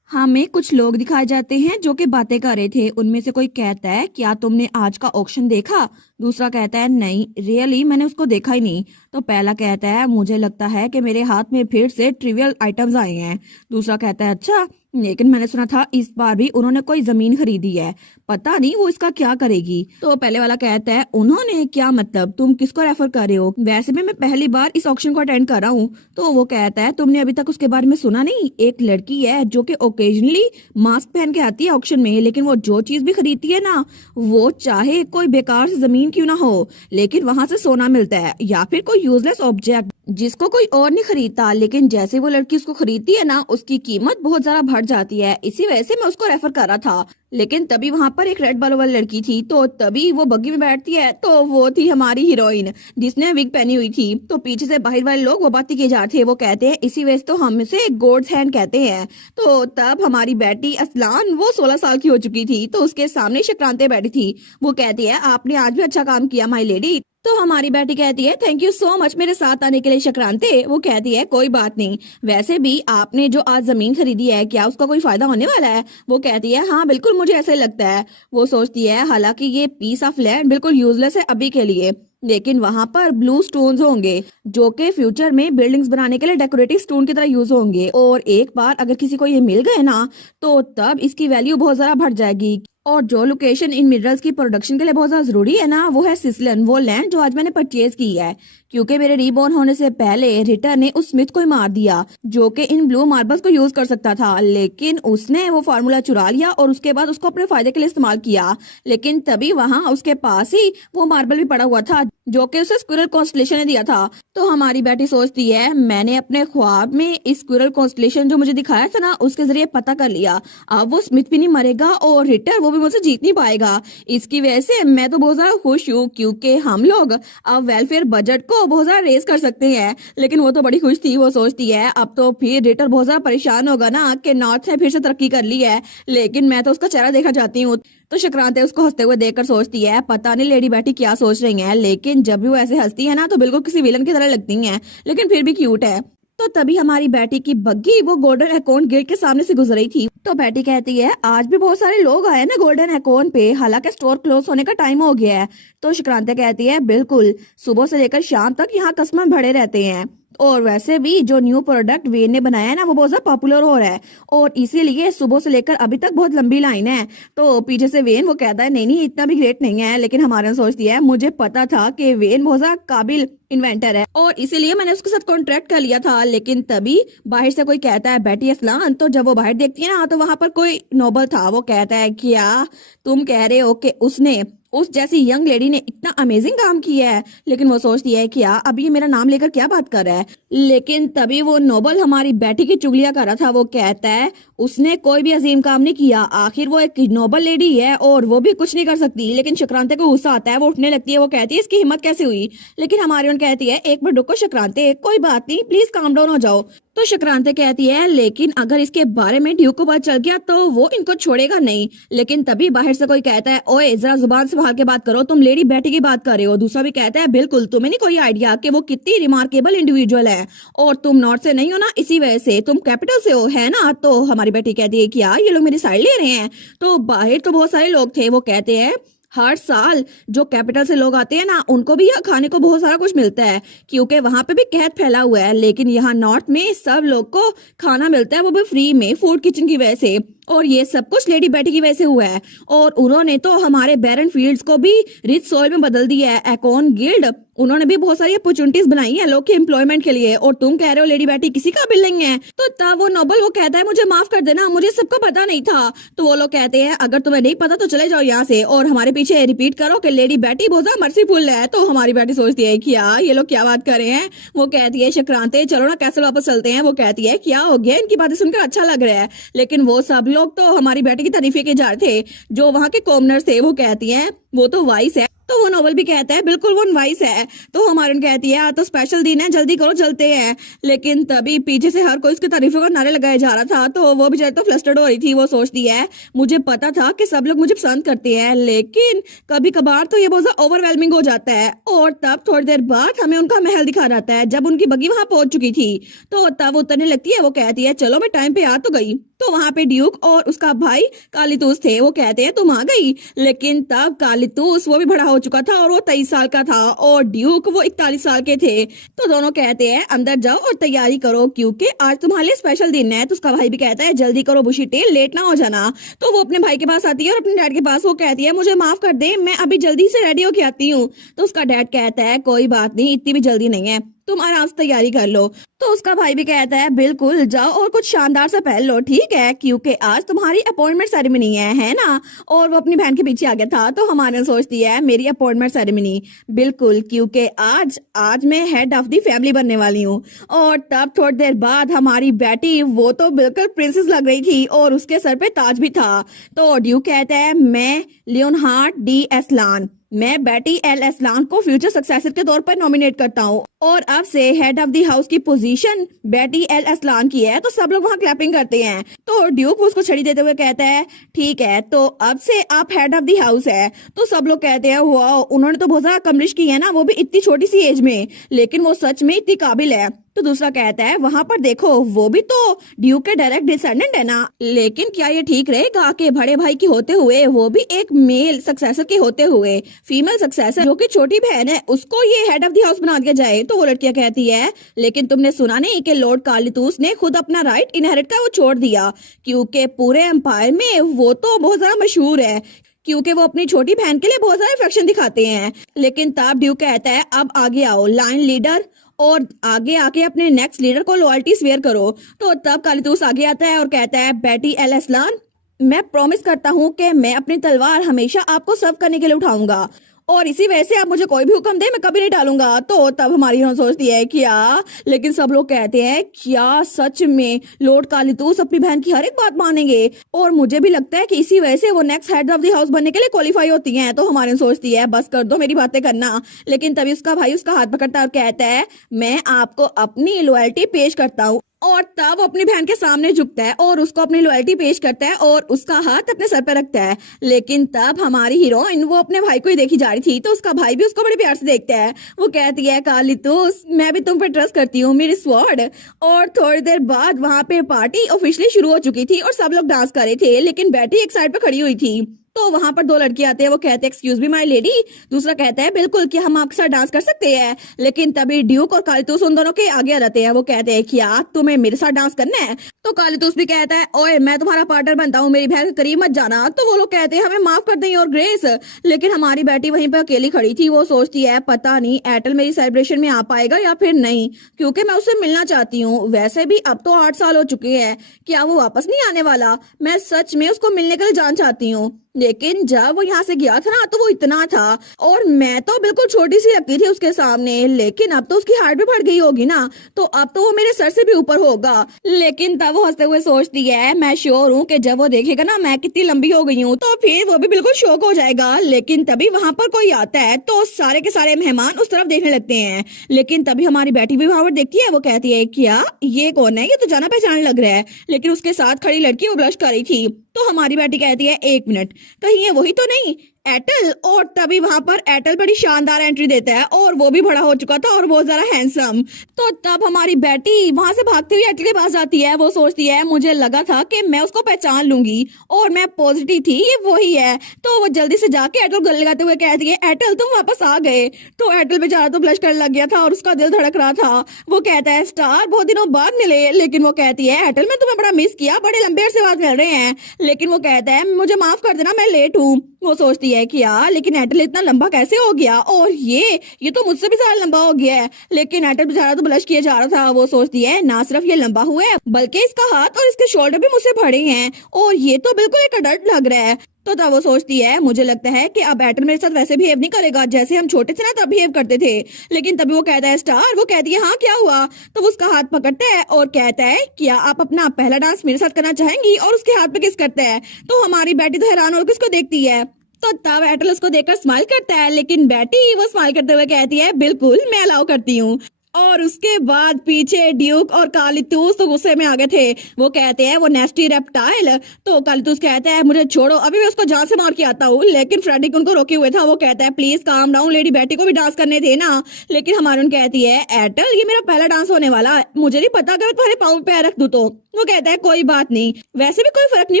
हमें कुछ लोग दिखाए जाते हैं जो कि बातें कर रहे थे। उनमें से कोई कहता है क्या तुमने आज का ऑक्शन देखा? दूसरा कहता है नहीं रियली मैंने उसको देखा ही नहीं। तो पहला कहता है मुझे लगता है कि मेरे हाथ में फिर से ट्रिवियल आइटम्स आए हैं। दूसरा कहता है अच्छा, लेकिन मैंने सुना था इस बार भी उन्होंने कोई जमीन खरीदी है, पता नहीं वो इसका क्या करेगी। तो पहले वाला कहता है उन्होंने क्या मतलब, तुम किसको रेफर कर रहे हो? वैसे भी मैं पहली बार इस ऑक्शन को अटेंड कर रहा हूँ। तो वो कहता है तुमने अभी तक उसके बारे में सुना नहीं? एक लड़की है जो कि ओकेजनली मास्क पहन के आती है ऑक्शन में, लेकिन वो जो चीज भी खरीदती है ना, वो चाहे कोई बेकार से जमीन क्यों ना हो, लेकिन वहां से सोना मिलता है, या फिर कोई यूजलेस ऑब्जेक्ट जिसको कोई और नहीं खरीदता, लेकिन जैसे वो लड़की उसको खरीदती है ना, उसकी कीमत बहुत ज्यादा बढ़ जाती है। इसी वजह से मैं उसको रेफर कर रहा था। लेकिन तभी वहां पर एक रेड बालों वाली लड़की थी, तो तभी वो बग्गी में बैठती है। तो वो थी हमारी हीरोइन जिसने विग पहनी हुई थी। तो पीछे से बाहर वाले लोग वो बातें किए जा रहे थे, वो कहते हैं इसी वजह से तो हम इसे गोड्स हैंड कहते हैं। तो तब हमारी बेटी असलान वो 16 साल की हो चुकी थी, तो उसके सामने शक्रांते बैठी थी। वो कहती है आपने आज भी अच्छा काम किया माई लेडी। तो हमारी बेटी कहती है थैंक यू सो मच मेरे साथ आने के लिए शक्रांते। वो कहती है कोई बात नहीं, वैसे भी आपने जो आज जमीन खरीदी है क्या उसका कोई फायदा होने वाला है? वो कहती है हाँ बिल्कुल मुझे ऐसे लगता है। वो सोचती है हालांकि ये पीस ऑफ लैंड बिल्कुल यूजलेस है अभी के लिए, लेकिन वहां पर ब्लू स्टोन्स होंगे जो कि फ्यूचर में बिल्डिंग्स बनाने के लिए डेकोरेटिव स्टोन की तरह यूज होंगे। और एक बार अगर किसी को ये मिल गए ना, तो तब इसकी वैल्यू बहुत ज्यादा बढ़ जाएगी। और जो लोकेशन इन मिनरल्स की प्रोडक्शन के लिए बहुत ज्यादा जरूरी है ना, वो है सिसलन, वो लैंड जो आज मैंने परचेज की है। क्योंकि मेरे रीबॉर्न होने से पहले रिटर ने उस स्मिथ को ही मार दिया जो कि इन ब्लू मार्बल्स को यूज कर सकता था, लेकिन उसने वो फार्मूला चुरा लिया और उसके बाद उसको अपने फायदे के लिए इस्तेमाल किया। लेकिन तभी वहां उसके पास ही वो मार्बल भी पड़ा हुआ था जो कि उसे स्क्विरल कॉन्स्टलेशन ने दिया था। तो हमारी बेटी सोचती है मैंने अपने ख्वाब में इस स्क्विरल कॉन्स्टलेशन जो मुझे दिखाया था ना, उसके जरिए पता कर लिया। अब वो स्मिथ भी नहीं मरेगा और रिटर वो भी मुझसे जीत नहीं पाएगा। इसकी वजह से मैं तो बहुत ज्यादा खुश हूँ, क्योंकि हम लोग अब वेलफेयर बजट को बहुत ज्यादा रेस कर सकते हैं। लेकिन वो तो बड़ी खुश थी। वो सोचती है अब तो फिर रिटर बहुत ज्यादा परेशान होगा ना कि नॉर्थ ने फिर से तरक्की कर ली है, लेकिन मैं तो उसका चेहरा देखना चाहती हूँ। तो शक्रांते उसको हंसते हुए देखकर सोचती है पता नहीं लेडी बेटी क्या सोच रही है, लेकिन जब भी वो ऐसे हंसती है ना तो बिल्कुल किसी विलन की तरह लगती है, लेकिन फिर भी क्यूट है। तो तभी हमारी बेटी की बग्गी वो गोल्डन अकाउंट गेट के सामने से गुजर रही थी। तो बेटी कहती है आज भी बहुत सारे लोग आए ना गोल्डन अकाउंट पे, हालांकि स्टोर क्लोज होने का टाइम हो गया है। तो शक्रांते कहती है बिल्कुल, सुबह से लेकर शाम तक यहाँ कस्टमर भरे रहते हैं, और वैसे भी जो न्यू प्रोडक्ट वेन ने बनाया है ना वो बहुत ज्यादा पॉपुलर हो रहा है, और इसीलिए सुबह से लेकर अभी तक बहुत लंबी लाइन है। तो पीछे से वेन वो कहता है नहीं नहीं इतना भी ग्रेट नहीं है, लेकिन हमारे सोचती है मुझे पता था कि वेन बहुत ज्यादा काबिल इन्वेंटर है और इसीलिए मैंने उसके साथ कॉन्ट्रैक्ट कर लिया था। लेकिन तभी बाहर से कोई कहता है बेटी असलान, तो जब वो बाहर देखती है ना तो वहां पर कोई नोबल था। वो कहता है क्या तुम कह रहे हो कि उसने उस जैसी यंग लेडी ने इतना अमेजिंग काम किया है? लेकिन वो सोचती है क्या अब ये मेरा नाम लेकर क्या बात कर रहा है। लेकिन तभी वो नोबल हमारी बेटी की चुगलियां कर रहा था। वो कहता है उसने कोई भी अजीम काम नहीं किया, आखिर वो एक नोबल लेडी है और वो भी कुछ नहीं कर सकती। लेकिन शक्रांते को गुस्सा आता है, वो उठने लगती है। वो कहती है इसकी हिम्मत कैसे हुई, लेकिन हमारी उन कहती है एक मिनट रुको शक्रांते, कोई बात नहीं प्लीज काम डाउन हो जाओ। तो शक्रांते कहती है लेकिन अगर इसके बारे में ड्यूक को पता चल गया तो वो इनको छोड़ेगा नहीं। लेकिन तभी बाहर से कोई कहता है ओए जरा जुबान संभाल के बात करो, तुम लेडी बेटी की बात कर रहे हो। दूसरा भी कहता है बिल्कुल, तुम्हें नहीं कोई आइडिया कि वो कितनी रिमार्केबल इंडिविजुअल है, और तुम नॉर्थ से नहीं हो ना, इसी वजह से तुम कैपिटल से हो, है ना। तो हमारी बेटी कहती है क्या ये लोग मेरी साइड ले रहे हैं? तो बाहर तो बहुत सारे लोग थे। वो कहते हैं हर साल जो कैपिटल से लोग आते हैं ना, उनको भी यहाँ खाने को बहुत सारा कुछ मिलता है, क्योंकि वहां पे भी कहत फैला हुआ है। लेकिन यहाँ नॉर्थ में सब लोग को खाना मिलता है, वो भी फ्री में, फूड किचन की वजह से। और ये सब कुछ लेडी बेटी की वजह से हुआ है। और उन्होंने तो हमारे बैरन फील्ड्स को भी रिच सॉइल में बदल दिया है। एकॉन गिल्ड, उन्होंने भी बहुत सारी अपॉर्चुनिटीज बनाई है लोग के एम्प्लॉयमेंट के लिए। और तुम कह रहे हो लेडी बेटी किसी काबिल नहीं है। तो तब वो नोबल वो कहता है मुझे माफ कर देना, मुझे सबका पता नहीं था। तो वो लोग कहते हैं अगर तुम्हें नहीं पता तो चले जाओ यहाँ से, और हमारे पीछे रिपीट करो कि लेडी बेटी बहुत ज्यादा मर्सीफुल है। तो हमारी बेटी सोचती है क्या ये लोग क्या बात कर रहे हैं। वो कहती है शक्रांते चलो ना कैसल वापस चलते हैं। वो कहती है क्या हो गया, इनकी बातें सुनकर अच्छा लग रहा है। लेकिन वो सब लोग तो हमारी बेटी की तारीफे के जा रहे थे, जो वहाँ के कॉमनर्स थे। वो कहती है वो तो वाइस है। तो वो नोबल भी कहता है बिल्कुल वो वाइस है। तो हमारे कहती है तो स्पेशल दिन है, जल्दी करो चलते हैं। लेकिन तभी पीछे से हर कोई उसकी तारीफों का नारे लगाया जा रहा था। तो वो बेचारी तो फ्लस्टर्ड हो रही थी। वो सोचती है मुझे पता था कि सब लोग मुझे पसंद करते हैं, लेकिन कभी कभार तो ये बहुत ज्यादा ओवरवेलमिंग हो जाता है। और तब थोड़ी देर बाद हमें उनका महल दिखा जाता है, जब उनकी बग्गी वहां पहुंच चुकी थी। तो तब उतरने लगती है। वो कहती है चलो मैं टाइम पे आ तो गई। तो वहां पे ड्यूक और उसका भाई कालीतूस थे। वो कहते हैं तुम आ गई। लेकिन तब कालीतूस वो भी बड़ा हो चुका था और वो 23 साल का था, और ड्यूक वो 41 साल के थे। तो दोनों कहते हैं अंदर जाओ और तैयारी करो, क्योंकि आज तुम्हारे लिए स्पेशल दिन है। तो उसका भाई भी कहता है जल्दी करो बुशी टेल, लेट ना हो जाना। तो वो अपने भाई के पास आती है और अपने डैड के पास। वो कहती है मुझे माफ कर दे, मैं अभी जल्दी से रेडी होके आती हूँ। तो उसका डैड कहता है कोई बात नहीं, इतनी भी जल्दी नहीं है, तुम आराम से तैयारी कर लो। तो उसका भाई भी कहता है बिल्कुल जाओ और कुछ शानदार सा पहन लो, ठीक है, क्योंकि आज तुम्हारी अपॉइंटमेंट सेरेमनी है ना। और वो अपनी बहन के पीछे आ गया था। तो हमारे सोचती है मेरी अपॉइंटमेंट सेरेमनी, बिल्कुल, क्योंकि आज मैं हेड ऑफ द फैमिली बनने वाली हूँ। और तब थोड़ी देर बाद हमारी बेटी वो तो बिल्कुल प्रिंसेस लग रही थी और उसके सर पे ताज भी था। तो ड्यूक कहता है मैं लियोनहार्ड डी एस्लान, मैं बेटी एल एस्लान को फ्यूचर सक्सेसर के तौर पर नॉमिनेट करता हूँ, और अब से हेड ऑफ द हाउस की पोजीशन बेटी एल एस्लान की है। तो सब लोग वहाँ क्लैपिंग करते हैं। तो ड्यूक उसको छड़ी देते हुए कहता है ठीक है, तो अब से आप हेड ऑफ द हाउस है। तो सब लोग कहते हैं वाह, उन्होंने तो बहुत ज्यादा कमलिश की है ना, वो भी इतनी छोटी सी एज में, लेकिन वो सच में इतनी काबिल है। तो दूसरा कहता है वहां पर देखो वो भी तो ड्यूक के डायरेक्ट डिसेंडेंट है ना, लेकिन क्या ये ठीक रहेगा कि बड़े भाई की होते हुए, वो भी एक मेल सक्सेसर के होते हुए, फीमेल सक्सेसर जो कि छोटी बहन है, उसको ये हेड ऑफ द हाउस बना दिया जाए। तो वो लड़कियां कहती है लेकिन तुमने सुना नहीं कि लॉर्ड कालीतूस ने खुद अपना राइट इनहेरिट का वो छोड़ दिया, क्योंकि पूरे एम्पायर में वो तो बहुत ज्यादा मशहूर है, क्योंकि वो अपनी छोटी बहन के लिए बहुत सारे अफेक्शन दिखाते हैं। लेकिन तब ड्यूक कहता है अब आगे आओ लाइन लीडर, और आगे आके अपने नेक्स्ट लीडर को लॉयल्टी स्वेयर करो। तो तब कालीतूस आगे आता है और कहता है बेटी एल एस्लान, मैं प्रॉमिस करता हूँ कि मैं अपनी तलवार हमेशा आपको सर्व करने के लिए उठाऊंगा, और इसी वजह से आप मुझे कोई भी हुक्म दे मैं कभी नहीं टालूंगा। तो तब हमारी हीरो सोचती है क्या, लेकिन सब लोग कहते हैं क्या सच में लॉर्ड कालीतूस अपनी बहन की हर एक बात मानेंगे, और मुझे भी लगता है कि इसी वजह से वो next head of the house बनने के लिए क्वालिफाई होती हैं। तो हमारी सोचती है बस कर दो मेरी बातें करना। लेकिन तभी उसका भाई उसका हाथ पकड़ता है और कहता है मैं आपको अपनी लॉयल्टी पेश करता हूँ। और तब वो अपनी बहन के सामने झुकता है और उसको अपनी लॉयल्टी पेश करता है और उसका हाथ अपने सर पर रखता है। लेकिन तब हमारी हीरोइन वो अपने भाई को ही देखी जा रही थी। तो उसका भाई भी उसको बड़े प्यार से देखता है। वो कहती है कालीतूस मैं भी तुम पे ट्रस्ट करती हूँ मेरी स्वॉर्ड। और थोड़ी देर बाद वहां पे पार्टी ऑफिशियली शुरू हो चुकी थी और सब लोग डांस कर रहे थे, लेकिन बेटी एक साइड पे खड़ी हुई थी। तो वहां पर दो लड़के आते हैं। वो कहते हैं एक्सक्यूज मी माय लेडी। दूसरा कहता है बिल्कुल, कि हम आपके साथ डांस कर सकते हैं। लेकिन तभी ड्यूक और कालीतूस उन दोनों के आगे आ जाते हैं। वो कहते हैं क्या तुम्हें मेरे साथ डांस करना है। तो कालीतूस भी कहता है ओए मैं तुम्हारा पार्टनर बनता हूँ, मेरी बहन के करीब मत जाना। तो वो लोग कहते हैं हमें माफ कर दें और ग्रेस। लेकिन हमारी बेटी वहीं पर अकेली खड़ी थी। वो सोचती है पता नहीं एटल मेरी सेलिब्रेशन में आ पाएगा या फिर नहीं, क्योंकि मैं उससे मिलना चाहती हूँ। वैसे भी अब तो 8 साल हो चुके हैं, क्या वो वापस नहीं आने वाला। मैं सच में उसको मिलने के लिए जान चाहती हूँ। लेकिन जब वो यहाँ से गया था ना, तो वो इतना था और मैं तो बिल्कुल छोटी सी लगती थी उसके सामने। लेकिन अब तो उसकी हाइट भी बढ़ गई होगी ना, तो अब तो वो मेरे सर से भी ऊपर होगा। लेकिन तब वो हंसते हुए सोचती है मैं श्योर हूँ कि जब वो देखेगा ना मैं कितनी लंबी हो गई हूँ, तो फिर वो भी बिल्कुल शौक हो जाएगा। लेकिन तभी वहां पर कोई आता है, तो सारे के सारे मेहमान उस तरफ देखने लगते हैं। लेकिन तभी हमारी बेटी भी वहां पर देखती है। वो कहती है क्या ये कौन है, ये तो जाना पहचान लग रहा है। लेकिन उसके साथ खड़ी लड़की वो ब्लश कर रही थी। तो हमारी बेटी कहती है 1 मिनट, कहीं ये वही तो नहीं। एयरटेल। और तभी वहां पर एयरटेल बड़ी शानदार एंट्री देता है और वो भी बड़ा हो चुका था और बहुत ज्यादा हैंडसम। तो तब हमारी बेटी वहां से भागते हुए एयरटेल के पास जाती है। वो सोचती है मुझे लगा था कि मैं उसको पहचान लूंगी और मैं पॉजिटिव थी, ये वही है। तो वो जल्दी से जाके एयरटेल को गले लगाते हुए कहती है एयरटेल तुम वापस आ गए। तो एयरटेल बेचारा तो ब्लश करने लग गया था और उसका दिल धड़क रहा था। वो कहता है स्टार बहुत दिनों बाद मिले, लेकिन वो कहती है एयरटेल मैं तुम्हें बड़ा मिस किया, बड़े लंबे अरसे बाद मिल रहे हैं। लेकिन वो कहता है मुझे माफ कर देना मैं लेट हूँ। वो सोचती है कि यार लेकिन एयरटेल इतना लंबा कैसे हो गया, और ये तो मुझसे भी ज्यादा लंबा हो गया है। लेकिन एयरटेल बेचारा तो ब्लश किए जा रहा था। वो सोचती है ना सिर्फ ये लंबा हुआ है बल्कि इसका हाथ और इसके शोल्डर भी मुझसे बड़े हैं और ये तो बिल्कुल एक अडल्ट लग रहा है। तो तब वो सोचती है मुझे लगता है कि अब एयरटेल मेरे साथ वैसे बिहेव नहीं करेगा जैसे हम छोटे थे ना तब बिहेव करते थे। लेकिन तभी वो कहता है स्टार। वो कहती है हाँ क्या हुआ। तो वो उसका हाथ पकड़ता है और कहता है क्या आप अपना पहला डांस मेरे साथ करना चाहेंगी, और उसके हाथ पे किस करता है। तो हमारी बेटी तो हैरान होकर उसको देखती है। तो तब एयरटेल उसको देखकर स्माइल करता है, लेकिन बेटी वो स्माइल करते हुए कहती है बिल्कुल मैं अलाउ करती हूँ। और उसके बाद पीछे ड्यूक और कालीतूस तो गुस्से में आ गए थे। वो कहते हैं वो नेस्टी रेप्टाइल। तो कालीतूस कहता है मुझे छोड़ो, अभी मैं उसको जान से मार के आता हूँ। लेकिन फ्रेडिक उनको रोके हुए था। वो कहता है प्लीज काम डाउन, लेडी बेटी को भी डांस करने देना। लेकिन हमारून कहती है एयरटेल ये मेरा पहला डांस होने वाला, मुझे नहीं पता अगर मैं तुम्हारे पाँव पे पैर रख दूं तो। वो कहता है कोई बात नहीं, वैसे भी कोई फर्क नहीं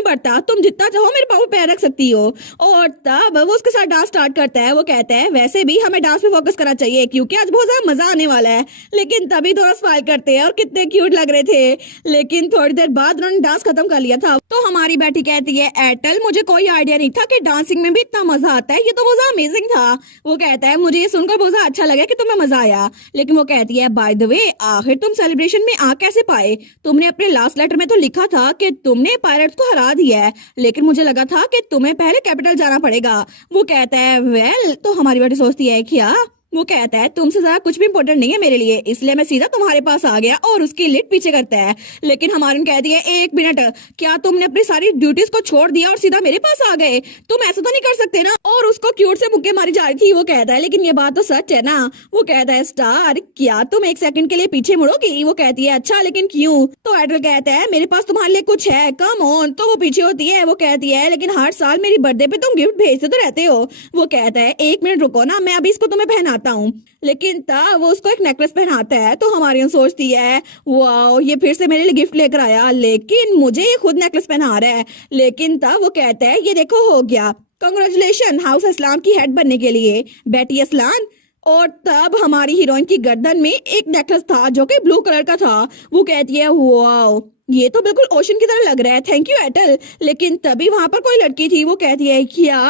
पड़ता, तुम जितना चाहो मेरे पाँव पे पैर रख सकती हो। और तब वो उसके साथ डांस स्टार्ट करता है। वो कहता है वैसे भी हमें डांस पे फोकस करना चाहिए क्योंकि आज बहुत ज्यादा मजा आने वाला है। लेकिन तभी दोनों स्माइल करते हैं और कितने क्यूट लग रहे थे। लेकिन थोड़ी देर बाद उन्होंने डांस खत्म कर लिया था। तो हमारी बेटी कहती है एयरटेल मुझे कोई आइडिया नहीं था कि डांसिंग में भी इतना मजा आता है, ये तो बहुत ज्यादा अमेजिंग था। वो कहता है मुझे ये सुनकर बहुत ज्यादा अच्छा लगा कि तुम्हें मजा आया। लेकिन वो कहती है बाय द वे आखिर तुम सेलिब्रेशन में आ कैसे पाए, तुमने अपने लास्ट लेटर में तो लिखा था कि तुमने पायरेट्स को हरा दिया है, लेकिन मुझे लगा था कि तुम्हें पहले कैपिटल जाना पड़ेगा। वो कहता है वेल। तो हमारी बेटी सोचती है क्या। वो कहता है तुमसे ज्यादा कुछ भी इम्पोर्टेंट नहीं है मेरे लिए, इसलिए मैं सीधा तुम्हारे पास आ गया। और उसकी लिट पीछे करता है। लेकिन हमारी कहती है एक मिनट, क्या तुमने अपनी सारी ड्यूटीज को छोड़ दिया और सीधा मेरे पास आ गए, तुम ऐसा तो नहीं कर सकते ना। और उसको क्यूट से मुक्के मारी जा रही थी। वो कहता है लेकिन ये बात तो सच है ना। वो कहता है स्टार क्या तुम एक सेकंड के लिए पीछे मुड़ोगी। वो कहती है अच्छा लेकिन क्यों। तो एयरटेल कहता है मेरे पास तुम्हारे लिए कुछ है, कम ऑन। तो वो पीछे होती है। वो कहती है लेकिन हर साल मेरी बर्थडे पे तुम गिफ्ट भेजते तो रहते हो। वो कहता है एक मिनट रुको ना, मैं अभी इसको तुम्हें पहनाता हूँ। लेकिन तब वो उसको एक नेकलेस पहनाता है। तो हमारी सोचती है वाओ ये फिर से मेरे लिए गिफ्ट लेकर आया, लेकिन मुझे ये खुद नेकलेस पहना रहा है। लेकिन तब वो कहता है ये देखो हो गया, कांग्रेचुलेशन हाउस असलाम की हेड बनने के लिए बेटी असलान। और तब हमारी हीरोइन की गर्दन में एक नेकलेस था जो कि ब्लू कलर का था। वो कहती है वाओ ये तो बिल्कुल ओशन की तरह लग रहा है, थैंक यू एयरटेल। लेकिन तभी वहां पर कोई लड़की थी। वो कहती है क्या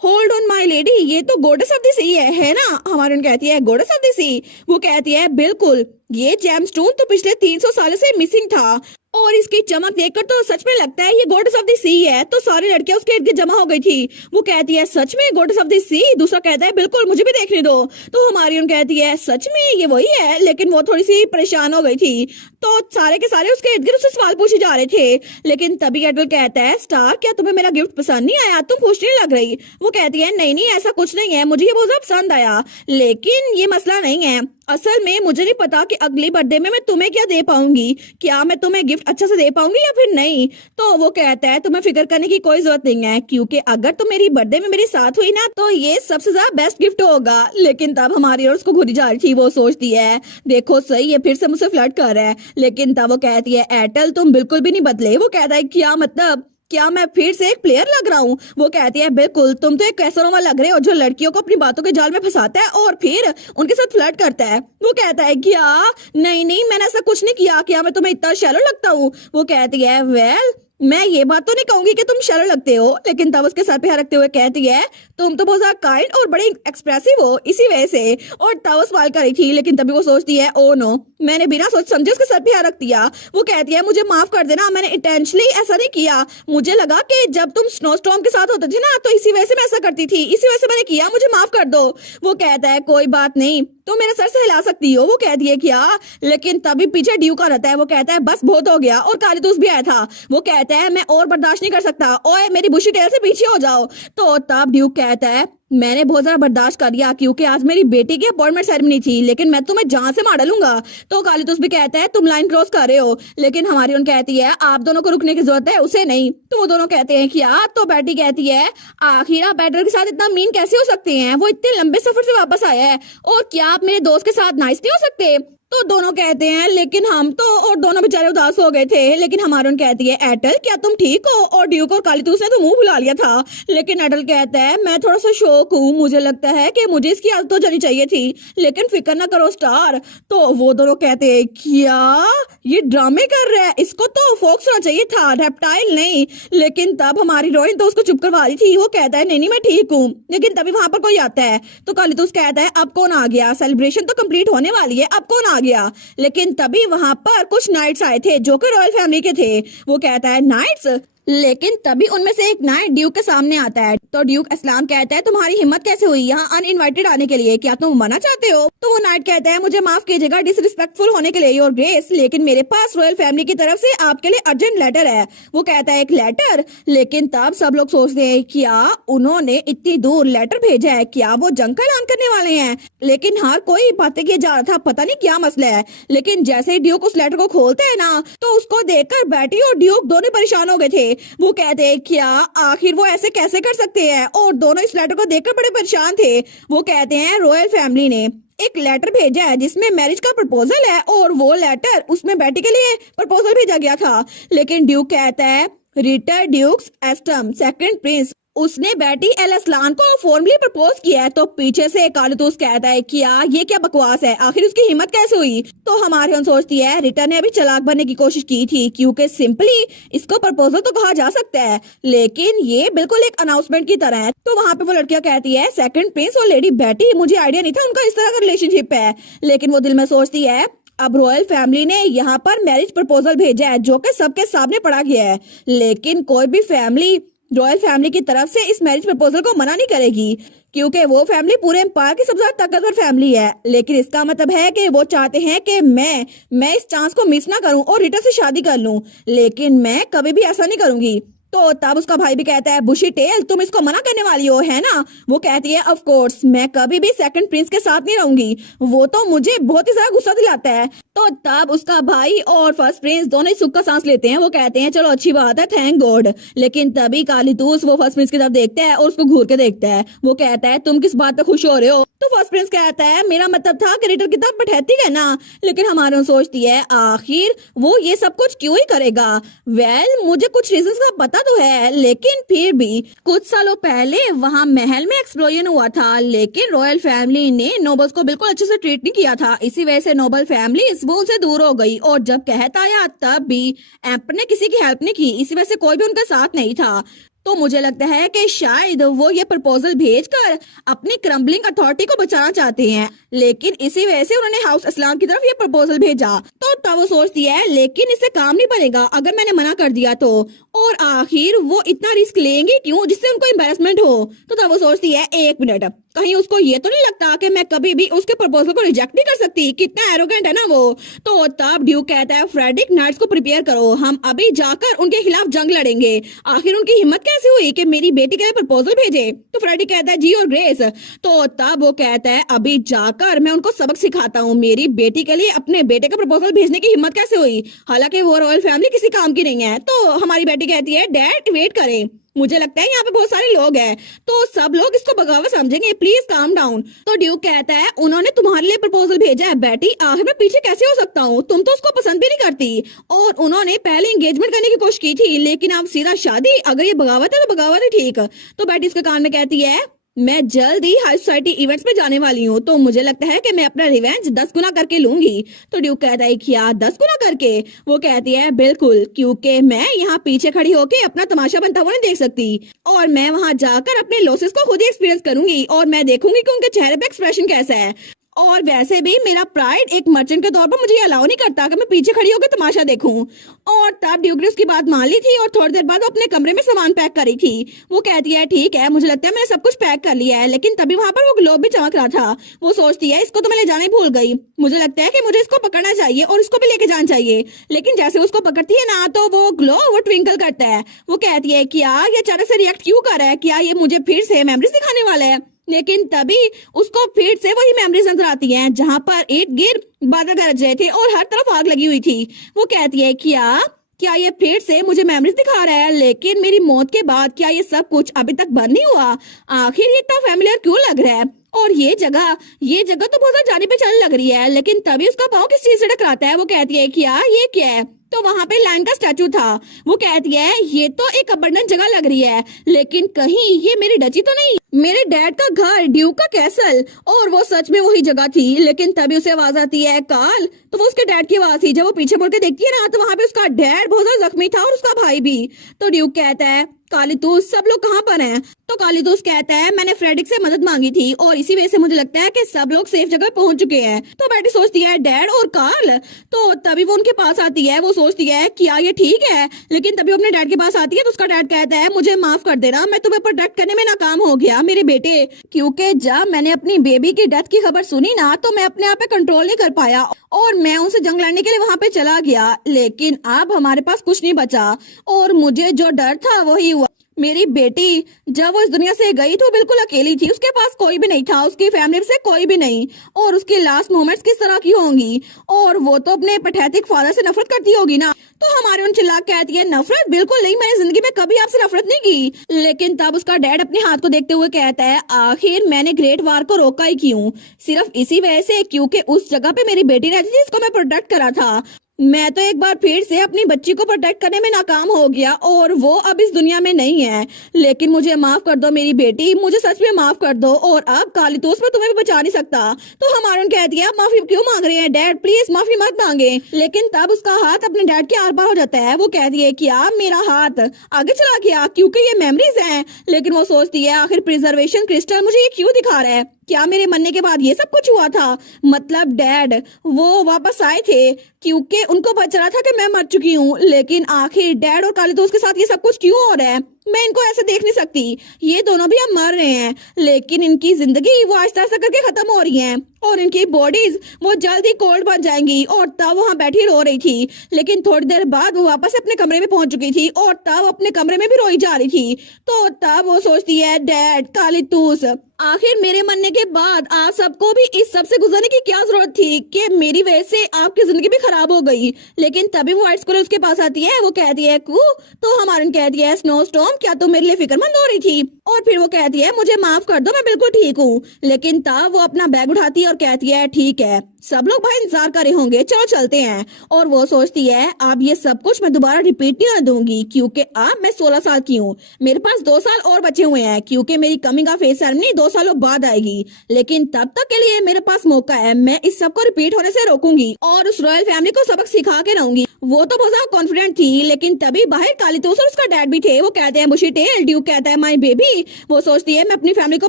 होल्ड ऑन माय लेडी, ये तो गॉडेस ऑफ द सी है ना। हमारी कहती है गॉडेस ऑफ द सी। वो कहती है बिल्कुल, ये जेमस्टोन तो पिछले 300 साल से मिसिंग था और इसकी चमक देखकर तो सच में लगता है ये गॉडेस ऑफ द सी है। तो सारी लड़कियां उसके इर्द गिर्द जमा हो गई थी। वो कहती है सच में गॉडेस ऑफ द सी। दूसरा कहता है बिल्कुल मुझे भी देखने दो। तो हमारी कहती है सच में ये वही है, लेकिन वो थोड़ी सी परेशान हो गई थी। तो सारे के सारे उसके इर्द गिर्द उससे सवाल पूछे जा रहे थे। लेकिन तभी एयरटेल कहता है स्टार क्या तुम्हें मेरा गिफ्ट पसंद नहीं आया, तुम खुश नहीं लग रही। वो कहती है नहीं नहीं ऐसा कुछ नहीं है, मुझे ये बहुत ज्यादा पसंद आया, लेकिन ये मसला नहीं है। असल में मुझे नहीं पता कि अगली बर्थडे में मैं तुम्हें क्या दे पाऊंगी, क्या मैं तुम्हें गिफ्ट अच्छा से दे पाऊंगी या फिर नहीं। तो वो कहता है तुम्हें फिक्र करने की कोई जरूरत नहीं है, क्योंकि अगर तुम मेरी बर्थडे में मेरे साथ हुई ना तो ये सबसे ज्यादा बेस्ट गिफ्ट होगा। लेकिन तब हमारी और उसको घुरी जा रही थी। वो सोचती है देखो सही ये फिर से मुझसे फ्लर्ट कर रहा है। लेकिन तब वो कहती है एयरटेल तुम बिल्कुल भी नहीं बदले। वो कहता है क्या मतलब, क्या मैं फिर से एक प्लेयर लग रहा हूँ। वो कहती है बिल्कुल, तुम तो एक कैसरोमा लग रहे हो जो लड़कियों को अपनी बातों के जाल में फंसाता है और फिर उनके साथ फ्लर्ट करता है। वो कहता है क्या नहीं नहीं मैंने ऐसा कुछ नहीं किया, क्या मैं तुम्हें इतना शैलो लगता हूँ। वो कहती है वेल मैं ये बात तो नहीं कहूंगी कि तुम शैलो लगते हो। लेकिन तब उसके सर पे हाथ रखते हुए कहती है तुम तो बहुत ज्यादा काइंड और बड़े एक्सप्रेसिव हो इसी वजह से। और तब वो सवाल कर रही थी। लेकिन तभी वो सोचती है ओ नो मैंने बिना सोच समझे उसके सर पे हाथ रख दिया। वो कहती है मुझे माफ कर देना, मैंने इंटेंशनली ऐसा नहीं किया, मुझे लगा कि जब तुम स्नो स्टॉर्म के साथ होते थे ना तो इसी वजह से मैं ऐसा करती थी, इसी वजह से मैंने किया, मुझे माफ कर दो। वो कहता है कोई बात नहीं, तो मेरे सर से हिला सकती हो। वो कहती है क्या। लेकिन तभी पीछे ड्यू का रहता है। वो कहता है बस बहुत हो गया। और कालीतूस भी आया था। वो कहता है मैं और बर्दाश्त नहीं कर सकता, ओए मेरी बुशी टेल से पीछे हो जाओ। तो तब ड्यूक कहता है मैंने बहुत ज्यादा बर्दाश्त कर लिया क्योंकि आज मेरी बेटी की अपॉइंटमेंट सेरेमनी थी, लेकिन मैं तुम्हें जान से मार डालूंगा। तो कालितुस भी कहता है तुम लाइन क्रॉस कर रहे हो, लेकिन हमारी उन कहती है आप दोनों को रुकने की जरूरत है, उसे नहीं। तो वो दोनों कहते हैं क्या? तो बेटी कहती है आखिर आप बैटल के साथ इतना मीन कैसे हो सकते हैं? वो इतने लंबे सफर से वापस आया है और क्या आप मेरे दोस्त के साथ नाइस नहीं हो सकते? तो दोनों कहते हैं लेकिन हम तो, और दोनों बेचारे उदास हो गए थे। लेकिन हमारून कहती है एटल क्या तुम ठीक हो? और ड्यूक और कालितूस ने तो मुंह बुला लिया था। लेकिन एटल कहता है मैं थोड़ा सा शौक हूँ, मुझे लगता है कि मुझे इसकी आदत तो जानी चाहिए थी, लेकिन फिक्र ना करो स्टार। तो वो दोनों कहते हैं क्या ये ड्रामे कर रहा है, इसको तो फोक्स होना चाहिए था, रेप्टाइल नहीं। लेकिन तब हमारी रोइन तो उसको चुप करवा रही थी। वो कहता है नहीं नहीं मैं ठीक हूँ। लेकिन तभी वहां पर कोई आता है। तो कालितूस कहता है अब कौन आ गया? सेलिब्रेशन तो कंप्लीट होने वाली है, अब कौन आ गया? लेकिन तभी वहां पर कुछ नाइट्स आए थे जो कि रॉयल फैमिली के थे। वो कहता है नाइट्स? लेकिन तभी उनमें से एक नाइट ड्यूक के सामने आता है। तो ड्यूक अस्लाम कहता है तुम्हारी हिम्मत कैसे हुई यहाँ अनइनवाइटेड आने के लिए? क्या तुम मना चाहते हो? तो वो नाइट कहता है मुझे माफ कीजिएगा डिसरिस्पेक्टफुल होने के लिए योर ग्रेस, लेकिन मेरे पास रॉयल फैमिली की तरफ से आपके लिए अर्जेंट लेटर है। वो कहता है एक लेटर? लेकिन तब सब लोग सोचते हैं क्या उन्होंने इतनी दूर लेटर भेजा है, क्या वो जंग का ऐलान करने वाले हैं? लेकिन हर कोई बातें किया जा रहा था, पता नहीं क्या मसला है। लेकिन जैसे ही ड्यूक उस लेटर को खोलते हैं ना, तो उसको देखकर बैटी और ड्यूक दोनों परेशान हो गए थे। वो कहते हैं क्या आखिर वो ऐसे कैसे कर सकते हैं? और दोनों इस लेटर को देखकर बड़े परेशान थे। वो कहते हैं रॉयल फैमिली ने एक लेटर भेजा है जिसमें मैरिज का प्रपोजल है, और वो लेटर उसमें बेटी के लिए प्रपोजल भेजा गया था। लेकिन ड्यूक कहता है रिटर ड्यूक्स एस्टम सेकंड प्रिंस, उसने बेटी एल असलान को फॉर्मली प्रपोज किया है। तो पीछे से कालितूस कहता है क्या ये क्या बकवास है, आखिर उसकी हिम्मत कैसे हुई? तो हमारी उन सोचती है रिटर ने अभी चालाक बनने की कोशिश की थी क्योंकि सिंपली इसको प्रपोजल तो कहा जा सकता है, लेकिन ये बिल्कुल एक अनाउंसमेंट की तरह है। तो वहाँ पे वो लड़कियां कहती है सेकंड प्रिंस और लेडी बेटी, मुझे आइडिया नहीं था उनका इस तरह का रिलेशनशिप है। लेकिन वो दिल में सोचती है अब रॉयल फैमिली ने यहाँ पर मैरिज प्रपोजल भेजा है जो कि सबके सामने पड़ा गया है, लेकिन कोई भी फैमिली रॉयल फैमिली की तरफ से इस मैरिज प्रपोजल को मना नहीं करेगी क्योंकि वो फैमिली पूरे एम्पायर की सबसे ज्यादा ताकतवर फैमिली है। लेकिन इसका मतलब है कि वो चाहते हैं कि मैं इस चांस को मिस ना करूं और रिटा से शादी कर लूं, लेकिन मैं कभी भी ऐसा नहीं करूंगी। तो तब उसका भाई भी कहता है बुशी टेल तुम इसको मना करने वाली हो है ना? वो कहती है ऑफ कोर्स मैं कभी भी सेकंड प्रिंस के साथ नहीं रहूंगी, वो तो मुझे बहुत ही ज्यादा गुस्सा दिलाता है। तो तब उसका भाई और फर्स्ट प्रिंस दोनों ही सुख का सांस लेते हैं। वो कहते हैं चलो अच्छी बात है, थैंक गॉड। लेकिन तभी कालितूस वो फर्स्ट प्रिंस की तरफ देखता है और उसको घूर के देखता है। वो कहता है तुम किस बात पे खुश हो रहे हो? तो फर्स्ट प्रिंस कहता है मेरा मतलब था कि रिटर की तरफ बैठती है ना। लेकिन हमारे सोचती है आखिर वो ये सब कुछ क्यों ही करेगा? वेल मुझे कुछ रीजंस का पता तो है, लेकिन फिर भी कुछ सालों पहले वहाँ महल में एक्सप्लोजन हुआ था, लेकिन रॉयल फैमिली ने नोबल्स को बिल्कुल अच्छे से ट्रीट नहीं किया था। इसी वजह से नोबल फैमिली वो उनसे दूर हो गई, और जब कहता आया तब भी एम्पर ने किसी की हेल्प नहीं की, इसी वजह से कोई भी उनका साथ नहीं था। तो मुझे लगता है कि शायद वो ये प्रपोजल भेजकर अपनी क्रम्बलिंग अथॉरिटी को बचाना चाहते हैं, लेकिन इसी वजह से उन्होंने हाउस असलाम की तरफ ये प्रपोजल भेजा। तो तब वो सोचती है लेकिन इससे काम नहीं बनेगा अगर मैंने मना कर दिया तो, और आखिर वो इतना रिस्क लेंगे क्यों जिससे उनको एम्बेरसमेंट हो। तो तब वो सोचती है एक मिनट, कहीं उसको ये तो नहीं लगता कि मैं कभी भी उसके प्रपोजल को रिजेक्ट नहीं कर सकती? कितना एरोगेंट है ना वो। तो तब ड्यूक कहता है फ्रेडरिक नाइट्स को प्रिपेयर करो, हम अभी जाकर उनके खिलाफ जंग लड़ेंगे। आखिर उनकी हिम्मत कैसे हुई कि मेरी बेटी के लिए प्रपोजल भेजे? तो फ्रेडरिक कहता है जी और ग्रेस। तो तब वो कहता है अभी जाकर मैं उनको सबक सिखाता हूँ, मेरी बेटी के लिए अपने बेटे का प्रपोजल भेजने की हिम्मत कैसे हुई, हालांकि वो रॉयल फैमिली किसी काम की नहीं है। तो हमारी बेटी कहती है डैड वेट करें, मुझे लगता है यहाँ पे बहुत सारे लोग हैं तो सब लोग इसको बगावत समझेंगे, प्लीज काम डाउन। तो ड्यूक कहता है उन्होंने तुम्हारे लिए प्रपोजल भेजा है बेटी, आखिर मैं पीछे कैसे हो सकता हूँ, तुम तो उसको पसंद भी नहीं करती, और उन्होंने पहले एंगेजमेंट करने की कोशिश की थी लेकिन अब सीधा शादी, अगर ये बगावत है तो बगावत है ठीक। तो बेटी इसके कान में कहती है मैं जल्द ही हाई सोसाइटी इवेंट्स में जाने वाली हूँ, तो मुझे लगता है कि मैं अपना रिवेंज 10 गुना करके लूंगी। तो ड्यूक कहता है क्या 10 गुना करके? वो कहती है बिल्कुल, क्योंकि मैं यहाँ पीछे खड़ी होके अपना तमाशा बनता हुआ नहीं देख सकती, और मैं वहाँ जाकर अपने लॉसेस को खुद ही एक्सपीरियंस करूंगी, और मैं देखूंगी कि उनके चेहरे पे एक्सप्रेशन कैसा है। और वैसे भी मेरा प्राइड एक मर्चेंट के तौर पर मुझे अलाउ नहीं करता कि मैं पीछे खड़ी होकर तमाशा देखूं। और तब ड्यूक ने उसकी बात मान ली थी और थोड़ी देर बाद अपने कमरे में सामान पैक करी थी। वो कहती है ठीक है, मुझे लगता है मैंने सब कुछ पैक कर लिया है, लेकिन तभी वहां पर वो ग्लोब भी चमक रहा था। वो सोचती है इसको तो मैं ले जाने भूल गई, मुझे लगता है कि मुझे इसको पकड़ना चाहिए और इसको भी लेके जाना चाहिए। लेकिन जैसे उसको पकड़ती है ना तो वो ग्लो वो ट्विंकल करता है। वो कहती है क्या ये अचानक से रिएक्ट क्यों कर रहा है, क्या ये मुझे फिर से मेमोरीज दिखाने वाला है? लेकिन तभी उसको फिर से वही मेमोरीज नजर आती हैं जहां पर एक गिर बादल गरज रहे थे और हर तरफ आग लगी हुई थी। वो कहती है क्या क्या ये फिर से मुझे मेमोरीज दिखा रहा है, लेकिन मेरी मौत के बाद क्या ये सब कुछ अभी तक बंद नहीं हुआ? आखिर ये इतना फैमिलियर क्यों लग रहा है? और ये जगह तो बहुत ज्यादा जाने पे चल लग रही है। लेकिन तभी उसका पाँव किस चीज से टकराता है। वो कहती है क्या ये क्या है? तो वहां पे लायन का स्टैचू था। वो कहती है ये तो एक अबंडन जगह लग रही है, लेकिन कहीं ये मेरी डची तो नहीं, मेरे डैड का घर, ड्यूक का कैसल। और वो सच में वही जगह थी। लेकिन तभी उसे आवाज आती है कार्ल। तो वो उसके डैड की आवाज थी। जब वो पीछे मुड़ के देखती है ना, तो वहां पे उसका डैड बहुत ज्यादा जख्मी था और उसका भाई भी। तो ड्यूक कहता है कालीतूस सब लोग कहाँ पर हैं? तो कालीतूस कहता है मैंने फ्रेडिक से मदद मांगी थी और इसी वजह से मुझे लगता है कि सब लोग सेफ जगह पहुंच चुके हैं। तो बेटी सोचती है डैड और कार्ल। तो तभी वो उनके पास आती है। वो सोचती है क्या ये ठीक है? लेकिन तभी वो अपने डैड के पास आती है तो उसका डैड कहता है मुझे माफ कर देना, मैं तुम्हें प्रोटेक्ट करने में नाकाम हो गया मेरे बेटे, क्योंकि जब मैंने अपनी बेबी की डेथ की खबर सुनी ना, तो मैं अपने आप पे कंट्रोल नहीं कर पाया और मैं उनसे जंग लड़ने के लिए वहां पे चला गया। लेकिन अब हमारे पास कुछ नहीं बचा और मुझे जो डर था वही हुआ। मेरी बेटी जब वो इस दुनिया से गई तो बिल्कुल अकेली थी, उसके पास कोई भी नहीं था, उसकी फैमिली से कोई भी नहीं। और उसकी लास्ट मोमेंट्स किस तरह की होंगी? और वो तो अपने पैथेटिक फादर से नफरत करती होगी ना। तो हमारे उन चिल्ला कहती है नफरत बिल्कुल नहीं, मैंने जिंदगी में कभी आपसे नफरत नहीं की। लेकिन तब उसका डैड अपने हाथ को देखते हुए कहता है आखिर मैंने ग्रेट वार को रोका ही क्यों? सिर्फ इसी वजह से क्योंकि उस जगह पे मेरी बेटी रहती थी जिसको मैं प्रोटेक्ट करा था। मैं तो एक बार फिर से अपनी बच्ची को प्रोटेक्ट करने में नाकाम हो गया और वो अब इस दुनिया में नहीं है। लेकिन मुझे माफ कर दो मेरी बेटी, मुझे सच में माफ कर दो। और अब कालीतोस में तुम्हें भी बचा नहीं सकता। तो हमारे कह दिया माफी क्यों मांग रहे हैं डैड, प्लीज माफी मत मांगे। लेकिन तब उसका हाथ अपने डैड के आर पार हो जाता है। वो कहती है क्या मेरा हाथ आगे चला गया क्योंकि ये मेमोरीज हैं। लेकिन वो सोचती है आखिर प्रिजर्वेशन क्रिस्टल मुझे ये क्यों दिखा रहा है? क्या मेरे मरने के बाद ये सब कुछ हुआ था? मतलब डैड वो वापस आए थे क्योंकि उनको पता चला था कि मैं मर चुकी हूँ। लेकिन आखिर डैड और कालीतोस के साथ ये सब कुछ क्यों हो रहा है? मैं इनको ऐसे देख नहीं सकती। ये दोनों भी अब मर रहे हैं, लेकिन इनकी जिंदगी वो आहिस्ता आहिस्ता करके खत्म हो रही है और इनकी बॉडीज वो जल्द ही कोल्ड बन जाएंगी। और तब वहां बैठी रो रही थी। लेकिन थोड़ी देर बाद वो वापस अपने कमरे में पहुंच चुकी थी और तब अपने कमरे में भी रोई जा रही थी। तो तब वो सोचती है डैड कालीतूस आखिर मेरे मरने के बाद आप सबको भी इस सब से गुजरने की क्या जरूरत थी कि मेरी वजह से आपकी जिंदगी भी खराब हो गई। लेकिन तभी वो व्हाइट स्कूल उसके पास आती है। वो कहती है कू। तो हमारे कहती है स्नो स्टॉर्म क्या तुम मेरे लिए फिक्रमंद हो रही थी? और फिर वो कहती है मुझे माफ कर दो, मैं बिल्कुल ठीक हूँ। लेकिन तब वो अपना बैग उठाती है और कहती है ठीक है सब लोग भाई इंतजार कर रहे होंगे, चलो चलते हैं। और वो सोचती है अब ये सब कुछ मैं दोबारा रिपीट नहीं दूंगी क्योंकि अब मैं 16 साल की हूँ, मेरे पास 2 साल और बचे हुए हैं क्योंकि मेरी कमिंग ऑफ एज सेरेमनी 2 सालों बाद आएगी। लेकिन तब तक के लिए मेरे पास मौका है, मैं इस सब को रिपीट होने से रोकूंगी और उस रॉयल फैमिली को सबक सिखा के रहूंगी। वो तो बहुत ज्यादा कॉन्फिडेंट थी। लेकिन तभी बाहर कालीतोस और उसका डैड भी थे। वो कहते हैं बुशी टेल। ड्यूक कहता है माय बेबी। वो सोचती है मैं अपनी फैमिली को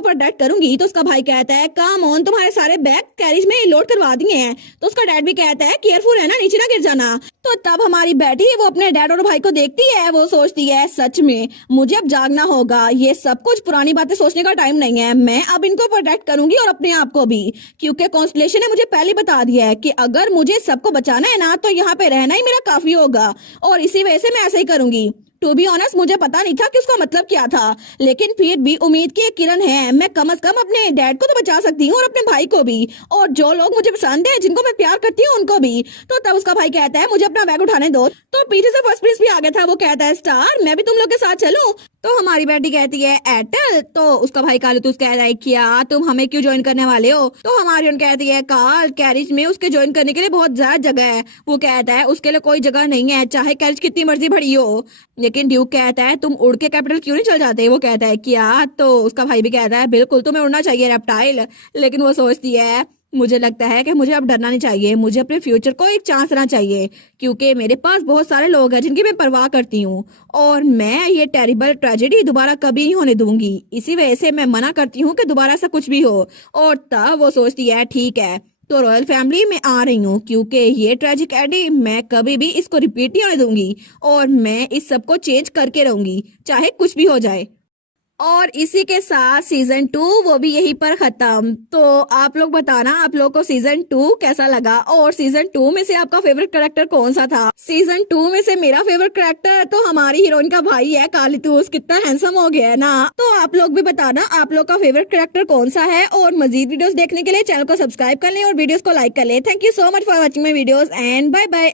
प्रोटेक्ट करूंगी। तो उसका भाई कहता है कम ऑन, तुम्हारे सारे बैग कैरिज में लोड करवा दिए हैं। तो उसका डैड भी कहता है केयरफुल रहना, नीचे ना गिर जाना। तो तब हमारी बेटी वो अपने डैड और भाई को देखती है। वो सोचती है सच में मुझे अब जागना होगा, ये सब कुछ पुरानी बातें सोचने का टाइम नहीं है। मैं अब इनको प्रोटेक्ट करूंगी और अपने आप को भी, क्योंकि कॉन्स्टलेशन ने मुझे पहले बता दिया है कि अगर मुझे सबको बचाना है ना तो यहाँ पे रहना ही मेरा काफी होगा और इसी वजह से मैं ऐसा ही करूंगी। टू बी ऑनेस्ट मुझे पता नहीं था कि उसका मतलब क्या था, लेकिन फिर भी उम्मीद की एक किरण है। मैं कम से कम अपने डैड को तो बचा सकती हूँ और अपने भाई को भी, और जो लोग मुझे पसंद है जिनको मैं प्यार करती हूँ उनको भी। तो तब उसका भाई कहता है मुझे अपना बैग उठाने दो। तो पीछे से फर्स्ट प्रिंस भी आ गया था। वो कहता है स्टार मैं भी तुम लोग के साथ चलूं? तो हमारी बेटी कहती है एटल। तो उसका भाई कालीतूस कह रहा है क्या तुम हमें क्यों ज्वाइन करने वाले हो? तो हमारी उन कहती है कार्ल कैरिज में उसके ज्वाइन करने के लिए बहुत ज्यादा जगह है। वो कहता है उसके लिए कोई जगह नहीं है चाहे कैरिज कितनी मर्जी भरी हो। लेकिन ड्यूक कहता है तुम उड़ के कैपिटल क्यों नहीं चल जाते? वो कहता है क्या? तो उसका भाई भी कहता है बिल्कुल तुम्हें उड़ना चाहिए रेप्टाइल। लेकिन वो सोचती है मुझे लगता है कि मुझे अब डरना नहीं चाहिए, मुझे अपने फ्यूचर को एक चांस देना चाहिए क्योंकि मेरे पास बहुत सारे लोग हैं जिनकी मैं परवाह करती हूँ और मैं ये टेरिबल ट्रेजेडी दोबारा कभी नहीं होने दूंगी। इसी वजह से मैं मना करती हूँ कि दोबारा ऐसा कुछ भी हो। और तब वो सोचती है ठीक है तो रॉयल फैमिली में आ रही हूँ क्योंकि ये ट्रेजिक एडी मैं कभी भी इसको रिपीट नहीं होने दूंगी और मैं इस सब को चेंज करके रहूंगी चाहे कुछ भी हो जाए। और इसी के साथ सीजन 2 वो भी यहीं पर खत्म। तो आप लोग बताना आप लोग को सीजन 2 कैसा लगा और सीजन 2 में से आपका फेवरेट कैरेक्टर कौन सा था। सीजन 2 में से मेरा फेवरेट कैरेक्टर तो हमारी हीरोइन का भाई है कालीतूस, कितना हैंडसम हो गया है ना। तो आप लोग भी बताना आप लोग का फेवरेट कैरेक्टर कौन सा है और मजीद वीडियोस देखने के लिए चैनल को सब्सक्राइब कर लें और वीडियोस को लाइक कर लें। Thank you so much for watching my videos and bye bye.